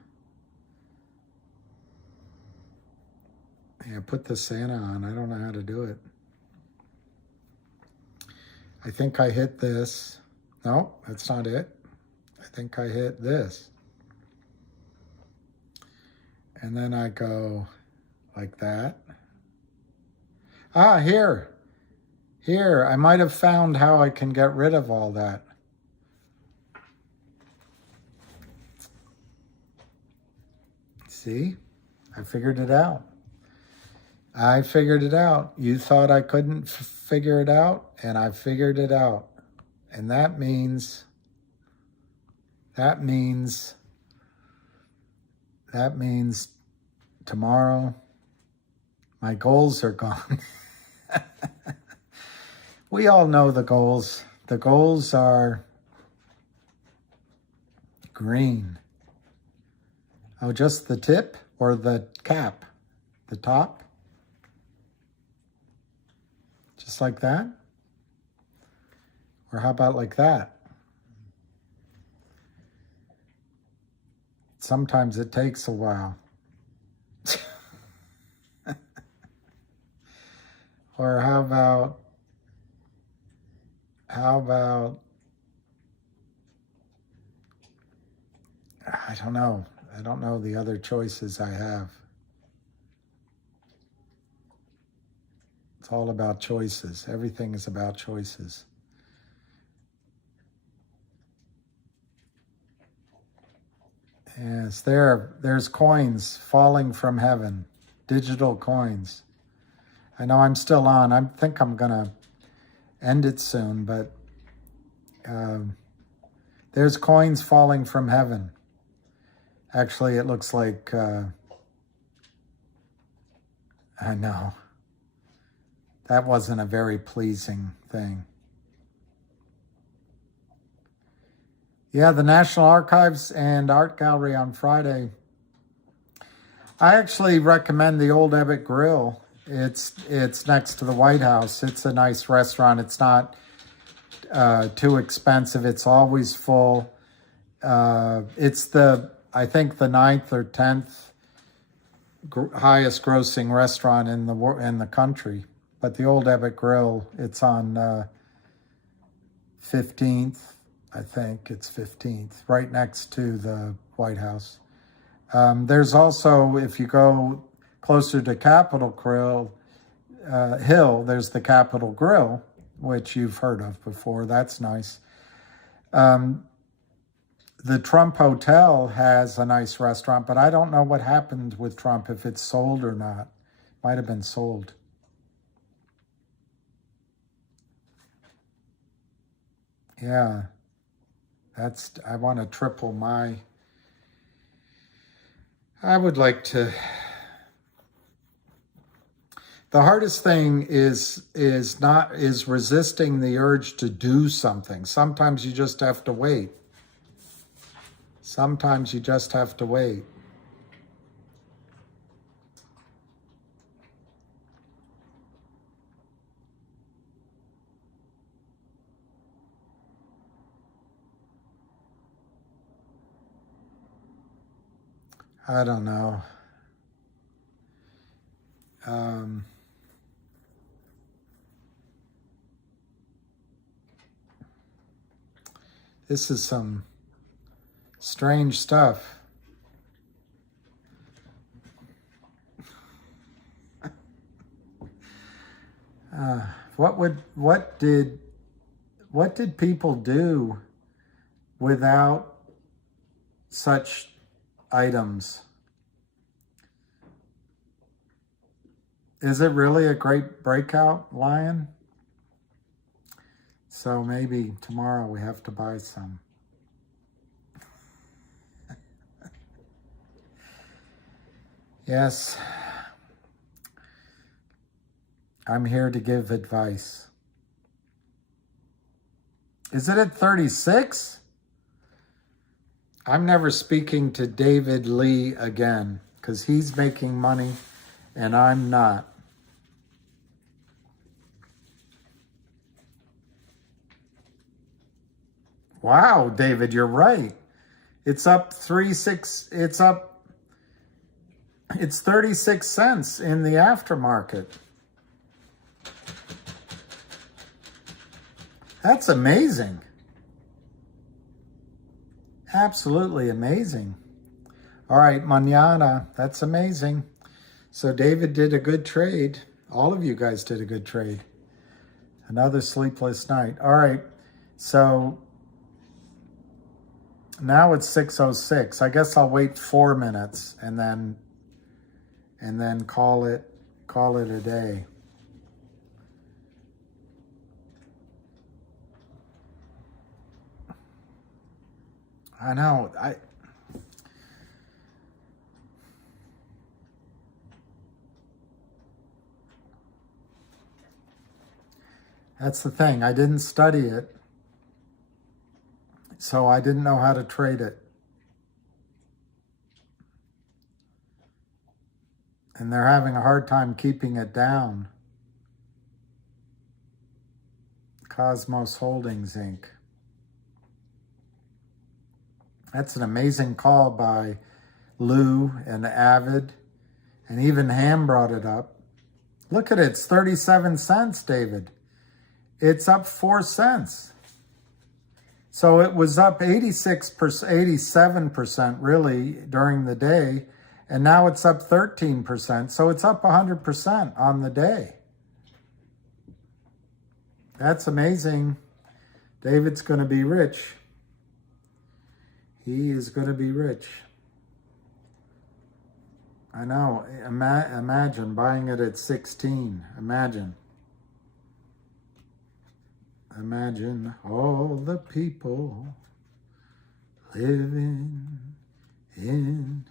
Yeah, put the Santa on. I don't know how to do it. I think I hit this. No, that's not it. I think I hit this. And then I go like that. Ah, here. Here, I might have found how I can get rid of all that. See? I figured it out. I figured it out. You thought I couldn't figure it out, and I figured it out. And that means tomorrow, my goals are gone. We all know the goals. The goals are green. Oh, just the tip or the cap? The top? Just like that? Or how about like that? Sometimes it takes a while. Or how about I don't know. I don't know the other choices I have. It's all about choices. Everything is about choices. Yes, there's coins falling from heaven, digital coins. I know I'm still on. I think I'm going to end it soon, but there's coins falling from heaven. Actually, it looks like, I know, that wasn't a very pleasing thing. Yeah, the National Archives and Art Gallery on Friday. I actually recommend the Old Ebbitt Grill. It's next to the White House. It's a nice restaurant. It's not too expensive. It's always full. It's I think the 9th or 10th highest grossing restaurant in the country. But the Old Ebbitt Grill, it's on 15th. I think it's 15th, right next to the White House. There's also, if you go closer to Capitol Hill, there's the Capitol Grill, which you've heard of before. That's nice. The Trump Hotel has a nice restaurant, but I don't know what happened with Trump, if it's sold or not. Might have been sold. Yeah. I want to triple my, I would like to, the hardest thing is resisting the urge to do something. Sometimes you just have to wait. Sometimes you just have to wait. I don't know. This is some strange stuff. What did people do without such items? Is it really a great breakout, Lion? So maybe tomorrow we have to buy some. Yes, I'm here to give advice. Is it at 36? I'm never speaking to David Lee again because he's making money and I'm not. Wow, David, you're right. It's up 36 cents in the aftermarket. That's amazing. Absolutely amazing. All right, mañana. That's amazing. So David did a good trade. All of you guys did a good trade. Another sleepless night. All right. So now it's 6:06. I guess I'll wait 4 minutes and then call it a day. I know. That's the thing. I didn't study it, so I didn't know how to trade it. And they're having a hard time keeping it down. Cosmos Holdings, Inc. That's an amazing call by Lou and Avid. And even Ham brought it up. Look at it. It's 37 cents, David. It's up 4 cents. So it was up 86%, 87% really during the day, and now it's up 13%. So it's up 100% on the day. That's amazing. David's going to be rich. He is going to be rich. I know. Imagine buying it at 16. Imagine. Imagine all the people living in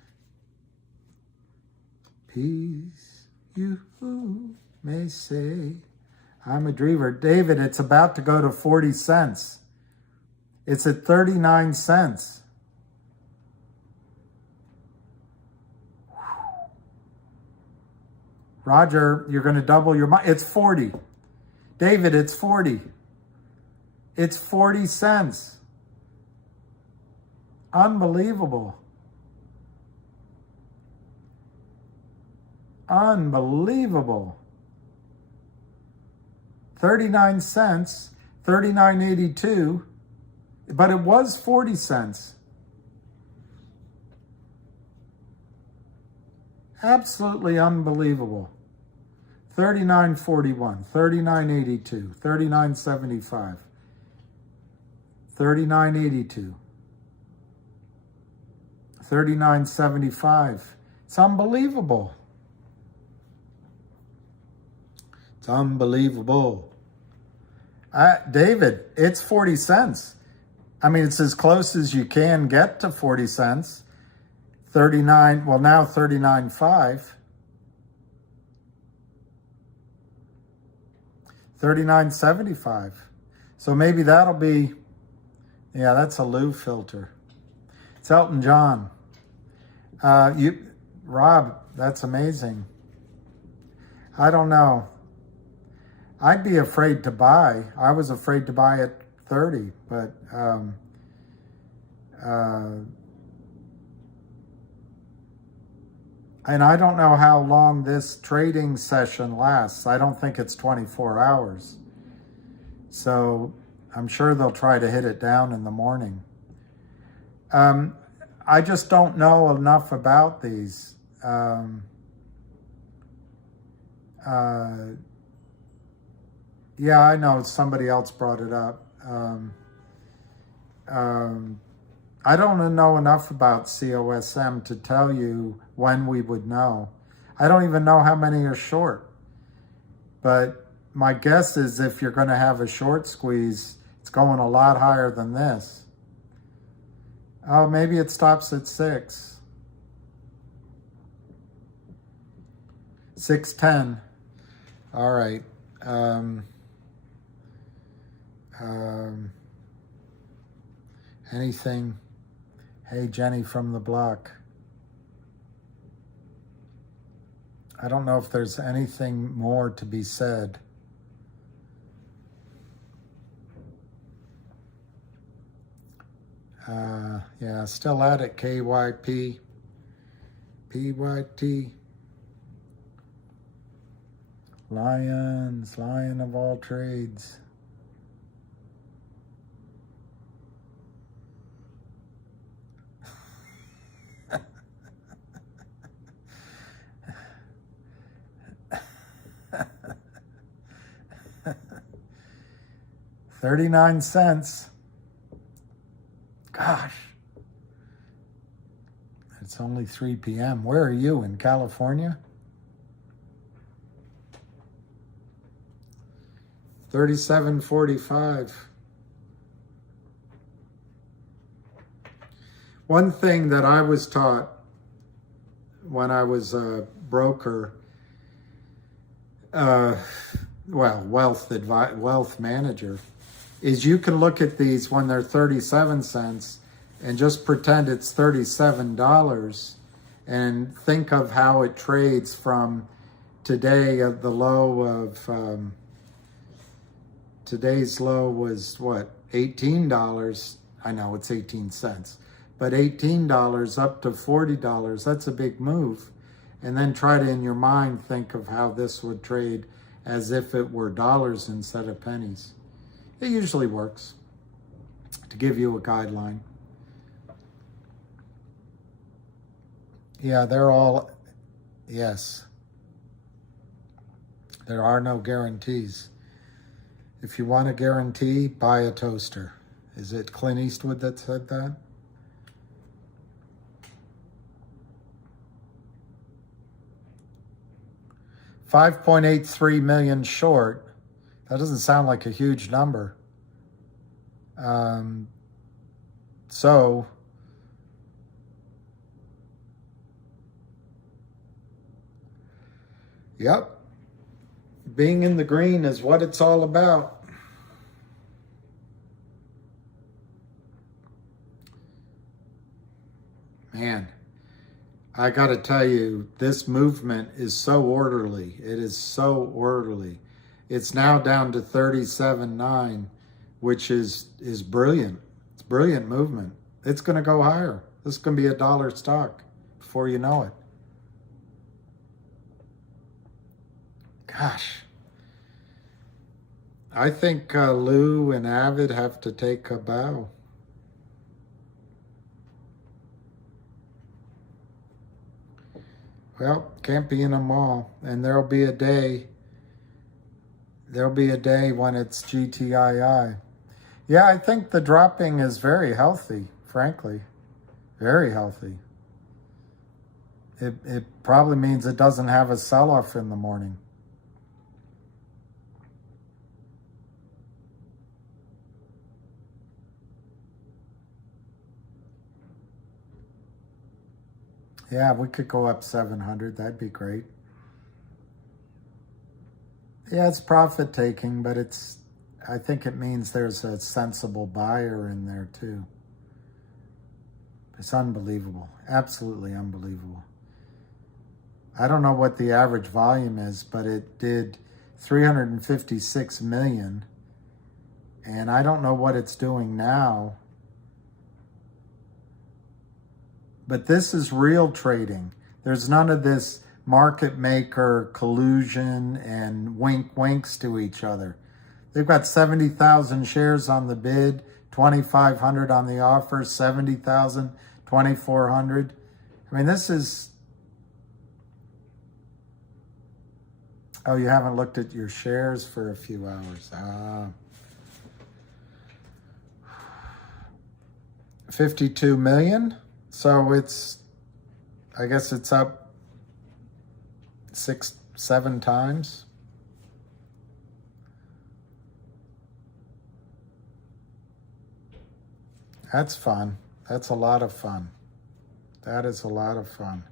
peace. You may say, I'm a dreamer. David, it's about to go to 40 cents. It's at 39 cents. Roger, you're going to double your money. It's 40. David, it's 40. It's 40 cents. Unbelievable. Unbelievable. 39 cents, 39.82, but it was 40 cents. Absolutely unbelievable. 39.41, 39.82, 39.75, 39.82, 39.75. It's unbelievable. It's unbelievable. David, it's 40 cents. I mean, it's as close as you can get to 40 cents. 39, well now 39.5. 39.75. So maybe that'll be, yeah, that's a Lou filter. It's Elton John. Rob, that's amazing. I don't know. I'd be afraid to buy. I was afraid to buy at 30, but and I don't know how long this trading session lasts. I don't think it's 24 hours. So I'm sure they'll try to hit it down in the morning. I just don't know enough about these. Yeah, I know somebody else brought it up. I don't know enough about COSM to tell you when we would know. I don't even know how many are short. But my guess is if you're going to have a short squeeze, it's going a lot higher than this. Oh, maybe it stops at 6. 6:10. All right. Anything? Hey, Jenny from the block. I don't know if there's anything more to be said. Yeah, still at it, KYP. PYT. Lions, lion of all trades. $0.39. Gosh. It's only 3 p.m. Where are you, in California? 37.45. One thing that I was taught when I was a broker, wealth manager, is you can look at these when they're 37 cents and just pretend it's $37 and think of how it trades from today. At the low of today's low was what, $18? I know it's 18 cents, but $18 up to $40, that's a big move. And then try to, in your mind, think of how this would trade as if it were dollars instead of pennies. It usually works. to give you a guideline. Yeah, they're all, yes. There are no guarantees. If you want a guarantee, buy a toaster. Is it Clint Eastwood that said that? $5.83 million short. That doesn't sound like a huge number. So yep, being in the green is what it's all about. Man, I got to tell you, this movement is so orderly. It is so orderly. It's now down to 37.9, which is brilliant. It's brilliant movement. It's going to go higher. This is going to be $1 stock before you know it. Gosh. I think Lou and Avid have to take a bow. Well, can't be in them all. And there'll be a day when it's GTII. Yeah, I think the dropping is very healthy, frankly. Very healthy. It probably means it doesn't have a sell-off in the morning. Yeah, we could go up 700. That'd be great. Yeah, it's profit taking, but I think it means there's a sensible buyer in there too. It's unbelievable. Absolutely unbelievable. I don't know what the average volume is, but it did 356 million. And I don't know what it's doing now. But this is real trading. There's none of this market maker collusion and winks to each other. They've got 70,000 shares on the bid, 2,500 on the offer, 70,000, 2,400. I mean, this is... Oh, you haven't looked at your shares for a few hours. 52 million. So I guess it's up 6-7 times. That's fun. That's a lot of fun. That is a lot of fun.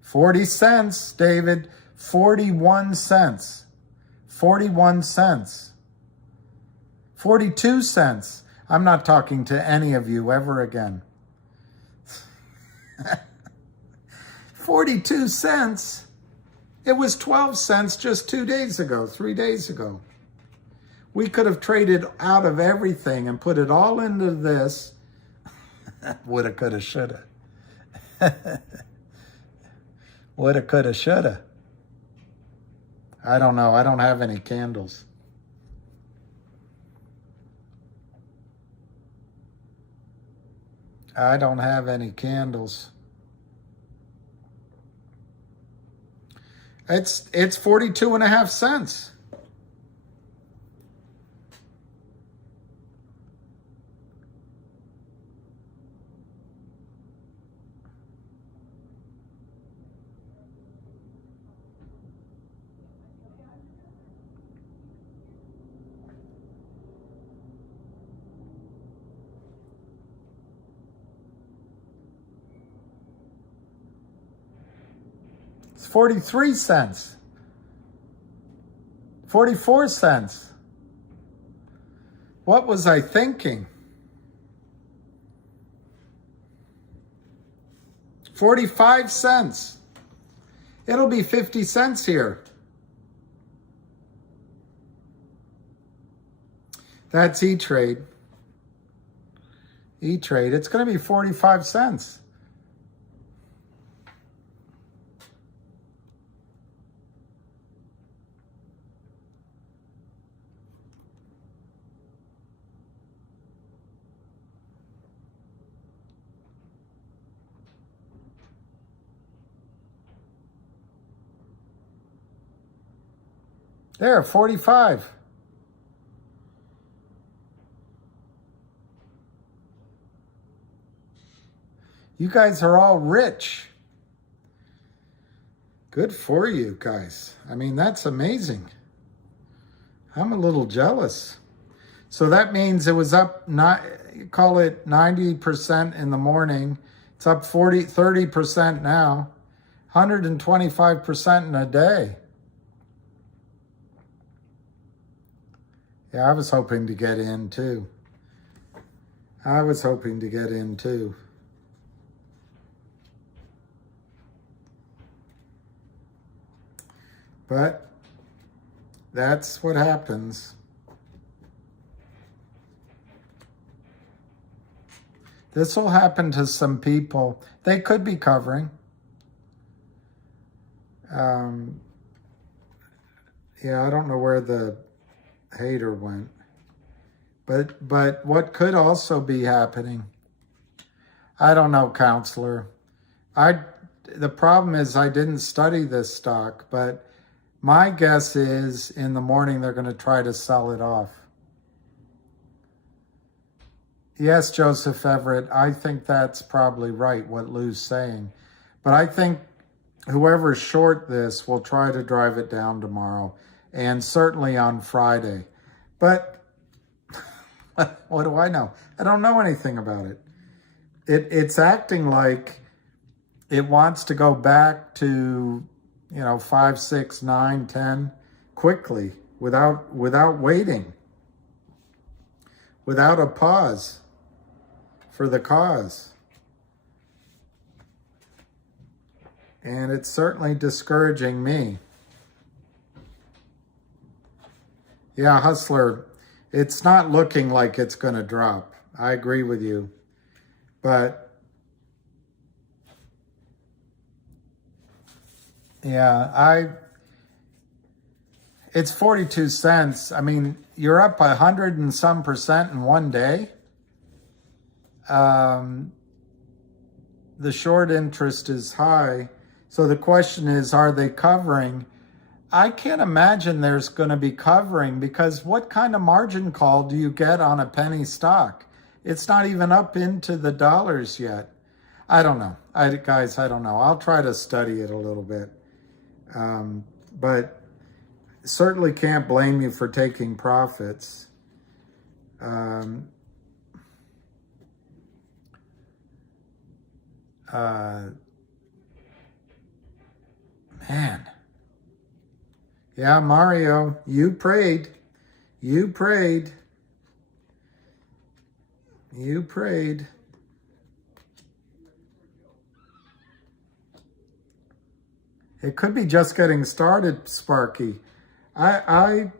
40 cents, David. 41 cents. 41 cents. 42 cents. I'm not talking to any of you ever again. 42 cents. It was 12 cents just 2 days ago, 3 days ago. We could have traded out of everything and put it all into this. Woulda, coulda, shoulda. Woulda, coulda, shoulda. I don't know. I don't have any candles. I don't have any candles. It's 42.5 cents. It's 43 cents. 44 cents. What was I thinking? 45 cents. It'll be 50 cents here. That's E-Trade. E-Trade. It's going to be 45 cents. There, 45. You guys are all rich. Good for you guys. I mean, that's amazing. I'm a little jealous. So that means it was up, call it 90% in the morning. It's up 30% now. 125% in a day. Yeah, I was hoping to get in too. But that's what happens. This will happen to some people. They could be covering. Yeah, I don't know where the hater went. But what could also be happening? I don't know, counselor. The problem is I didn't study this stock, but my guess is in the morning they're going to try to sell it off. Yes, Joseph Everett, I think that's probably right, what Lou's saying. But I think whoever's short this will try to drive it down tomorrow, and certainly on Friday. But what do I know? I don't know anything about it. It's acting like it wants to go back to, 5, 6, 9, 10 quickly without waiting, without a pause for the cause. And it's certainly discouraging me. Yeah, Hustler, it's not looking like it's going to drop. I agree with you. But yeah, it's 42 cents. I mean, you're up 100 and some percent in one day. The short interest is high. So the question is, are they covering? I can't imagine there's going to be covering, because what kind of margin call do you get on a penny stock? It's not even up into the dollars yet. I don't know. Guys, I don't know. I'll try to study it a little bit. But certainly can't blame you for taking profits. Man. Yeah, Mario, you prayed. You prayed. You prayed. It could be just getting started, Sparky. I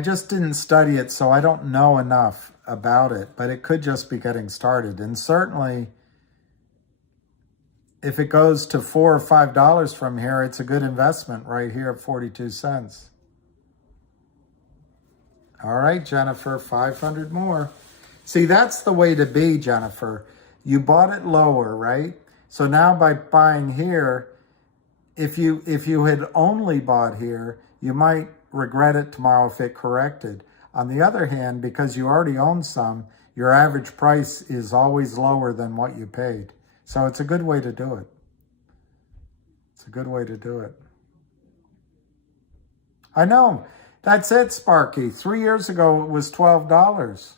just didn't study it, so I don't know enough about it, but it could just be getting started. And certainly, if it goes to $4 or $5 from here, it's a good investment right here at 42 cents. All right, Jennifer, 500 more. See, that's the way to be, Jennifer. You bought it lower, right? So now by buying here, if you had only bought here, you might regret it tomorrow if it corrected. On the other hand, because you already own some, your average price is always lower than what you paid. So it's a good way to do it. It's a good way to do it. I know. That's it, Sparky. 3 years ago, it was $12.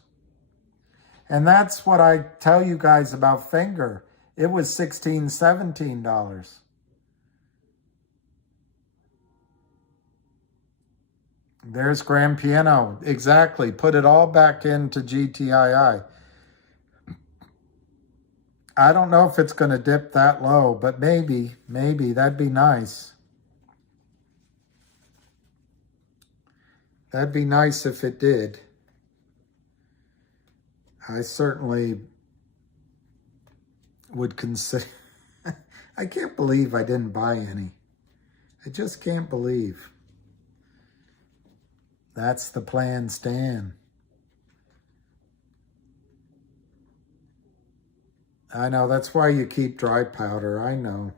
And that's what I tell you guys about Finger. It was $16, $17. There's Grand Piano. Exactly. Put it all back into GTII. I don't know if it's going to dip that low, but maybe. That'd be nice. That'd be nice if it did. I certainly would consider. I can't believe I didn't buy any. I just can't believe. That's the plan, Stan. I know, that's why you keep dry powder. I know.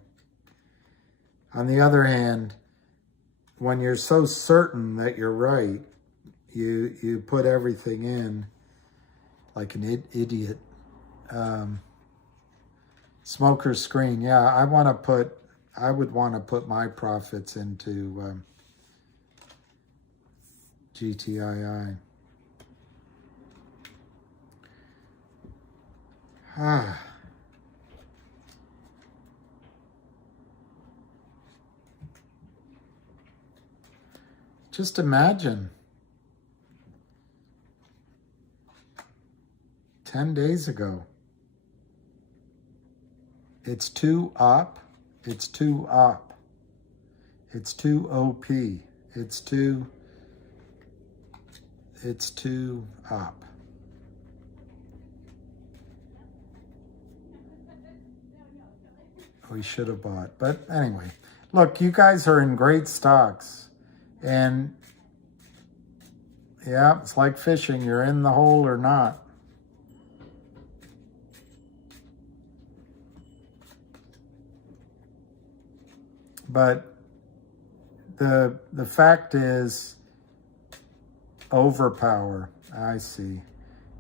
On the other hand, when you're so certain that you're right, you put everything in like an idiot. Smoker screen. Yeah, I would want to put my profits into GTII. Just imagine 10 days ago. It's too up. It's too up. It's too OP. It's too up. We should have bought. But anyway, look, you guys are in great stocks. And yeah, it's like fishing. You're in the hole or not. But the fact is, overpower. I see.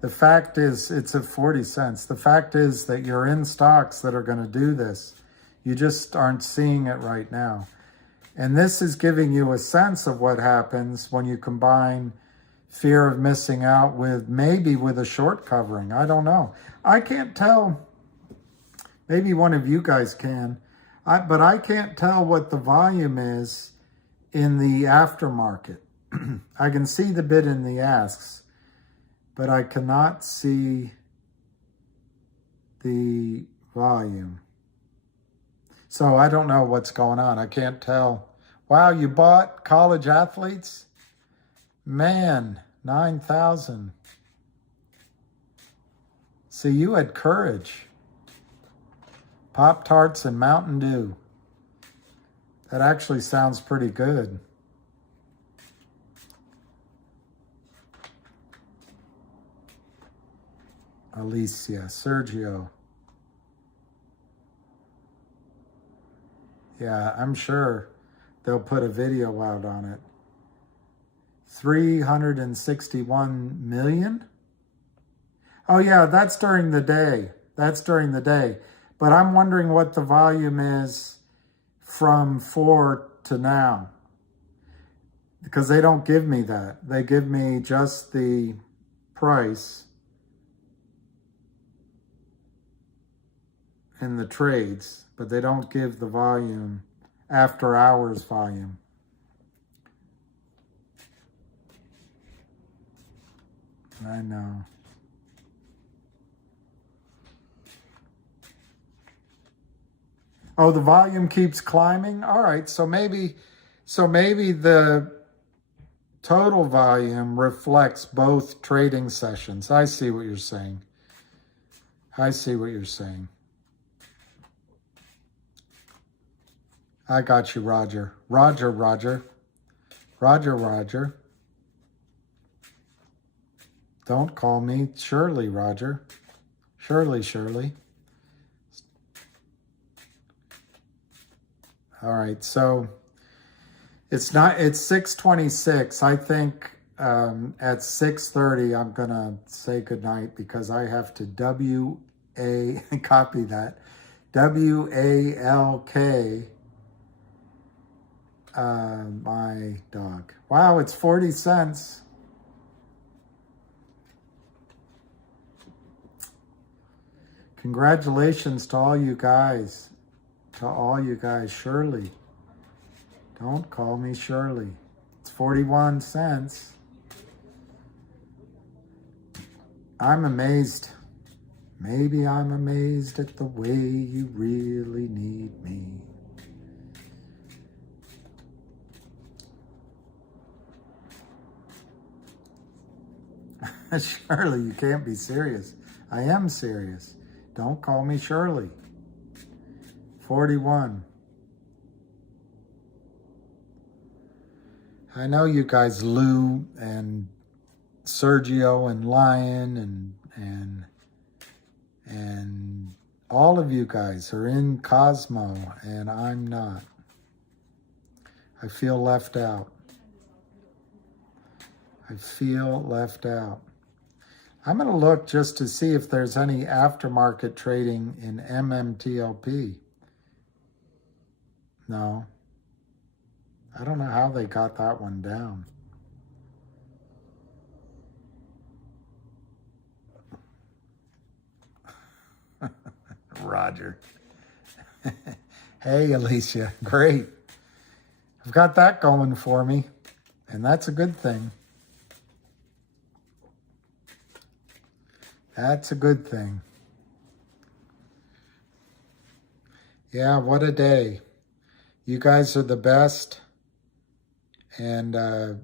The fact is, it's at 40 cents. The fact is that you're in stocks that are going to do this. You just aren't seeing it right now. And this is giving you a sense of what happens when you combine fear of missing out with maybe with a short covering. I don't know. I can't tell. Maybe one of you guys can. But I can't tell what the volume is in the aftermarket. I can see the bid in the asks, but I cannot see the volume. So I don't know what's going on. I can't tell. Wow, you bought college athletes? Man, 9,000. See, you had courage. Pop-Tarts and Mountain Dew. That actually sounds pretty good. Alicia, Sergio. Yeah, I'm sure they'll put a video out on it. 361 million? Oh yeah, that's during the day. That's during the day. But I'm wondering what the volume is from 4 to now. Because they don't give me that. They give me just the price in the trades, but they don't give the volume, after hours volume. I know. Oh, the volume keeps climbing? All right, so maybe the total volume reflects both trading sessions. I see what you're saying. I see what you're saying. I got you, Roger. Roger, Roger. Roger, Roger. Don't call me Shirley, Roger. Shirley, Shirley. All right, so it's 6:26. I think at 6:30 I'm gonna say goodnight because I have to copy that, WALK. My dog. Wow, it's 40 cents. Congratulations to all you guys. To all you guys. Shirley. Don't call me Shirley. It's 41 cents. I'm amazed. Maybe I'm amazed at the way you really need me. Shirley, you can't be serious. I am serious. Don't call me Shirley. 41. I know you guys, Lou and Sergio and Lion and all of you guys are in Cosmo and I'm not. I feel left out. I feel left out. I'm going to look just to see if there's any aftermarket trading in MMTLP. No. I don't know how they got that one down. Roger. Hey, Alicia. Great. I've got that going for me, and that's a good thing. That's a good thing. Yeah, what a day. You guys are the best. And the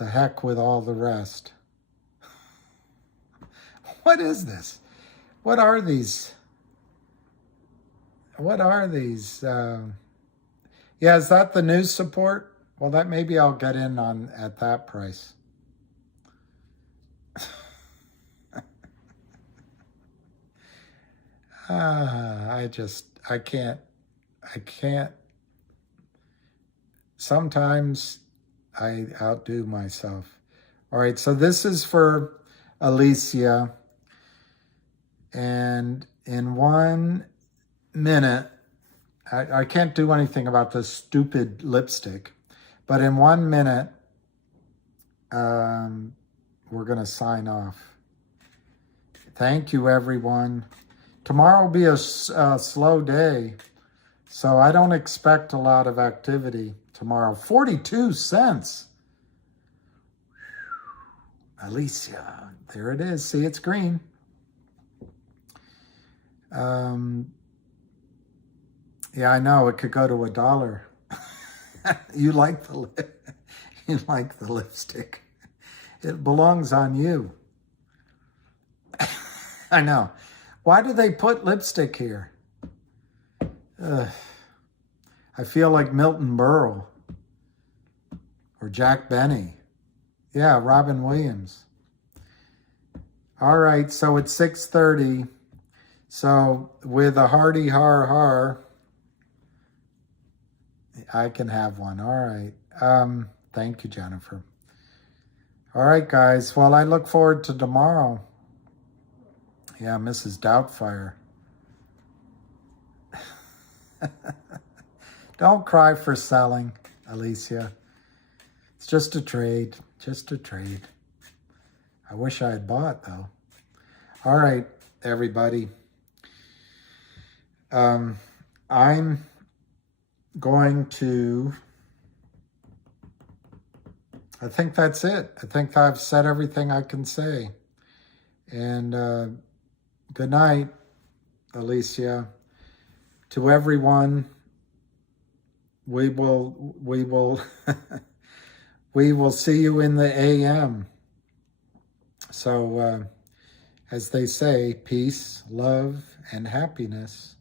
heck with all the rest. What is this? What are these? What are these? Yeah, is that the news support? Well, that maybe I'll get in on at that price. I can't. Sometimes I outdo myself. All right, so this is for Alicia. And in 1 minute, I can't do anything about this stupid lipstick, but in 1 minute, we're going to sign off. Thank you, everyone. Tomorrow will be a slow day, so I don't expect a lot of activity tomorrow. 42 cents. Alicia, there it is. See, it's green. Yeah, I know it could go to $1. You like the lipstick. It belongs on you. I know. Why do they put lipstick here? Ugh. I feel like Milton Berle or Jack Benny. Yeah, Robin Williams. All right, so it's 6:30. So with a hearty har har, I can have one. All right. Thank you, Jennifer. All right, guys. Well, I look forward to tomorrow. Yeah, Mrs. Doubtfire. Don't cry for selling, Alicia. It's just a trade. Just a trade. I wish I had bought, though. All right, everybody. I'm going to... I think that's it. I think I've said everything I can say. And good night, Alicia. To everyone, we will we will see you in the AM. So as they say, peace, love, and happiness.